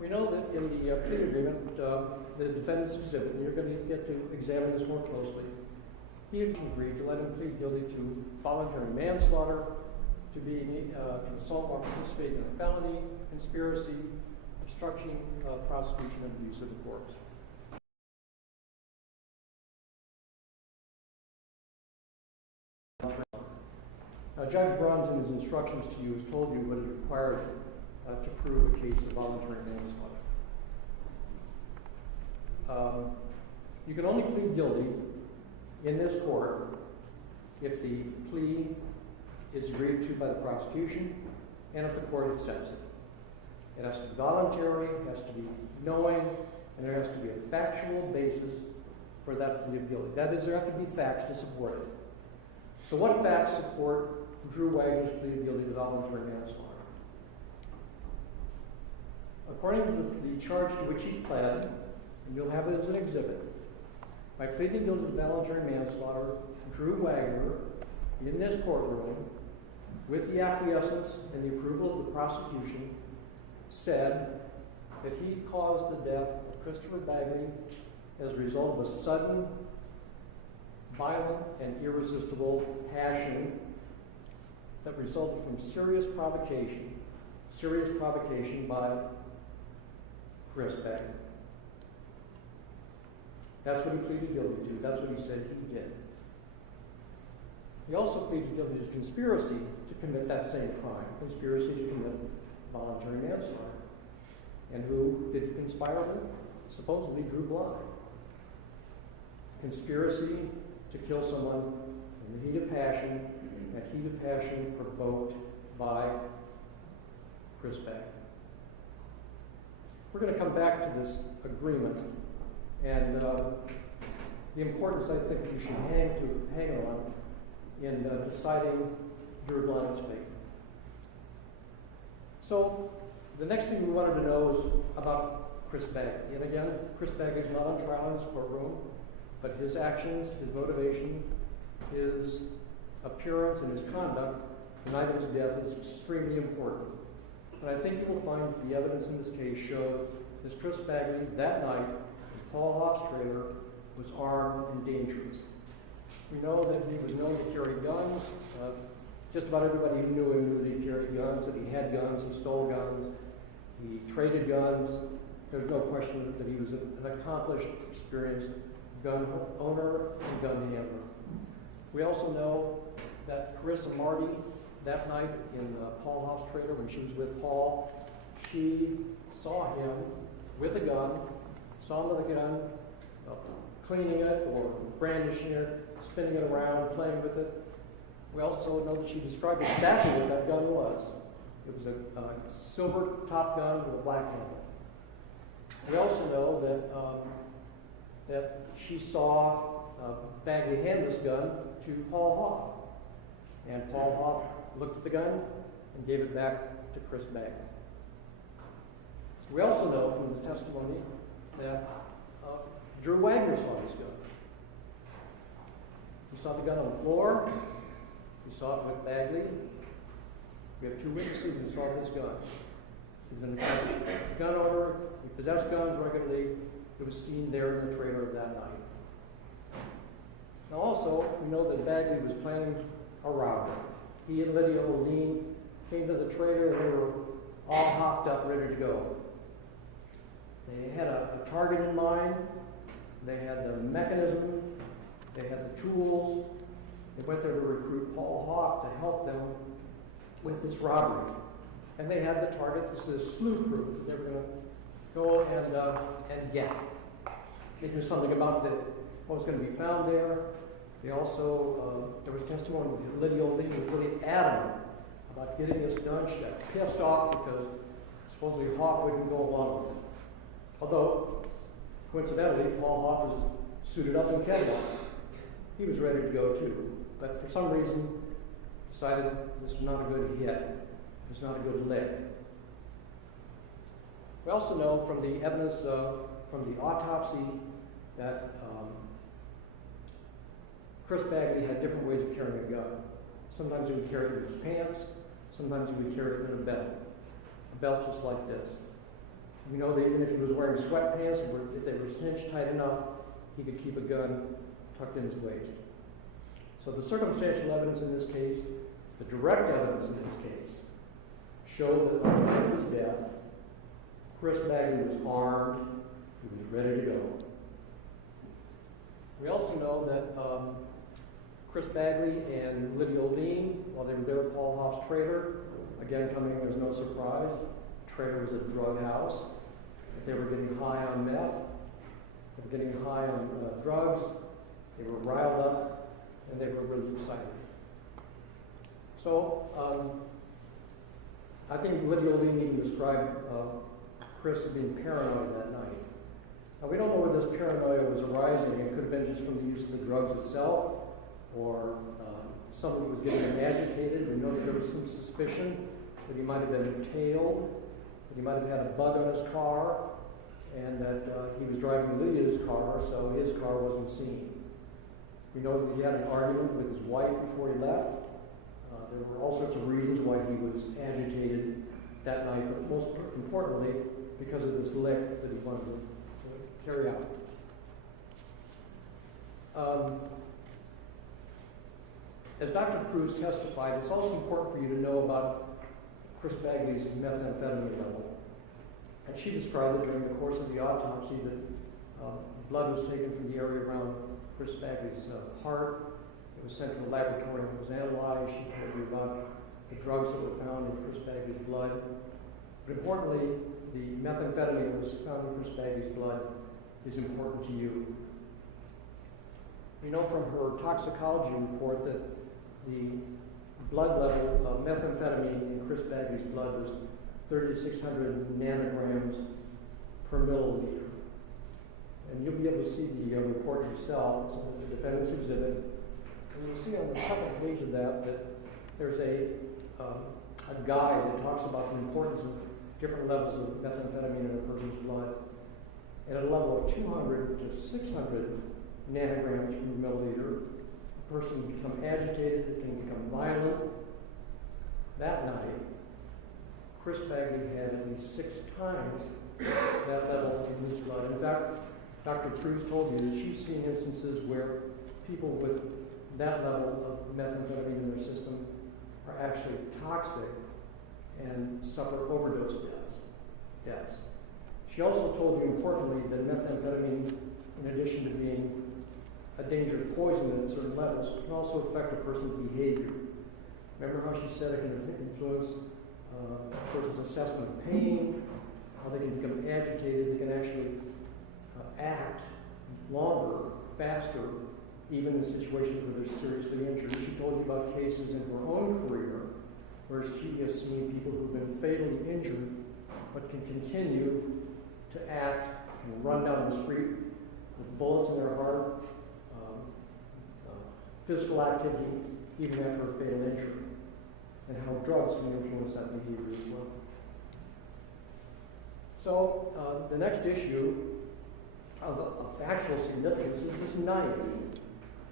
We know that in the plea agreement, the defendant's exhibit, and you're going to get to examine this more closely, he agreed to let him plead guilty to voluntary manslaughter, to assault while participating in a felony, conspiracy, obstructing prosecution, and abuse of the courts. Now, Judge Bruns, in his instructions to you, has told you what is required to prove a case of voluntary manslaughter. You can only plead guilty in this court if the plea is agreed to by the prosecution and if the court accepts it. It has to be voluntary, it has to be knowing, and there has to be a factual basis for that plea of guilty. That is, there have to be facts to support it. So what facts support Drew Wagner's plea of guilty to voluntary manslaughter? According to the charge to which he pled, and you'll have it as an exhibit, by pleading guilty to voluntary manslaughter, Drew Wagner, in this courtroom, with the acquiescence and the approval of the prosecution, said that he caused the death of Christopher Bagley as a result of a sudden, violent, and irresistible passion that resulted from serious provocation by Chris Bagley. That's what he pleaded guilty to. That's what he said he did. He also pleaded guilty to conspiracy to commit that same crime, conspiracy to commit voluntary manslaughter. And who did he conspire with? Supposedly Drew Blahnik. Conspiracy to kill someone in the heat of passion, that heat of passion provoked by Chris Bagley. We're going to come back to this agreement and the importance, I think, that you should hang on in deciding Drew Blahnik's fate. So the next thing we wanted to know is about Chris Bagley. And again, Chris Bagley is not on trial in this courtroom, but his actions, his motivation, his appearance, and his conduct the night of his death is extremely important. And I think you will find that the evidence in this case showed that Chris Bagley that night in Paul Hoff's trailer was armed and dangerous. We know that he was known to carry guns. Just about everybody who knew him knew that he carried guns, that he had guns, he stole guns, he traded guns. There's no question that he was an accomplished, experienced gun owner and gun handler. We also know that Carissa Marty, that night in Paul Hoff's trailer when she was with Paul, she saw him with a gun, saw him with a gun, cleaning it or brandishing it, spinning it around, playing with it. We also know that she described exactly what that gun was. It was a silver top gun with a black handle. We also know that she saw Bagley hand this gun to Paul Hoff. And Paul Hoff looked at the gun and gave it back to Chris Bagley. We also know from the testimony that Drew Wagner saw this gun. He saw the gun on the floor. He saw it with Bagley. We have two witnesses who saw this gun. He was an accomplished gun owner. He possessed guns regularly. It was seen there in the trailer that night. Now also, we know that Bagley was planning a robbery. He and Lydia O'Lean came to the trailer and they were all hopped up, ready to go. They had a target in mind. They had the mechanism. They had the tools. They went there to recruit Paul Hoff to help them with this robbery. And they had the target, this slew crew that they were going to go and get. They knew something about what was going to be found there. They also, there was testimony that Lydia O'Lean was really adamant about getting this done. She got pissed off because supposedly Hoff wouldn't go along with it. Although, coincidentally, Paul Hoff was suited up in Cadillac. He was ready to go too. But for some reason, decided this was not a good hit. It was not a good lick. We also know from the evidence from the autopsy that Chris Bagley had different ways of carrying a gun. Sometimes he would carry it in his pants. Sometimes he would carry it in a belt just like this. We know that even if he was wearing sweatpants, if they were cinched tight enough, he could keep a gun tucked in his waist. So the circumstantial evidence in this case, the direct evidence in this case, showed that on the night of his death, Chris Bagley was armed, he was ready to go. We also know that Chris Bagley and Lydia O'Lean, while they were there at Paul Hoff's trailer, again coming as no surprise, the trailer was a drug house. They were getting high on meth, they were getting high on drugs, they were riled up, and they were really excited. So, I think Lydia O'Lean even described Chris as being paranoid that night. Now, we don't know where this paranoia was arising. It could have been just from the use of the drugs itself, or somebody was getting him agitated. We know that there was some suspicion that he might have been tailed, that he might have had a bug on his car, and that he was driving Lydia's car, so his car wasn't seen. We know that he had an argument with his wife before he left. There were all sorts of reasons why he was agitated that night, but most importantly, because of this lick that he wanted to carry out. As Dr. Cruz testified, it's also important for you to know about Chris Bagley's methamphetamine level. And she described that during the course of the autopsy that blood was taken from the area around Chris Bagley's heart. It was sent to a laboratory and it was analyzed. She told you about the drugs that were found in Chris Bagley's blood. But importantly, the methamphetamine that was found in Chris Bagley's blood is important to you. We know from her toxicology report that the blood level of methamphetamine in Chris Bagley's blood was 3,600 nanograms per milliliter. And you'll be able to see the report yourself. It's on the defendant's exhibit. And you'll see on the second page of that there's a guide that talks about the importance of different levels of methamphetamine in a person's blood. At a level of 200 to 600 nanograms per milliliter, a person can become agitated, they can become violent. That night, Chris Bagley had at least 6 times that level in his blood. In fact, Dr. Cruz told me that she's seen instances where people with that level of methamphetamine in their system are actually toxic and suffer overdose deaths. She also told you, importantly, that methamphetamine, in addition to being a dangerous poison at certain levels, can also affect a person's behavior. Remember how she said it can influence a person's assessment of pain, how they can become agitated, they can actually act longer, faster, even in situations where they're seriously injured. She told you about cases in her own career where she has seen people who've been fatally injured but can continue to act, can run down the street with bullets in their heart, physical activity, even after a fatal injury, and how drugs can influence that behavior as well. So the next issue of factual significance is this knife.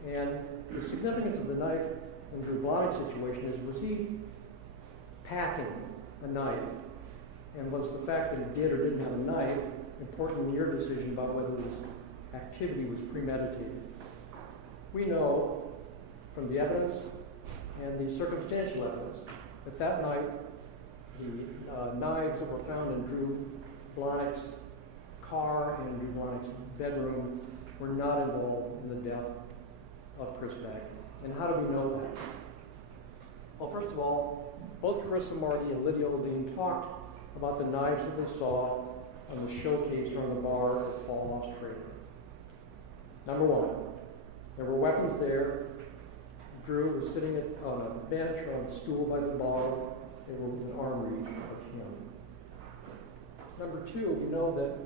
And the significance of the knife in Drew Blahnik's situation is, was he packing a knife? And was the fact that he did or didn't have a knife important in your decision about whether this activity was premeditated? We know from the evidence and the circumstantial evidence that that night, the knives that were found in Drew Blahnik's car and in Drew Blahnik's bedroom were not involved in the death of Chris Bagley. And how do we know that? Well, first of all, both Carissa Marty and Lydia Levine talked about the knives that they saw on the showcase or on the bar at Paul Hoff's trailer. Number one, there were weapons there. Drew was sitting on a bench or on a stool by the bar. They were within arm reach of him. Number two, we know that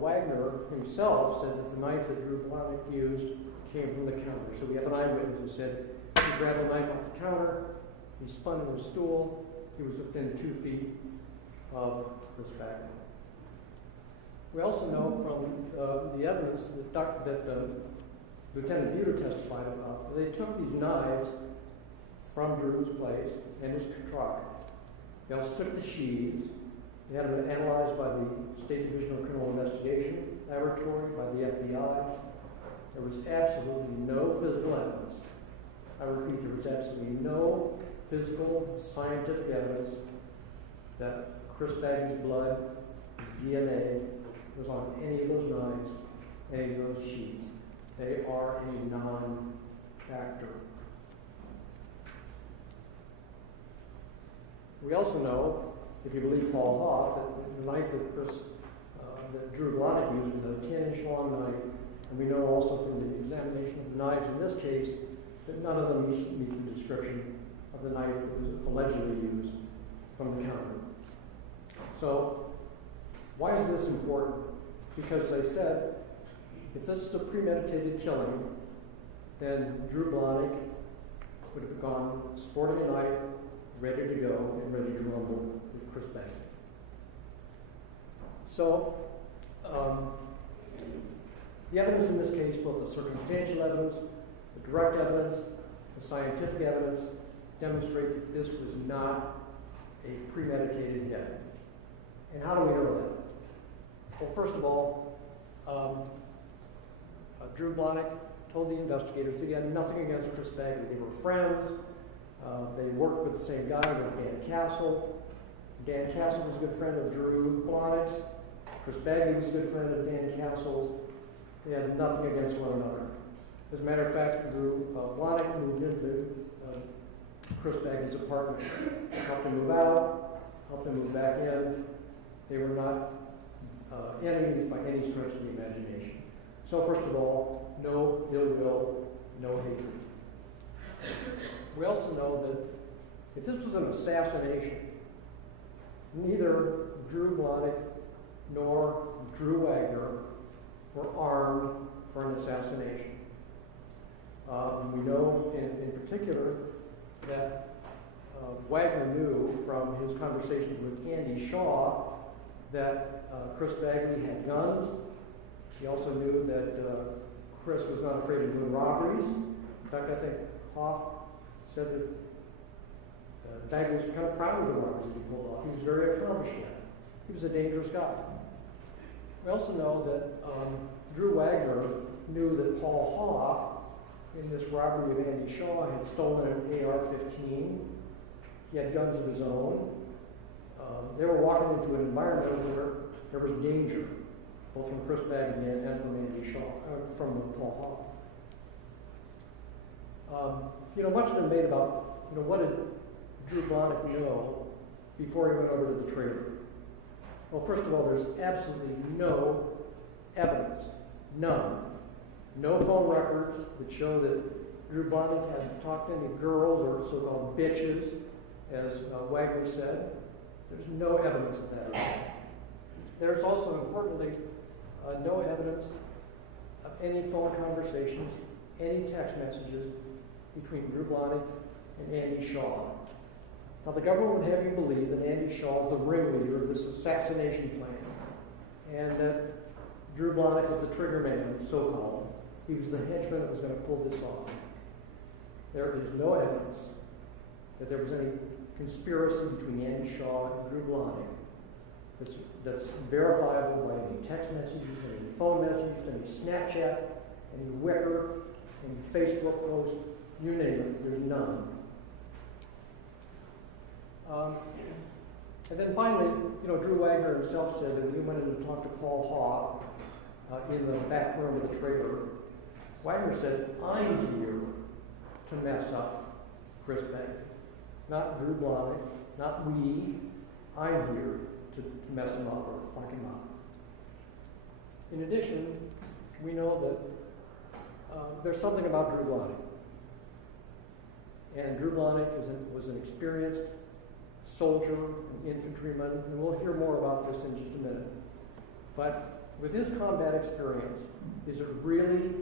Wagner himself said that the knife that Drew Blahnik used came from the counter. So we have an eyewitness who said he grabbed a knife off the counter, he spun in a stool, he was within 2 feet of Chris Bagley. We also know from the evidence that Lieutenant Buter testified about that they took these knives from Drew's place and his truck. They also took the sheaths. They had them analyzed by the State Division of Criminal Investigation Laboratory, by the FBI. There was absolutely no physical evidence. I repeat, there was absolutely no physical, scientific evidence that Chris Bagley's blood, his DNA, was on any of those knives, any of those sheaths. They are a non-factor. We also know, if you believe Paul Hoff, that the knife that Drew Blahnik used was a 10-inch long knife, and we know also from the examination of the knives in this case that none of them meet the description of the knife that was allegedly used from the counter. So, why is this important? Because they said, if this is a premeditated killing, then Drew Blahnik would have gone sporting a knife, ready to go, and ready to rumble with Chris Bagley. So, the evidence in this case, both the circumstantial evidence, the direct evidence, the scientific evidence, demonstrate that this was not a premeditated hit. And how do we know that? Well, first of all, Drew Blahnik told the investigators that he had nothing against Chris Bagley. They were friends. They worked with the same guy, with Dan Castle. Dan Castle was a good friend of Drew Blahnik's. Chris Bagley was a good friend of Dan Castle's. They had nothing against one another. As a matter of fact, Drew Blahnik moved into Chris Bagley's apartment, helped him move out, helped him move back in. They were not enemies by any stretch of the imagination. So first of all, no ill will, no hatred. We also know that if this was an assassination, neither Drew Blahnik nor Drew Wagner were armed for an assassination. We know in particular that Wagner knew from his conversations with Andy Shaw that Chris Bagley had guns. He also knew that Chris was not afraid of doing robberies. In fact, I think Hoff said that Bagley was kind of proud of the robberies that he pulled off. He was very accomplished at it. He was a dangerous guy. We also know that Drew Wagner knew that Paul Hoff, in this robbery of Andy Shaw, had stolen an AR-15. He had guns of his own. They were walking into an environment where there was danger, both from Chris Bagley and from Andy Shaw, from Paul Hoff. Much has been made about, what did Drew Blahnik know before he went over to the trailer? Well, first of all, there's absolutely no evidence, none. No phone records that show that Drew Blahnik had talked to any girls or so-called bitches, as Wagner said. There's no evidence of that at all. There's also, importantly, no evidence of any phone conversations, any text messages between Drew Blahnik and Andy Shaw. Now, the government would have you believe that Andy Shaw is the ringleader of this assassination plan, and that Drew Blahnik was the trigger man, so-called. He was the henchman that was going to pull this off. There is no evidence that there was any conspiracy between Andy Shaw and Drew Blahnik that's verifiable by any text messages, any phone messages, any Snapchat, any Wicker, any Facebook post, you name it, there's none. And then finally, Drew Wagner himself said that when he went in to talk to Paul Hoff in the back room of the trailer, Wagner said, "I'm here to mess up Chris Bagley. Not Drew Blahnik, not we. I'm here to mess him up or fuck him up." In addition, we know that there's something about Drew Blahnik. And Drew Blahnik was an experienced soldier, an infantryman, and we'll hear more about this in just a minute. But with his combat experience, is it really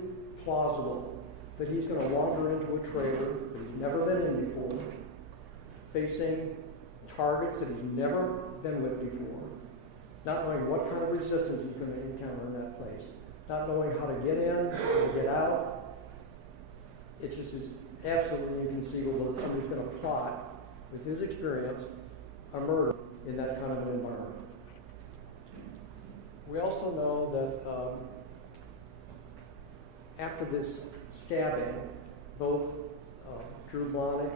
plausible that he's going to wander into a trailer that he's never been in before, facing targets that he's never been with before, not knowing what kind of resistance he's going to encounter in that place, not knowing how to get in, how to get out? It's just absolutely inconceivable that somebody's going to plot, with his experience, a murder in that kind of an environment. We also know that after this stabbing, both Drew Blahnik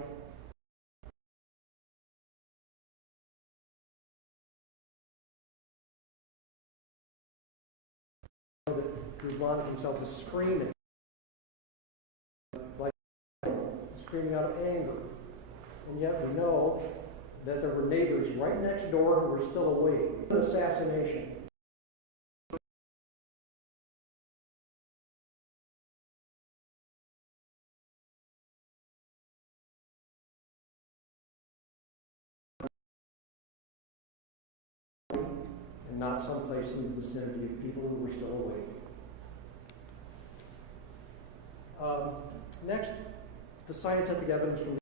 himself was screaming, screaming out of anger. And yet we know that there were neighbors right next door who were still awake. An assassination. And not someplace in the vicinity of people who were still awake. Next, the scientific evidence from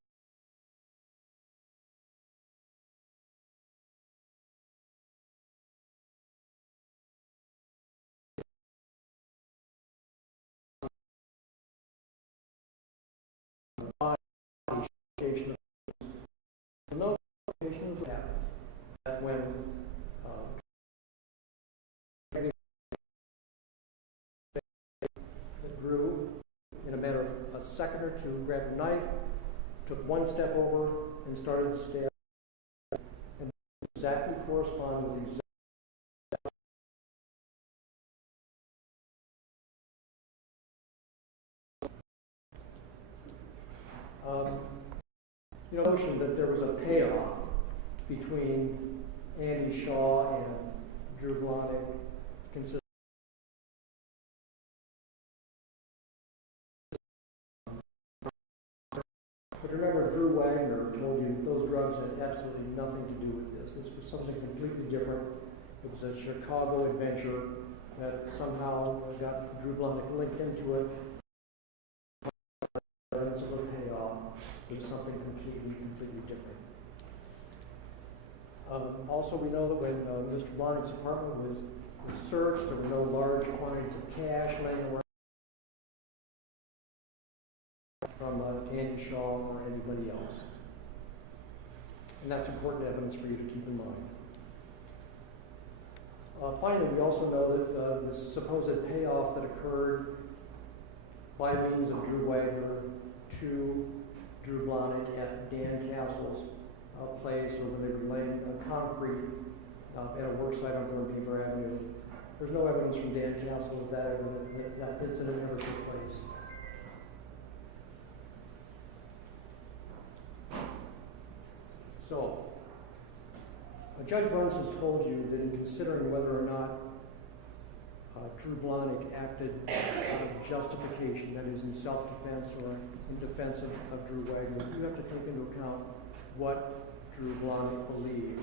no indication of that when Drew, in a matter of a second or two, grabbed a knife, took one step over, and started to stab, and exactly correspond with the notion that there was a payoff between Andy Shaw and Drew Blahnik consistent. But remember, Drew Wagner told you that those drugs had absolutely nothing to do with this. This was something completely different. It was a Chicago adventure that somehow got Drew Blahnik linked into it. Evidence of a payoff. It was something completely different. Also, we know that when Mr. Blahnik's apartment was searched, there were no large quantities of cash laying around from Andy Shaw or anybody else. And that's important evidence for you to keep in mind. Finally, we also know that this supposed payoff that occurred by means of Drew Wagner to Drew Blahnik at Dan Castle's place, or when they were laying concrete at a work site on Beaver Avenue. There's no evidence from Dan Castle that incident ever took place. So, Judge Burns has told you that in considering whether or not Drew Blahnik acted out of justification, that is in self-defense or in defense of Drew Wagner, you have to take into account what Drew Blahnik believed.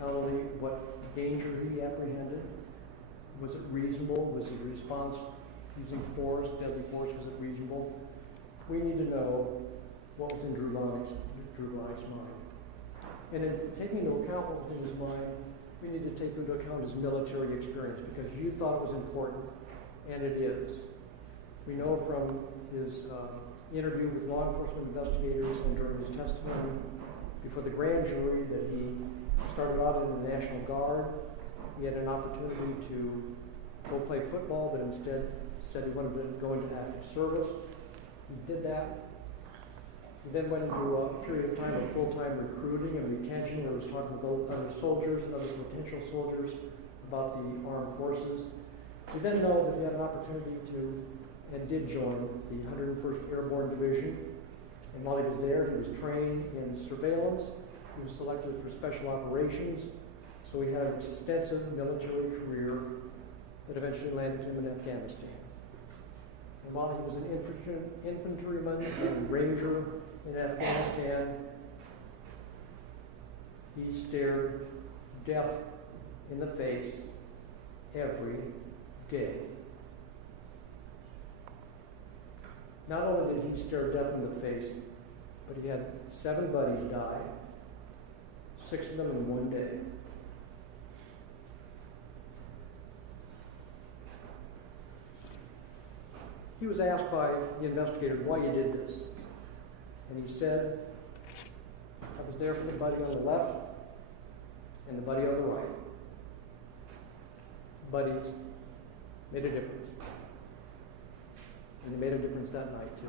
Not only what danger he apprehended, was it reasonable, was his response using force, deadly force, was it reasonable? We need to know what was in Drew Blahnik's mind. And in taking into account what was in his mind, we need to take into account his military experience, because you thought it was important, and it is. We know from his interview with law enforcement investigators and during his testimony before the grand jury that he started out in the National Guard. He had an opportunity to go play football, but instead said he wanted to go into active service. He did that. He then went into a period of time of full-time recruiting and retention, where he was talking with other soldiers and other potential soldiers about the armed forces. We then know that he had an opportunity to, and did join the 101st Airborne Division. And while he was there, he was trained in surveillance. He was selected for special operations. So he had an extensive military career that eventually landed him in Afghanistan. And while he was an infantryman and ranger in Afghanistan, he stared death in the face every day. Not only did he stare death in the face, but he had 7 buddies die, 6 of them in one day. He was asked by the investigator why he did this. And he said, I was there for the buddy on the left and the buddy on the right. Buddies made a difference. And they made a difference that night, too.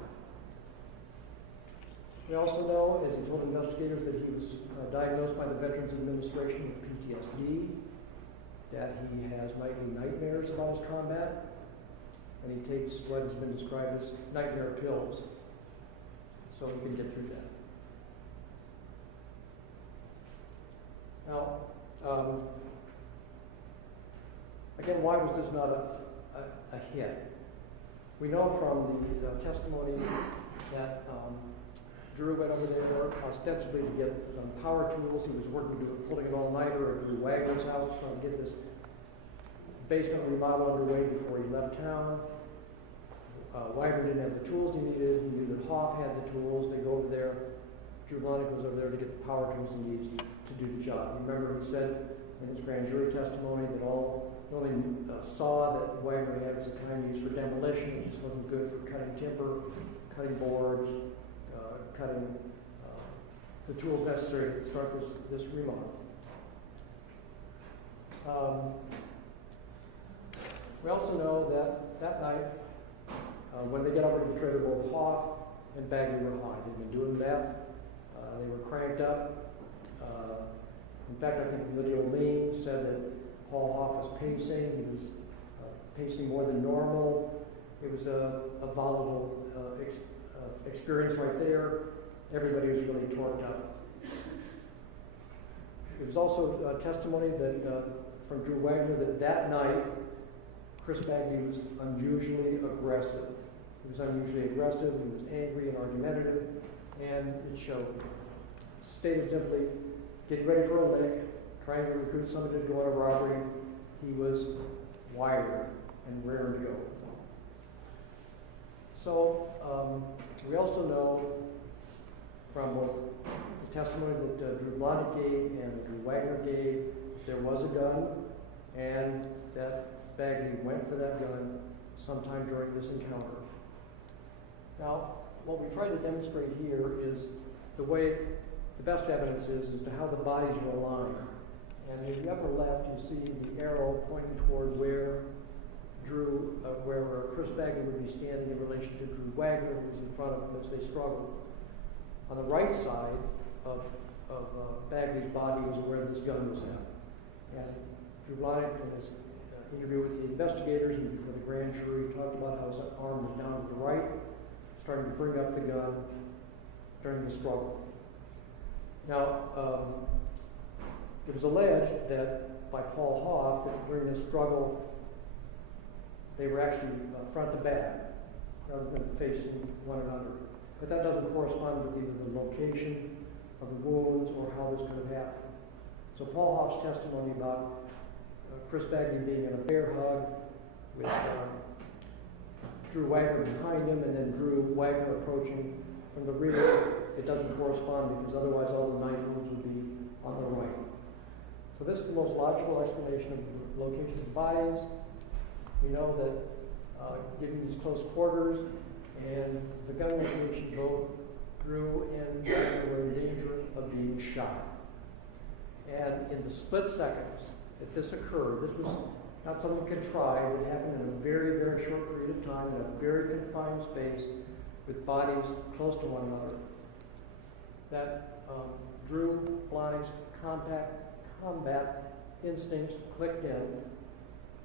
We also know, as he told investigators, that he was diagnosed by the Veterans Administration with PTSD, that he has nightly nightmares about his combat, and he takes what has been described as nightmare pills so he can get through that. Now, again, why was this not a hit? We know from the testimony that Drew went over there ostensibly to get some power tools. He was working, pulling an all-nighter at Drew Wagner's house, trying to get this basement remodel underway before he left town. Wagner didn't have the tools he needed. He knew that Hoff had the tools. They go over there. Drew Blahnik was over there to get the power tools he needs to do the job. Remember, he said in his grand jury testimony that the only saw that Wagner had was the kind used for demolition. It just wasn't good for cutting timber, cutting boards, cutting the tools necessary to start this remodel. We also know that night, when they get over to the trailer, both Hoff and Bagley were high. They'd been doing meth. They were cranked up. In fact, I think Lydia Lean said that Paul Hoff was pacing. He was pacing more than normal. It was a volatile experience right there. Everybody was really torqued up. It was also testimony that from Drew Wagner that night, Chris Bagley was unusually aggressive. He was unusually aggressive, he was angry and argumentative, and it showed. Stated simply, getting ready for a lick, trying to recruit somebody to go on a robbery. He was wired and raring to go. So we also know from both the testimony that Drew Blahnik gave and that Drew Wagner gave, there was a gun, and that Bagley went for that gun sometime during this encounter. Now, what we try to demonstrate here is the way the best evidence is as to how the bodies are aligned. And in the upper left, you see the arrow pointing toward where Chris Bagley would be standing in relation to Drew Wagner, who was in front of him as they struggled. On the right side of Bagley's body was where this gun was at. And Drew Blahnik, in his interview with the investigators and before the grand jury, talked about how his arm was down to the right, starting to bring up the gun during the struggle. Now, It was alleged that by Paul Hoff that during this struggle they were actually front to back rather than facing one another. But that doesn't correspond with either the location of the wounds or how this could have happened. So Paul Hoff's testimony about Chris Bagley being in a bear hug with Drew Wagner behind him and then Drew Wagner approaching from the rear, it doesn't correspond because otherwise all the knife wounds would be on the right. So this is the most logical explanation of the location of bodies. We know that given these close quarters and the gun location, both Drew and Wagner were in danger of being shot. And in the split seconds that this occurred, this was not something contrived. It happened in a very, very short period of time in a very confined space with bodies close to one another. That Drew Blahnik's combat instincts clicked in.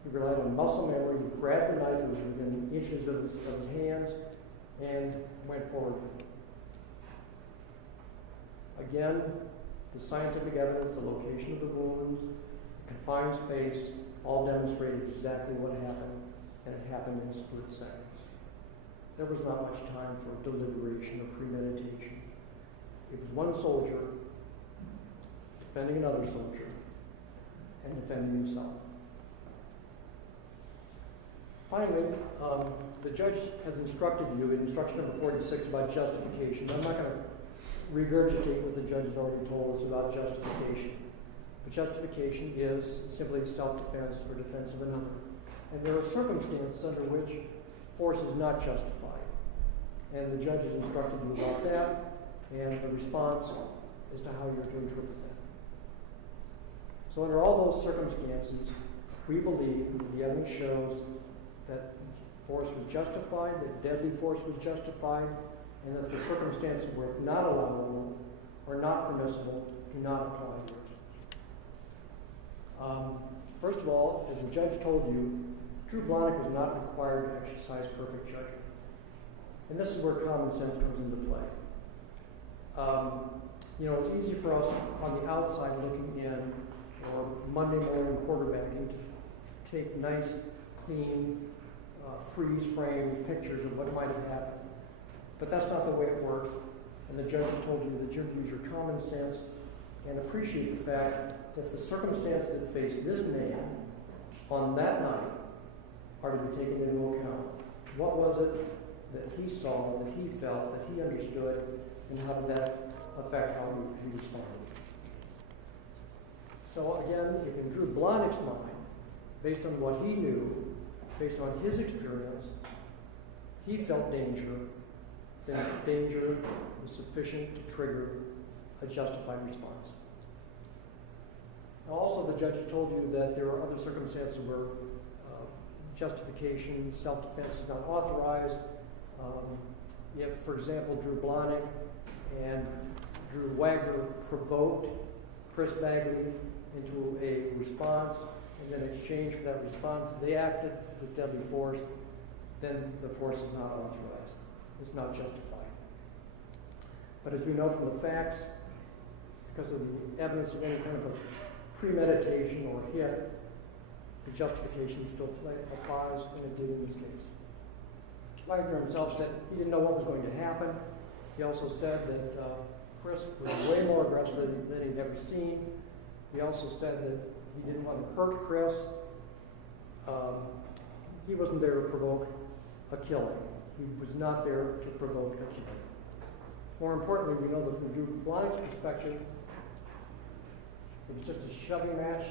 He relied on muscle memory. He grabbed the knife. It was within inches of his hands and went forward with it. Again, the scientific evidence, the location of the wounds, the confined space, all demonstrated exactly what happened, and it happened in split seconds. There was not much time for deliberation or premeditation. It was one soldier defending another soldier and defending himself. Finally, the judge has instructed you in instruction number 46 about justification. I'm not going to regurgitate what the judge has already told us about justification. But justification is simply self-defense or defense of another. And there are circumstances under which force is not justified. And the judge has instructed you about that and the response as to how you're to interpret that. So under all those circumstances, we believe that the evidence shows that force was justified, that deadly force was justified, and that the circumstances where it's not allowable or not permissible do not apply here. First of all, as the judge told you, Drew Blahnik was not required to exercise perfect judgment. And this is where common sense comes into play. It's easy for us on the outside looking in, or Monday morning quarterbacking, to take nice, clean, freeze-frame pictures of what might have happened. But that's not the way it works. And the judge told you that you use your common sense and appreciate the fact that the circumstances that face this man on that night are to be taken into account. What was it that he saw, that he felt, that he understood, and how did that affect how he responded? So again, if in Drew Blahnik's mind, based on what he knew, based on his experience, he felt danger, then danger was sufficient to trigger a justified response. Now also, the judge told you that there are other circumstances where justification, self-defense is not authorized. If, for example, Drew Blahnik and Drew Wagner provoked Chris Bagley into a response, and then in exchange for that response, they acted with deadly force, then the force is not authorized. It's not justified. But as we know from the facts, because of the evidence of any kind of a premeditation or hit, the justification still applies, and it did in this case. Wagner himself said he didn't know what was going to happen. He also said that Chris was way more aggressive than he'd ever seen. He also said that he didn't want to hurt Chris. He wasn't there to provoke a killing. He was not there to provoke a killing. More importantly, we know that from Drew Blahnik's perspective, it was just a shoving match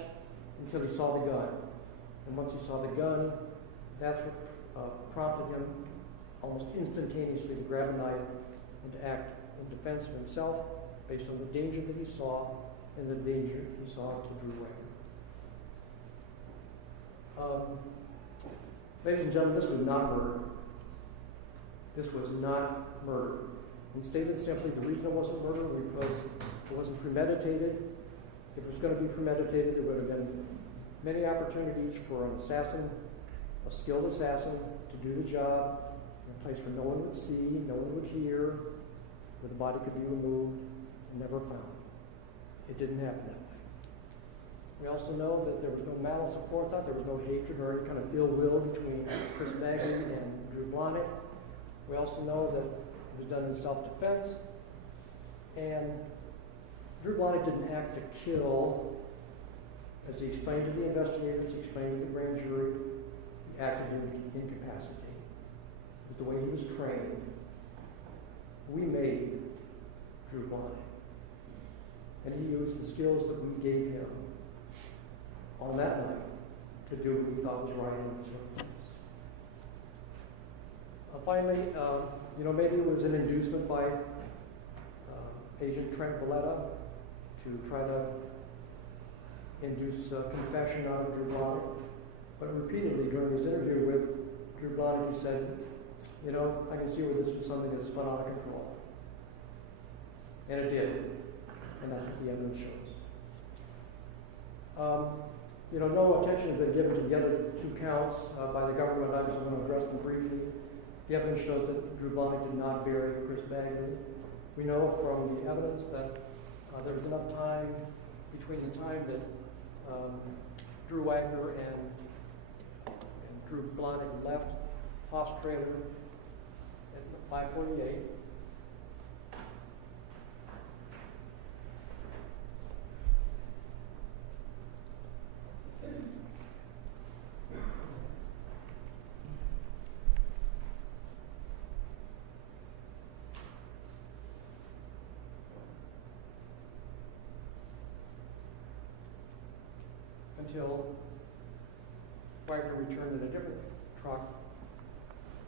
until he saw the gun. And once he saw the gun, that's what prompted him almost instantaneously to grab a knife and to act in defense of himself based on the danger that he saw and the danger he saw to Drew Wagner. Ladies and gentlemen, this was not murder. This was not murder. And stated simply, the reason it wasn't murder was because it wasn't premeditated. If it was going to be premeditated, there would have been many opportunities for an assassin, a skilled assassin, to do the job in a place where no one would see, no one would hear, where the body could be removed and never found. It didn't happen that way. We also know that there was no malice aforethought, there was no hatred or any kind of ill will between Chris Bagley and Drew Blahnik. We also know that it was done in self-defense, and Drew Blahnik didn't act to kill. As he explained to the investigators, he explained to the grand jury, he acted to incapacitate. With the way he was trained, we made Drew Blahnik. And he used the skills that we gave him on that night to do what we thought was right in the circumstances. Finally, maybe it was an inducement by Agent Trent Valletta to try to induce confession out of Drew Blahnik. But repeatedly during his interview with Drew Blahnik, he said, I can see where this was something that spun out of control. And it did. And that's what the evidence shows. No attention has been given to the other two counts by the government. I just want to address them briefly. The evidence shows that Drew Blahnik did not bury Chris Bagley. We know from the evidence that there was enough time between the time that Drew Wagner and Drew Blahnik left Hoff's trailer at 5:48. Until Wagner returned in a different truck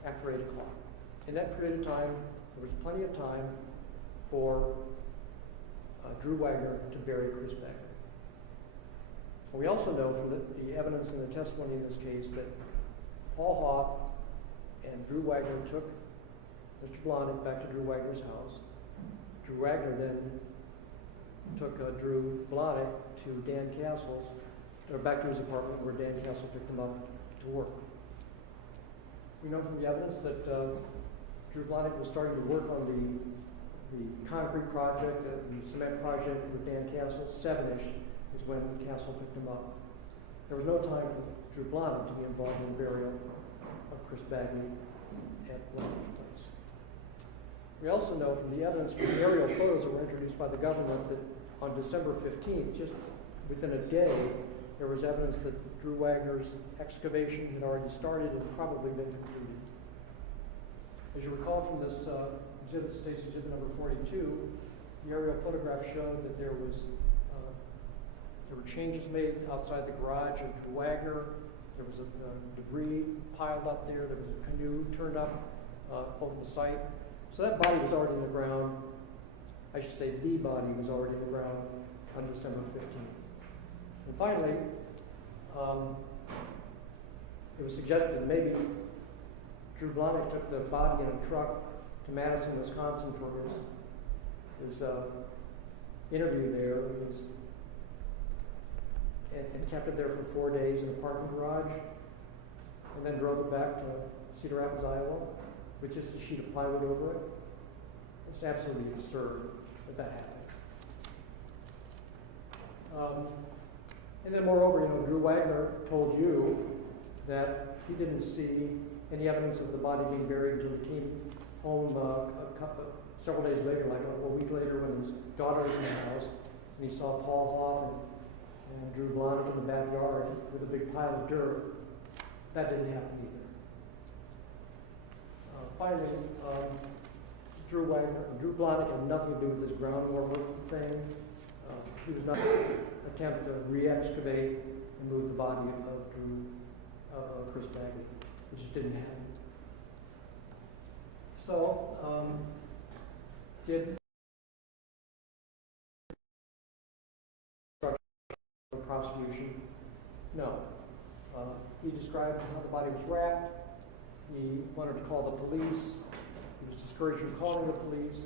after 8 o'clock. In that period of time, there was plenty of time for Drew Wagner to bury Chris Bagley. We also know from the evidence and the testimony in this case that Paul Hoff and Drew Wagner took Mr. Blahnik back to Drew Wagner's house. Drew Wagner then took Drew Blahnik to Dan Castle's, or back to his apartment where Dan Castle picked him up to work. We know from the evidence that Drew Blahnik was starting to work on the concrete project, the cement project with Dan Castle. 7-ish is when Castle picked him up. There was no time for Drew Blahnik to be involved in the burial of Chris Bagley at Blahnik's place. We also know from the evidence from the aerial photos that were introduced by the government that on December 15th, just within a day, there was evidence that Drew Wagner's excavation had already started and probably been completed. As you recall from this exhibit, State's exhibit number 42, the aerial photograph showed that there were changes made outside the garage of Drew Wagner. There was debris piled up there. There was a canoe turned up over the site. So that body was already in the ground. I should say the body was already in the ground on December 15th. And finally, it was suggested that maybe Drew Blahnik took the body in a truck to Madison, Wisconsin for his interview there. And kept it there for 4 days in a parking garage, and then drove it back to Cedar Rapids, Iowa, with just a sheet of plywood over it. It's absolutely absurd that happened. And then moreover, Drew Wagner told you that he didn't see any evidence of the body being buried until he came home several days later, like a week later when his daughter was in the house, and he saw Paul Hoff and Drew Blahnik in the backyard with a big pile of dirt. That didn't happen either. Finally, Drew Blahnik had nothing to do with this ground warmer thing. He was not attempt to re-excavate and move the body of Chris Bagley, which just didn't happen. So, did the prosecution? No. He described how the body was wrapped. He wanted to call the police. He was discouraged from calling the police.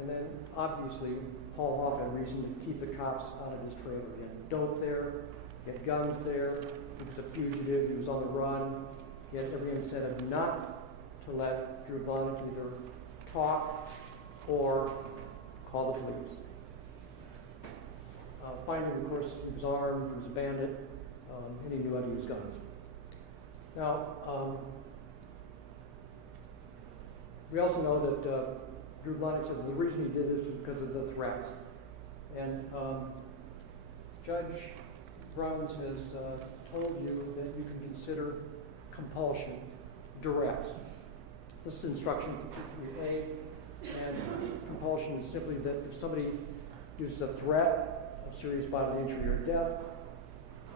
And then, obviously, Paul Hoff had reason to keep the cops out of his trailer. He had dope there. He had guns there. He was a fugitive. He was on the run. He had every incentive not to let Drew Blahnik either talk or call the police. finding, of course, he was armed, he was a bandit, and he knew how to use guns. Now, we also know that Drew Blahnik said the reason he did this was because of the threats. And Judge Browns has told you that you can consider compulsion duress. This is instruction 53A, and compulsion is simply that if somebody uses a threat of serious bodily injury or death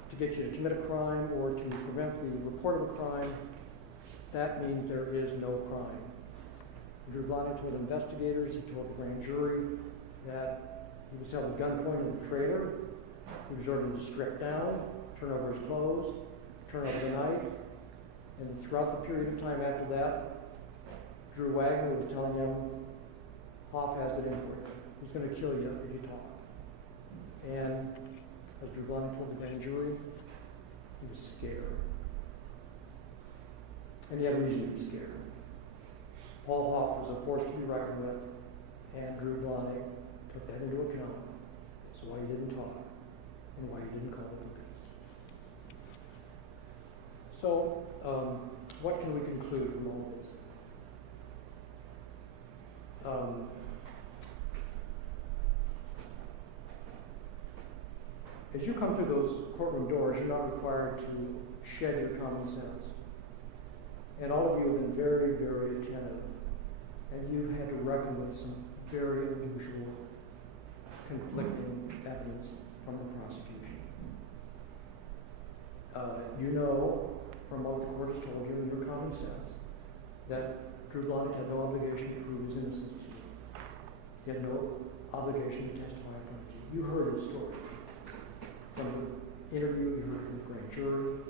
to get you to commit a crime or to prevent the report of a crime, that means there is no crime. Drew Blahnik told investigators, he told the grand jury that he was held at gunpoint in the trailer. He was ordered to strip down, turn over his clothes, turn over the knife, and throughout the period of time after that, Drew Wagner was telling him, Hoff has it in for you. He's going to kill you if you talk. And as Drew Blahnik told the grand jury, he was scared. And he had reason to be scared. Paul Hoff was a force to be reckoned with, and Drew Blahnik took that into account. So why he didn't talk, and why he didn't call the police. So, what can we conclude from all this? As you come through those courtroom doors, you're not required to shed your common sense. And all of you have been very, very attentive. And you've had to reckon with some very unusual, conflicting evidence from the prosecution. You know, from what the court has told you in your common sense, that Drew Blahnik had no obligation to prove his innocence to you. He had no obligation to testify in front of you. You heard his story. From the interview, you heard from the grand jury.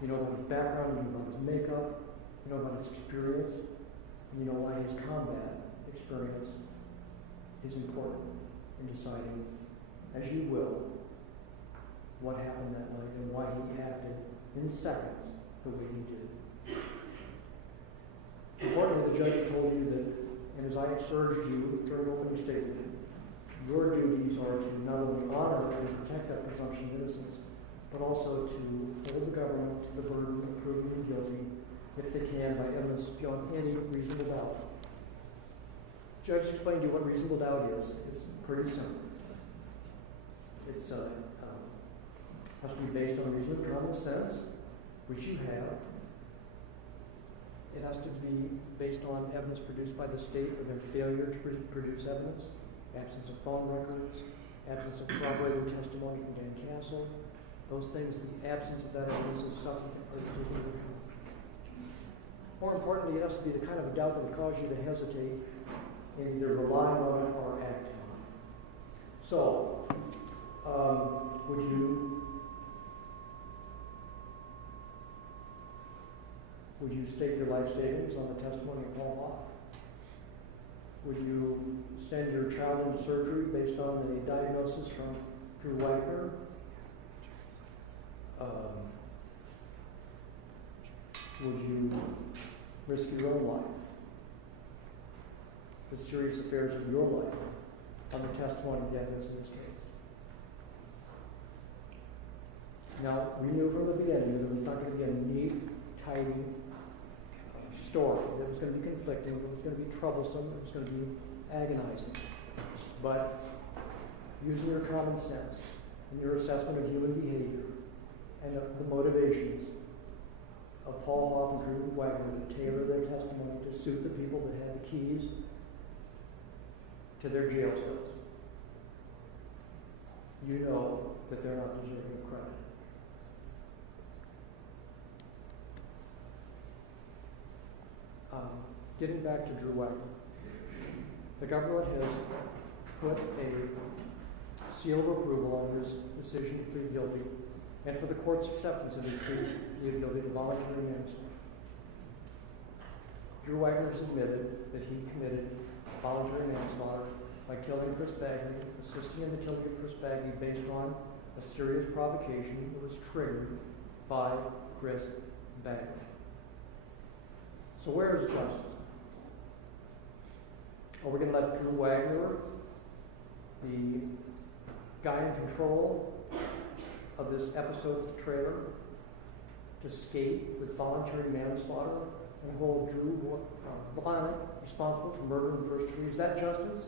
You know about his background, you know about his makeup, you know about his experience, and you know why his combat experience is important in deciding, as you will, what happened that night and why he acted in seconds the way he did. Importantly, the judge told you that, and as I urged you during the opening statement, your duties are to not only honor and protect that presumption of innocence, but also to hold the government to the burden of proving him guilty if they can by evidence beyond any reasonable doubt. The judge explained to you what reasonable doubt is. It's pretty simple. It's must be based on reasonable common sense, which you have. It has to be based on evidence produced by the state or their failure to produce evidence, absence of phone records, absence of corroborating testimony from Dan Castle. Those things, the absence of that evidence is stuff that are taken into account. More importantly, it has to be the kind of a doubt that would cause you to hesitate in either relying on it or acting on it. So, would you stake your life savings on the testimony of Paul Hoff? Would you send your child into surgery based on a diagnosis from Drew Wagner? Would you risk your own life, the serious affairs of your life, on the testimony of the evidence in this case? Now, we knew from the beginning that it was not going to be a neat, tidy story. That it was going to be conflicting, it was going to be troublesome, it was going to be agonizing. But using your common sense and your assessment of human behavior and the motivations of Paul Hoff and Drew Wagner to tailor their testimony to suit the people that had the keys to their jail cells, you know that they're not deserving of credit. Getting back to Drew Wagner, the government has put a seal of approval on his decision to plead guilty and for the court's acceptance of his plea guilty to voluntary manslaughter. Drew Wagner has admitted that he committed voluntary manslaughter by killing Chris Bagley, assisting in the killing of Chris Bagley based on a serious provocation that was triggered by Chris Bagley. So where is justice? Are we going to let Drew Wagner, the guy in control of this episode of the trailer to skate with voluntary manslaughter and hold Drew Blahnik responsible for murder in the first degree. Is that justice?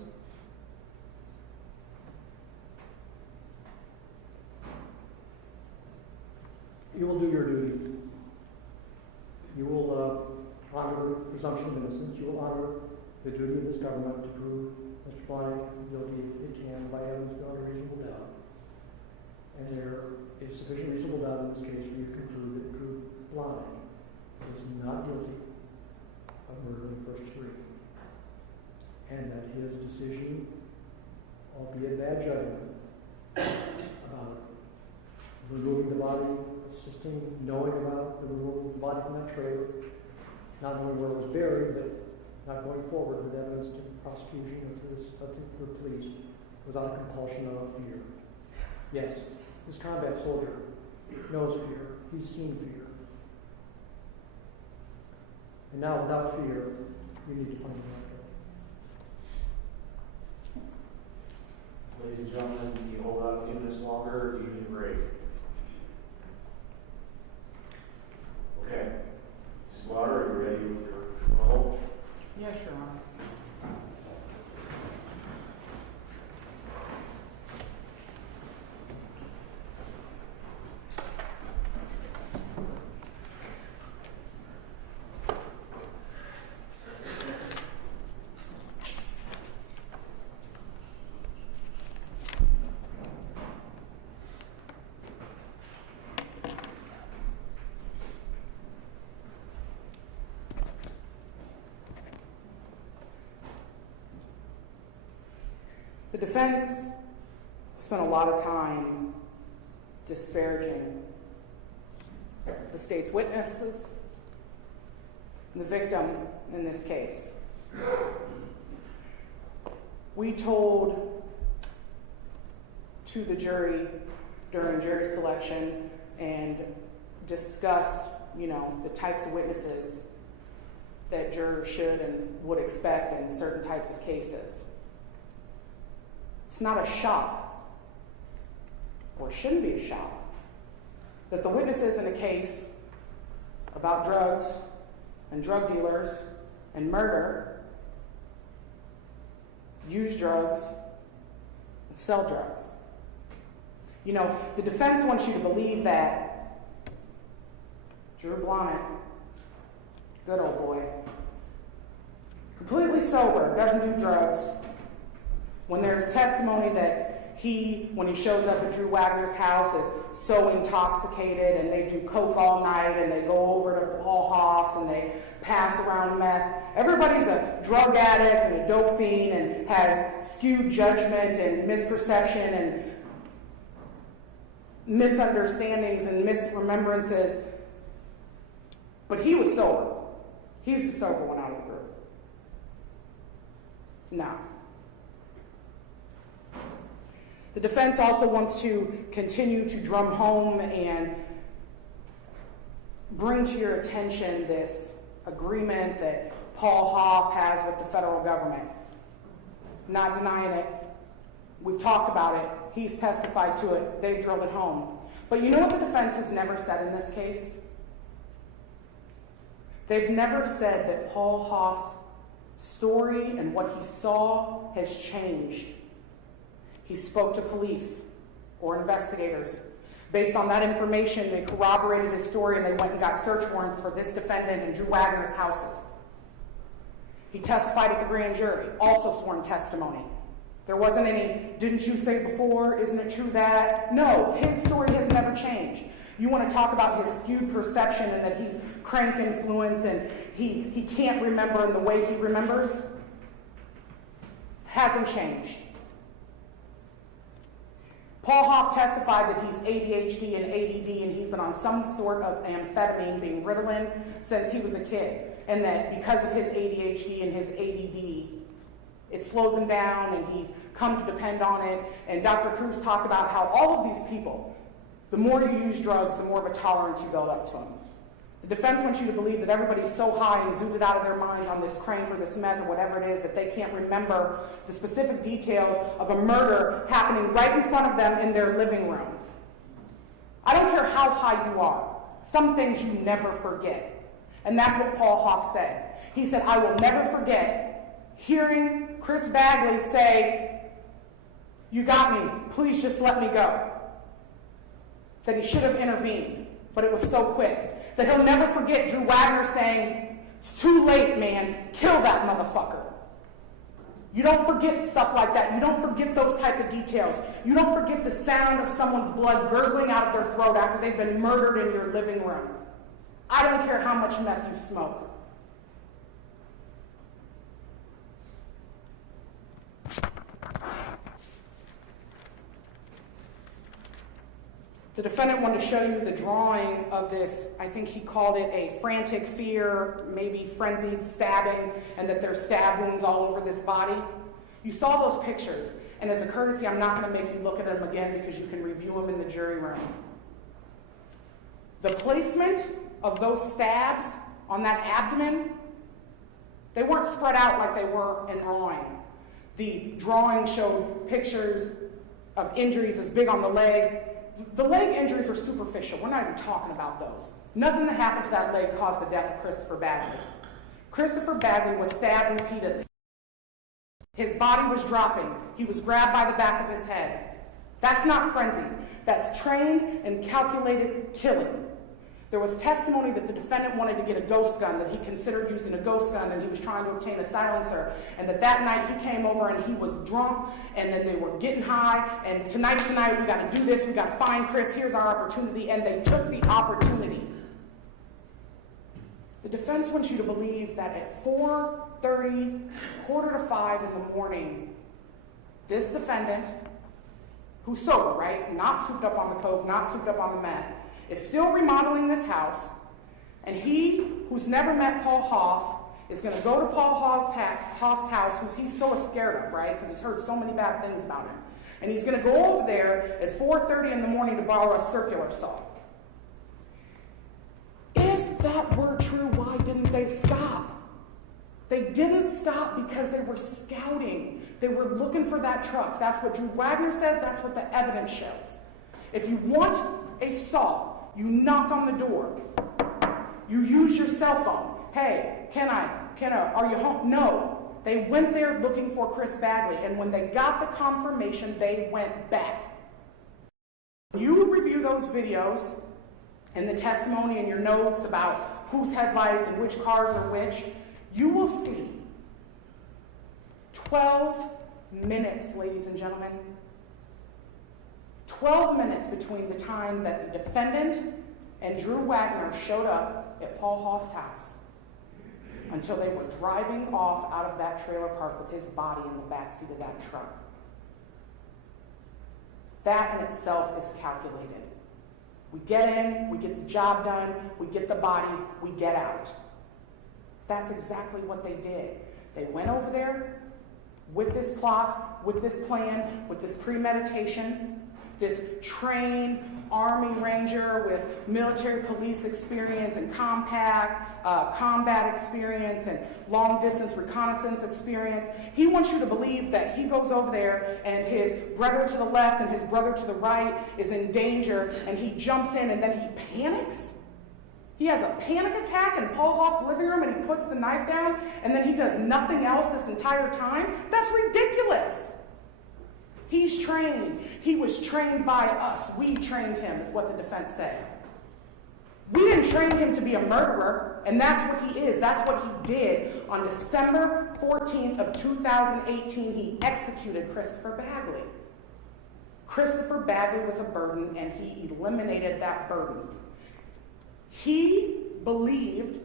You will do your duty. You will honor the presumption of innocence. You will honor the duty of this government to prove Mr. Blahnik guilty if it can by evidence beyond a reasonable doubt. And there is sufficient reasonable doubt in this case for you to conclude that Drew Blahnik is not guilty of murder in the first degree. And that his decision, albeit bad judgment, about removing the body, assisting, knowing about the removal of the body from that trailer, not knowing where it was buried, but not going forward with evidence to the prosecution or to the police without compulsion or fear. Yes, this combat soldier knows fear. He's seen fear. And now, without fear, you need to find him out there. Ladies and gentlemen, do you hold out a few minutes longer, or do you need a break? Okay. Slaughter, are you ready with your roll? Yes, Your Honor. The defense spent a lot of time disparaging the state's witnesses, the victim in this case. We told to the jury during jury selection and discussed, the types of witnesses that jurors should and would expect in certain types of cases. It's not a shock, or shouldn't be a shock, that the witnesses in a case about drugs and drug dealers and murder use drugs and sell drugs. The defense wants you to believe that Drew Blahnik, good old boy, completely sober, doesn't do drugs. When there's testimony that when he shows up at Drew Wagner's house, is so intoxicated and they do coke all night and they go over to Paul Hoff's and they pass around meth. Everybody's a drug addict and a dope fiend and has skewed judgment and misperception and misunderstandings and misremembrances. But he was sober. He's the sober one out of the group. No. The defense also wants to continue to drum home and bring to your attention this agreement that Paul Hoff has with the federal government. Not denying it. We've talked about it. He's testified to it. They've drilled it home. But you know what the defense has never said in this case? They've never said that Paul Hoff's story and what he saw has changed. He spoke to police or investigators. Based on that information, they corroborated his story and they went and got search warrants for this defendant and Drew Wagner's houses. He testified at the grand jury, also sworn testimony. There wasn't any, didn't you say before, isn't it true that? No, his story has never changed. You want to talk about his skewed perception and that he's crank influenced and he can't remember in the way he remembers? Hasn't changed. Paul Hoff testified that he's ADHD and ADD and he's been on some sort of amphetamine, being Ritalin, since he was a kid. And that because of his ADHD and his ADD, it slows him down and he's come to depend on it. And Dr. Cruz talked about how all of these people, the more you use drugs, the more of a tolerance you build up to them. The defense wants you to believe that everybody's so high and zooted out of their minds on this crank or this meth or whatever it is that they can't remember the specific details of a murder happening right in front of them in their living room. I don't care how high you are. Some things you never forget. And that's what Paul Hoff said. He said, I will never forget hearing Chris Bagley say, you got me, please just let me go. That he should have intervened, but it was so quick. That he'll never forget Drew Wagner saying, it's too late, man, kill that motherfucker. You don't forget stuff like that. You don't forget those type of details. You don't forget the sound of someone's blood gurgling out of their throat after they've been murdered in your living room. I don't care how much meth you smoke. The defendant wanted to show you the drawing of this. I think he called it a frantic fear, maybe frenzied stabbing, and that there's stab wounds all over this body. You saw those pictures, and as a courtesy, I'm not going to make you look at them again because you can review them in the jury room. The placement of those stabs on that abdomen, they weren't spread out like they were in drawing. The drawing showed pictures of injuries as big on the leg. The leg injuries are superficial. We're not even talking about those. Nothing that happened to that leg caused the death of Christopher Bagley. Christopher Bagley was stabbed repeatedly. His body was dropping. He was grabbed by the back of his head. That's not frenzy. That's trained and calculated killing. There was testimony that the defendant wanted to get a ghost gun, that he considered using a ghost gun, and he was trying to obtain a silencer, and that night he came over and he was drunk, and then they were getting high, and tonight's the night, we got to do this, we got to find Chris, here's our opportunity, and they took the opportunity. The defense wants you to believe that at 4:30, 4:45 in the morning, this defendant, who's sober, right, not souped up on the coke, not souped up on the meth, is still remodeling this house, and he, who's never met Paul Hoff, is going to go to Paul Hoff's house, who he's so scared of, right, because he's heard so many bad things about him. And he's going to go over there at 4:30 in the morning to borrow a circular saw. If that were true, why didn't they stop? They didn't stop because they were scouting. They were looking for that truck. That's what Drew Wagner says. That's what the evidence shows. If you want a saw, you knock on the door. You use your cell phone. Hey, are you home? No. They went there looking for Chris Bagley, and when they got the confirmation, they went back. You review those videos and the testimony and your notes about whose headlights and which cars are which, you will see 12 minutes, ladies and gentlemen. 12 minutes between the time that the defendant and Drew Wagner showed up at Paul Hoff's house until they were driving off out of that trailer park with his body in the backseat of that truck. That in itself is calculated. We get in, we get the job done, we get the body, we get out. That's exactly what they did. They went over there with this plot, with this plan, with this premeditation. This trained Army Ranger with military police experience and combat experience and long-distance reconnaissance experience. He wants you to believe that he goes over there and his brother to the left and his brother to the right is in danger, and he jumps in and then he panics. He has a panic attack in Paul Hoff's living room and he puts the knife down and then he does nothing else this entire time? That's ridiculous. He's trained. He was trained by us. We trained him, is what the defense said. We didn't train him to be a murderer, and that's what he is. That's what he did. On December 14th of 2018, he executed Christopher Bagley. Christopher Bagley was a burden, and he eliminated that burden. He believed,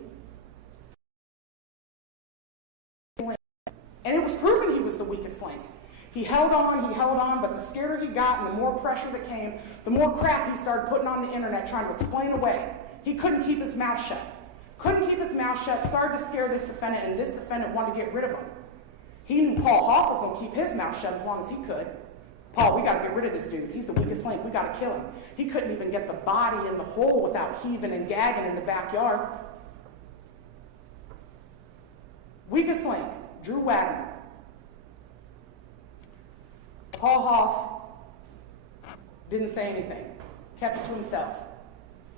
and it was proven he was the weakest link. He held on, but the scarier he got and the more pressure that came, the more crap he started putting on the internet trying to explain away. He couldn't keep his mouth shut. Started to scare this defendant, and this defendant wanted to get rid of him. He knew Paul Hoff was going to keep his mouth shut as long as he could. Paul, we got to get rid of this dude. He's the weakest link. We got to kill him. He couldn't even get the body in the hole without heaving and gagging in the backyard. Weakest link, Drew Wagner. Paul Hoff didn't say anything. Kept it to himself.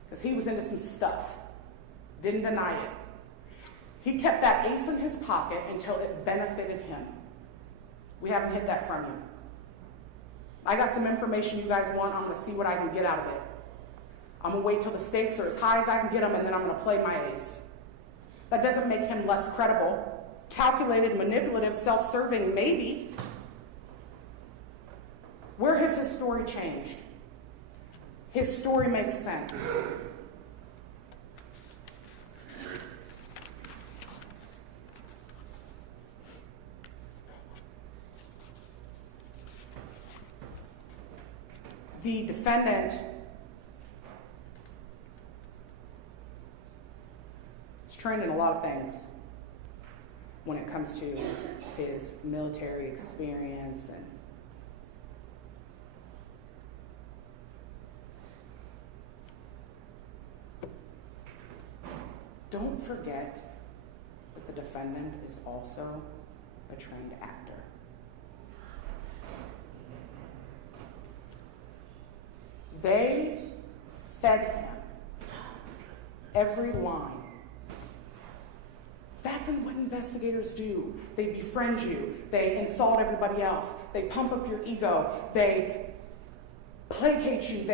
Because he was into some stuff. Didn't deny it. He kept that ace in his pocket until it benefited him. We haven't hid that from you. I got some information you guys want. I'm going to see what I can get out of it. I'm going to wait till the stakes are as high as I can get them, and then I'm going to play my ace. That doesn't make him less credible. Calculated, manipulative, self-serving, maybe. Where has his story changed? His story makes sense. The defendant is trained in a lot of things when it comes to his military experience and don't forget that the defendant is also a trained actor. They fed him every line. That's what investigators do. They befriend you. They insult everybody else. They pump up your ego. They placate you.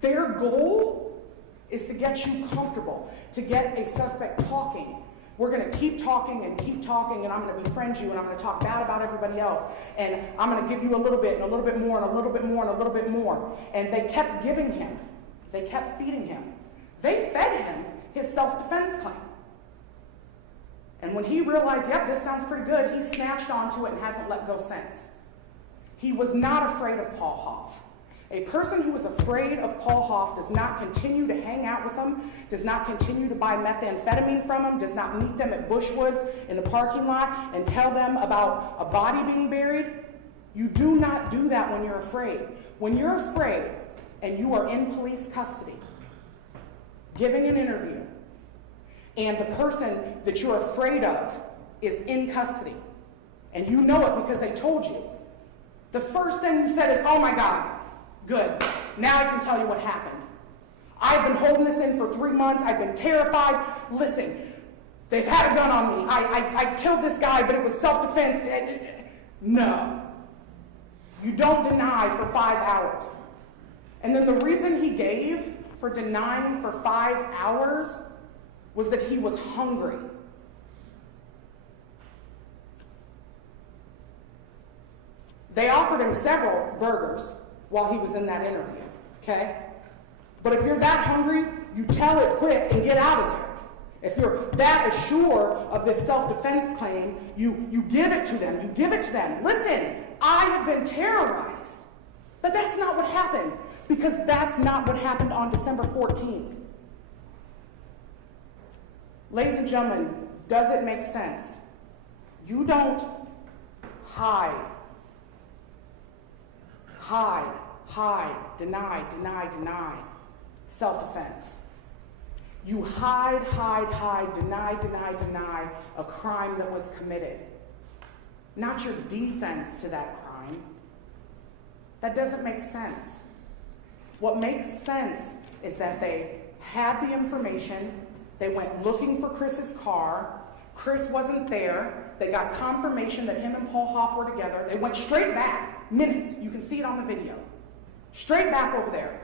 Their goal is to get you comfortable, to get a suspect talking. We're going to keep talking, and I'm going to befriend you, and I'm going to talk bad about everybody else, and I'm going to give you a little bit, and a little bit more, and a little bit more, and a little bit more. And they kept giving him. They kept feeding him. They fed him his self-defense claim. And when he realized, yep, this sounds pretty good, he snatched onto it and hasn't let go since. He was not afraid of Paul Hoff. A person who is afraid of Paul Hoff does not continue to hang out with him, does not continue to buy methamphetamine from him, does not meet them at Bushwoods in the parking lot and tell them about a body being buried. You do not do that when you're afraid. When you're afraid and you are in police custody, giving an interview, and the person that you're afraid of is in custody, and you know it because they told you, the first thing you said is, oh my God, good. Now I can tell you what happened. I've been holding this in for 3 months. I've been terrified. Listen, they've had a gun on me. I killed this guy, but it was self-defense. No. You don't deny for 5 hours. And then the reason he gave for denying for 5 hours was that he was hungry. They offered him several burgers while he was in that interview, okay? But if you're that hungry, you tell it quick and get out of there. If you're that assured of this self-defense claim, you give it to them. You give it to them. Listen, I have been terrorized. But that's not what happened, because that's not what happened on December 14th. Ladies and gentlemen, does it make sense? You don't hide, deny, self-defense. You hide, deny a crime that was committed. Not your defense to that crime. That doesn't make sense. What makes sense is that they had the information, they went looking for Chris's car, Chris wasn't there, they got confirmation that him and Paul Hoff were together, they went straight back, minutes, you can see it on the video, straight back over there.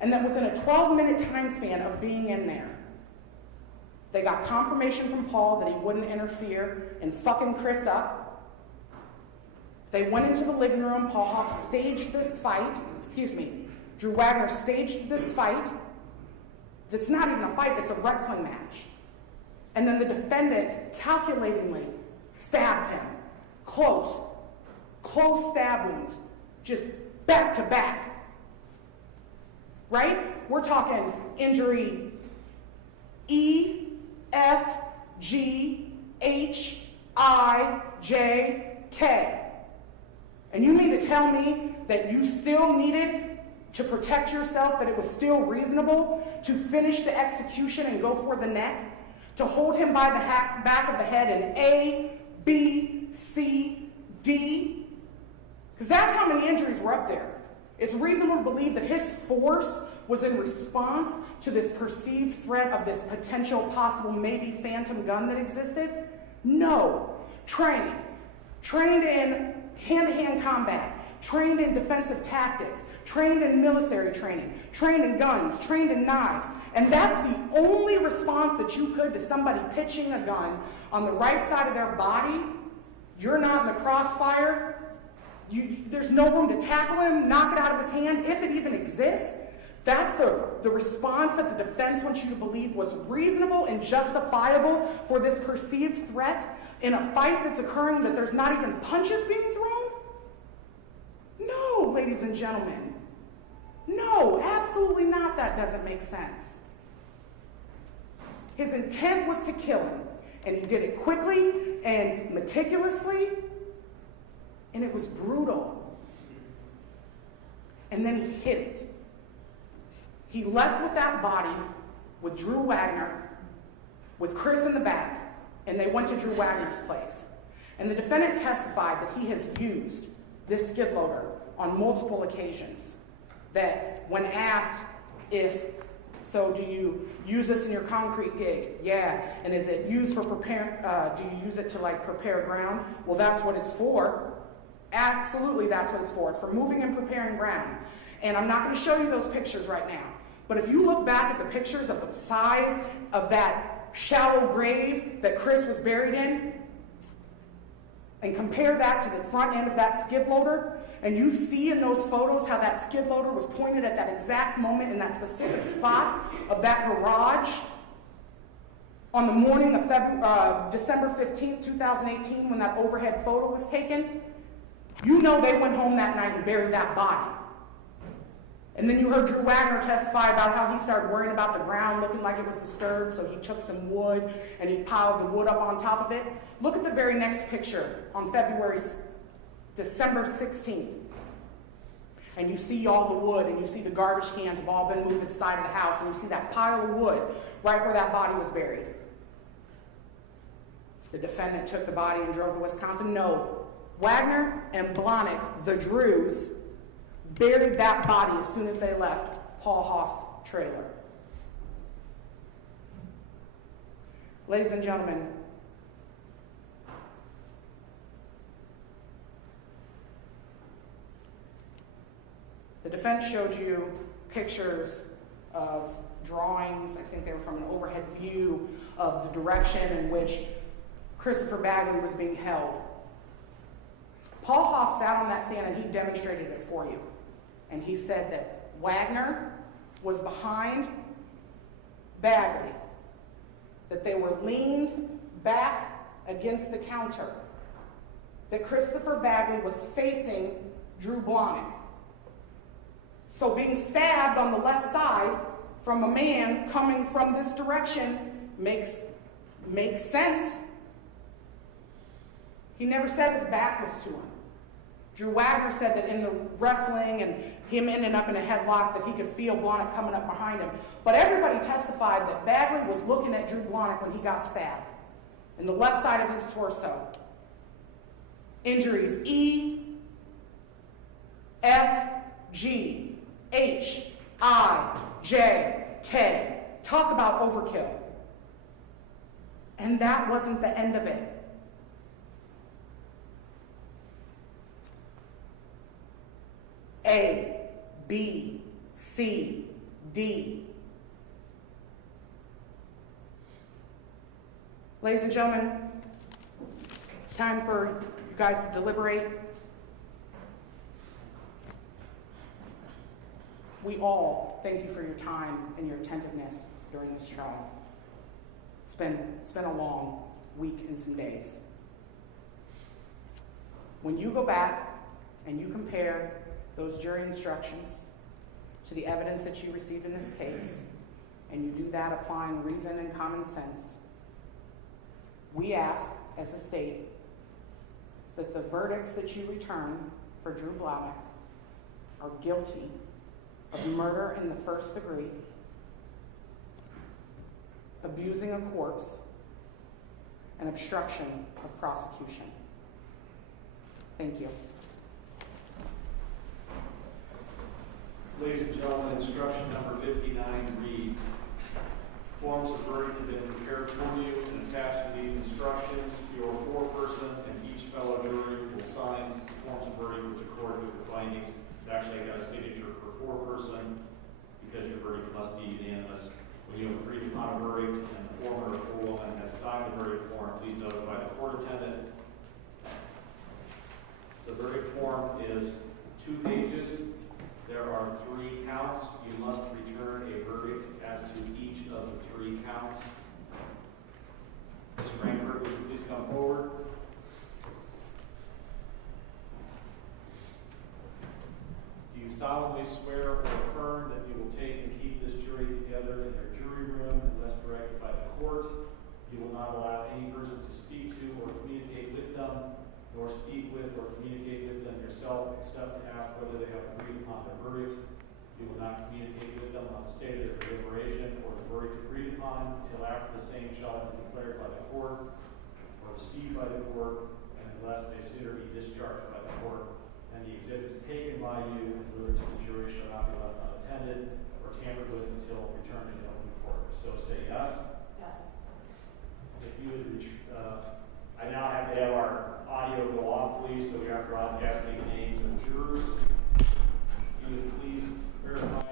And then within a 12-minute time span of being in there, they got confirmation from Paul that he wouldn't interfere in fucking Chris up. They went into the living room, Paul Hoff staged this fight, Drew Wagner staged this fight. That's not even a fight, it's a wrestling match. And then the defendant calculatingly stabbed him. Close stab wounds, just back to back. Right? We're talking injury E, F, G, H, I, J, K. And you mean to tell me that you still needed to protect yourself, that it was still reasonable to finish the execution and go for the neck? To hold him by the back of the head in A, B, C, D? Because that's how many injuries were up there. It's reasonable to believe that his force was in response to this perceived threat of this potential, possible, maybe phantom gun that existed? No. Trained in hand-to-hand combat, trained in defensive tactics, trained in military training, trained in guns, trained in knives. And that's the only response that you could to somebody pitching a gun on the right side of their body. You're not in the crossfire. There's no room to tackle him, knock it out of his hand, if it even exists. That's the response that the defense wants you to believe was reasonable and justifiable for this perceived threat in a fight that's occurring, that there's not even punches being thrown? No, ladies and gentlemen. No, absolutely not. That doesn't make sense. His intent was to kill him, and he did it quickly and meticulously, and it was brutal. And then he hid it. He left with that body, with Drew Wagner, with Chris in the back, and they went to Drew Wagner's place. And the defendant testified that he has used this skid loader on multiple occasions. That when asked so do you use this in your concrete gig? Yeah. And is it used for do you use it to prepare ground? Well, that's what it's for. Absolutely, that's what it's for. It's for moving and preparing ground. And I'm not going to show you those pictures right now. But if you look back at the pictures of the size of that shallow grave that Chris was buried in, and compare that to the front end of that skid loader, and you see in those photos how that skid loader was pointed at that exact moment in that specific spot of that garage on the morning of December 15th, 2018, when that overhead photo was taken, you know they went home that night and buried that body. And then you heard Drew Wagner testify about how he started worrying about the ground looking like it was disturbed, so he took some wood and he piled the wood up on top of it. Look at the very next picture on December 16th. And you see all the wood, and you see the garbage cans have all been moved to the side of the house, and you see that pile of wood right where that body was buried. The defendant took the body and drove to Wisconsin? No. Wagner and Blahnik, the Drews, buried that body as soon as they left Paul Hoff's trailer. Ladies and gentlemen, the defense showed you pictures of drawings, I think they were from an overhead view of the direction in which Christopher Bagley was being held. Paul Hoff sat on that stand and he demonstrated it for you. And he said that Wagner was behind Bagley, that they were leaned back against the counter, that Christopher Bagley was facing Drew Blahnik. So being stabbed on the left side from a man coming from this direction makes sense. He never said his back was to him. Drew Wagner said that in the wrestling and him ending up in a headlock that he could feel Blahnik coming up behind him. But everybody testified that Bagley was looking at Drew Blahnik when he got stabbed in the left side of his torso. Injuries E, F, G, H, I, J, K. Talk about overkill. And that wasn't the end of it. A, B, C, D. Ladies and gentlemen, it's time for you guys to deliberate. We all thank you for your time and your attentiveness during this trial. It's been a long week and some days. When you go back and you compare those jury instructions to the evidence that you received in this case, and you do that applying reason and common sense, we ask, as a state, that the verdicts that you return for Drew Blahnik are guilty of murder in the first degree, abusing a corpse, and obstruction of prosecution. Thank you. Ladies and gentlemen, instruction number 59 reads, forms of verdict have been prepared for you and attached to these instructions. Your foreperson and each fellow jury will sign forms of verdict which accord with the findings. It's actually got a signature for foreperson because your verdict must be unanimous. When you agree upon a verdict and the foreman or forewoman has signed the verdict form, please notify the court attendant. The verdict form is 2 pages. There are 3 counts. You must return a verdict as to each of the 3 counts. Ms. Frankfurt, would you please come forward? Do you solemnly swear or affirm that you will take and keep this jury together in their jury room unless directed by the court? You will not allow any person to speak to or communicate with them, nor speak with or communicate with them yourself, except to ask whether they have agreed upon the verdict. You will not communicate with them on the state of their deliberation or the verdict agreed upon until after the same shall have been declared by the court or received by the court, and unless they sooner be discharged by the court. And the exhibits taken by you and delivered to the jury shall not be left unattended or tampered with until returned to the open court. So say yes. Yes. If you would, I now have to have our audio go off, please, so we are broadcasting names of jurors. If you would please verify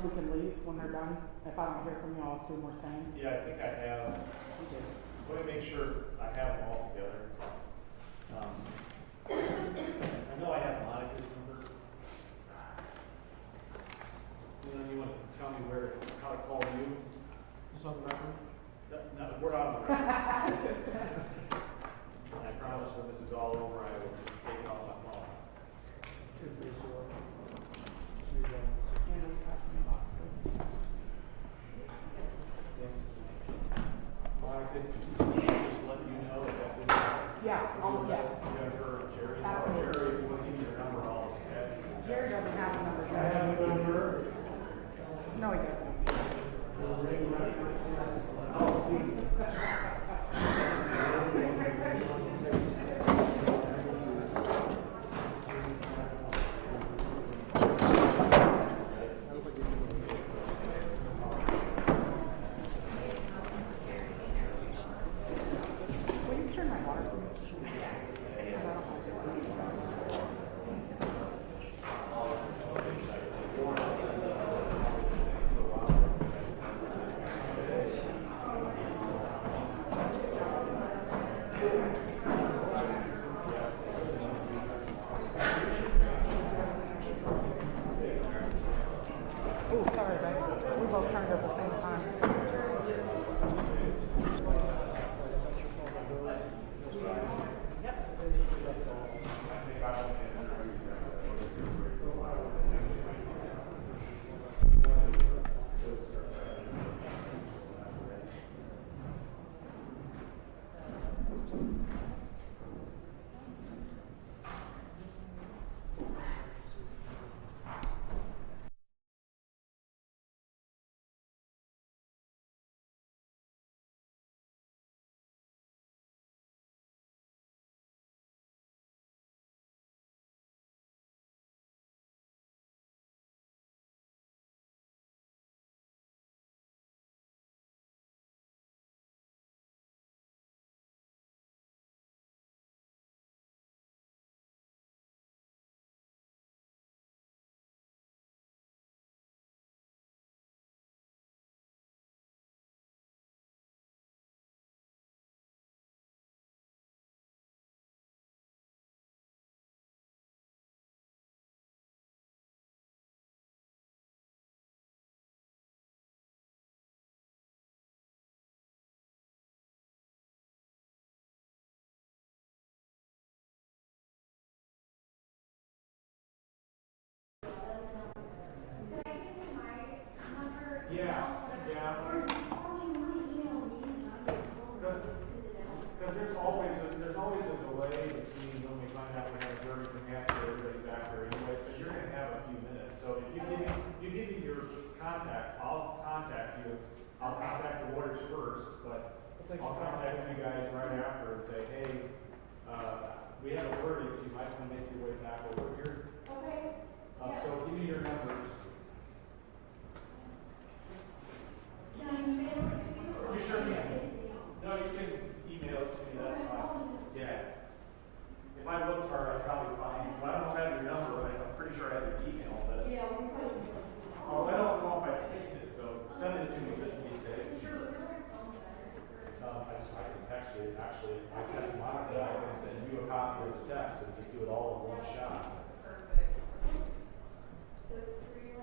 us we can leave when they're done. If I don't hear from you, I'll assume we're staying. Yeah, I think I have, We did. let me make sure I have them all together. I know I have Monica's number. You want to tell me how to call you? Is on the record? No, we're on the record. And I promise when this is all over, I will just take it off my phone. 230. And I'm passing the boxes. Monica, just let you know exactly what Yeah, yeah. Jennifer and Jerry. Absolutely. Jerry, if you want to give me your number, I'll just have you. Jerry doesn't have a number. I have a number. No, he doesn't. Will you turn my water? Oh, sorry, guys. We both turned at the same time. Because there's always a delay between when we find out we have a jury from after everybody's back there anyway, so you're gonna have a few minutes. So if you give me your contact, I'll contact you. I'll contact the lawyers first, but I'll contact you guys right after and say, hey, we have a verdict, you might want to make your way back over here. Okay. So give me your numbers. Can I email it to you? You sure can. No, you can email it to me, that's fine. Yeah. If I looked hard, I'd probably find, well, I don't have your number, but I'm pretty sure I have your email, but. Yeah, we probably. Oh, I don't know if I've taken it, so send it to me just to be safe. I can text you, actually. I text Monica, I can send you a copy of the text and just do it all in one shot. Perfect. So it's 319-270-9470.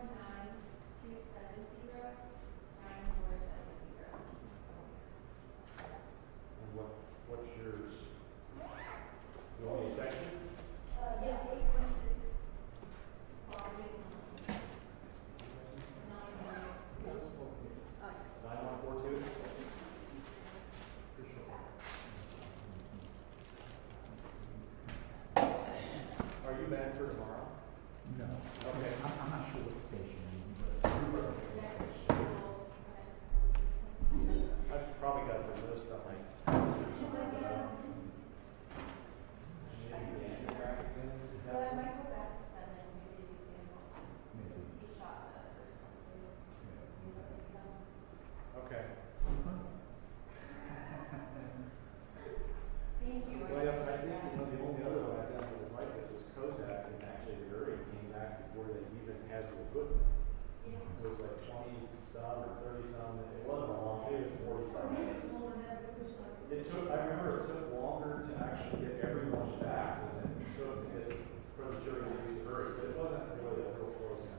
It took, I remember it took longer to actually get everyone's facts than it took to get, for the jury to use a verdict, but it wasn't really a real close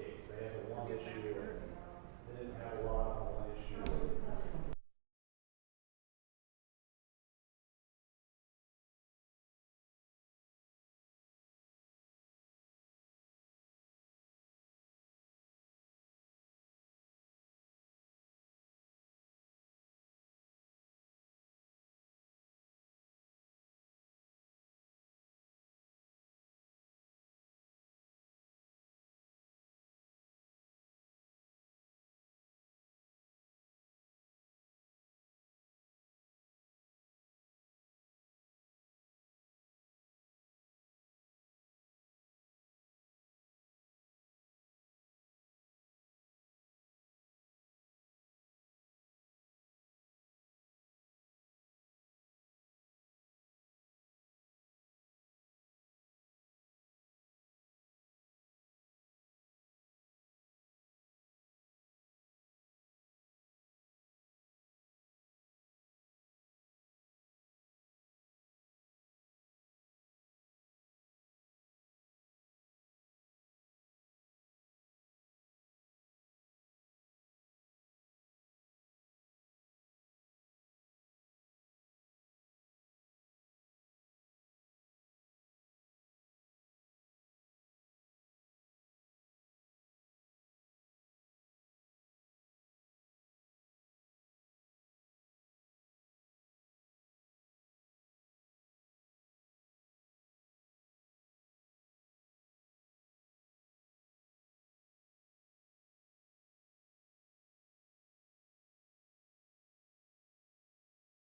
case. They had the one issue, they didn't have a lot on the one issue.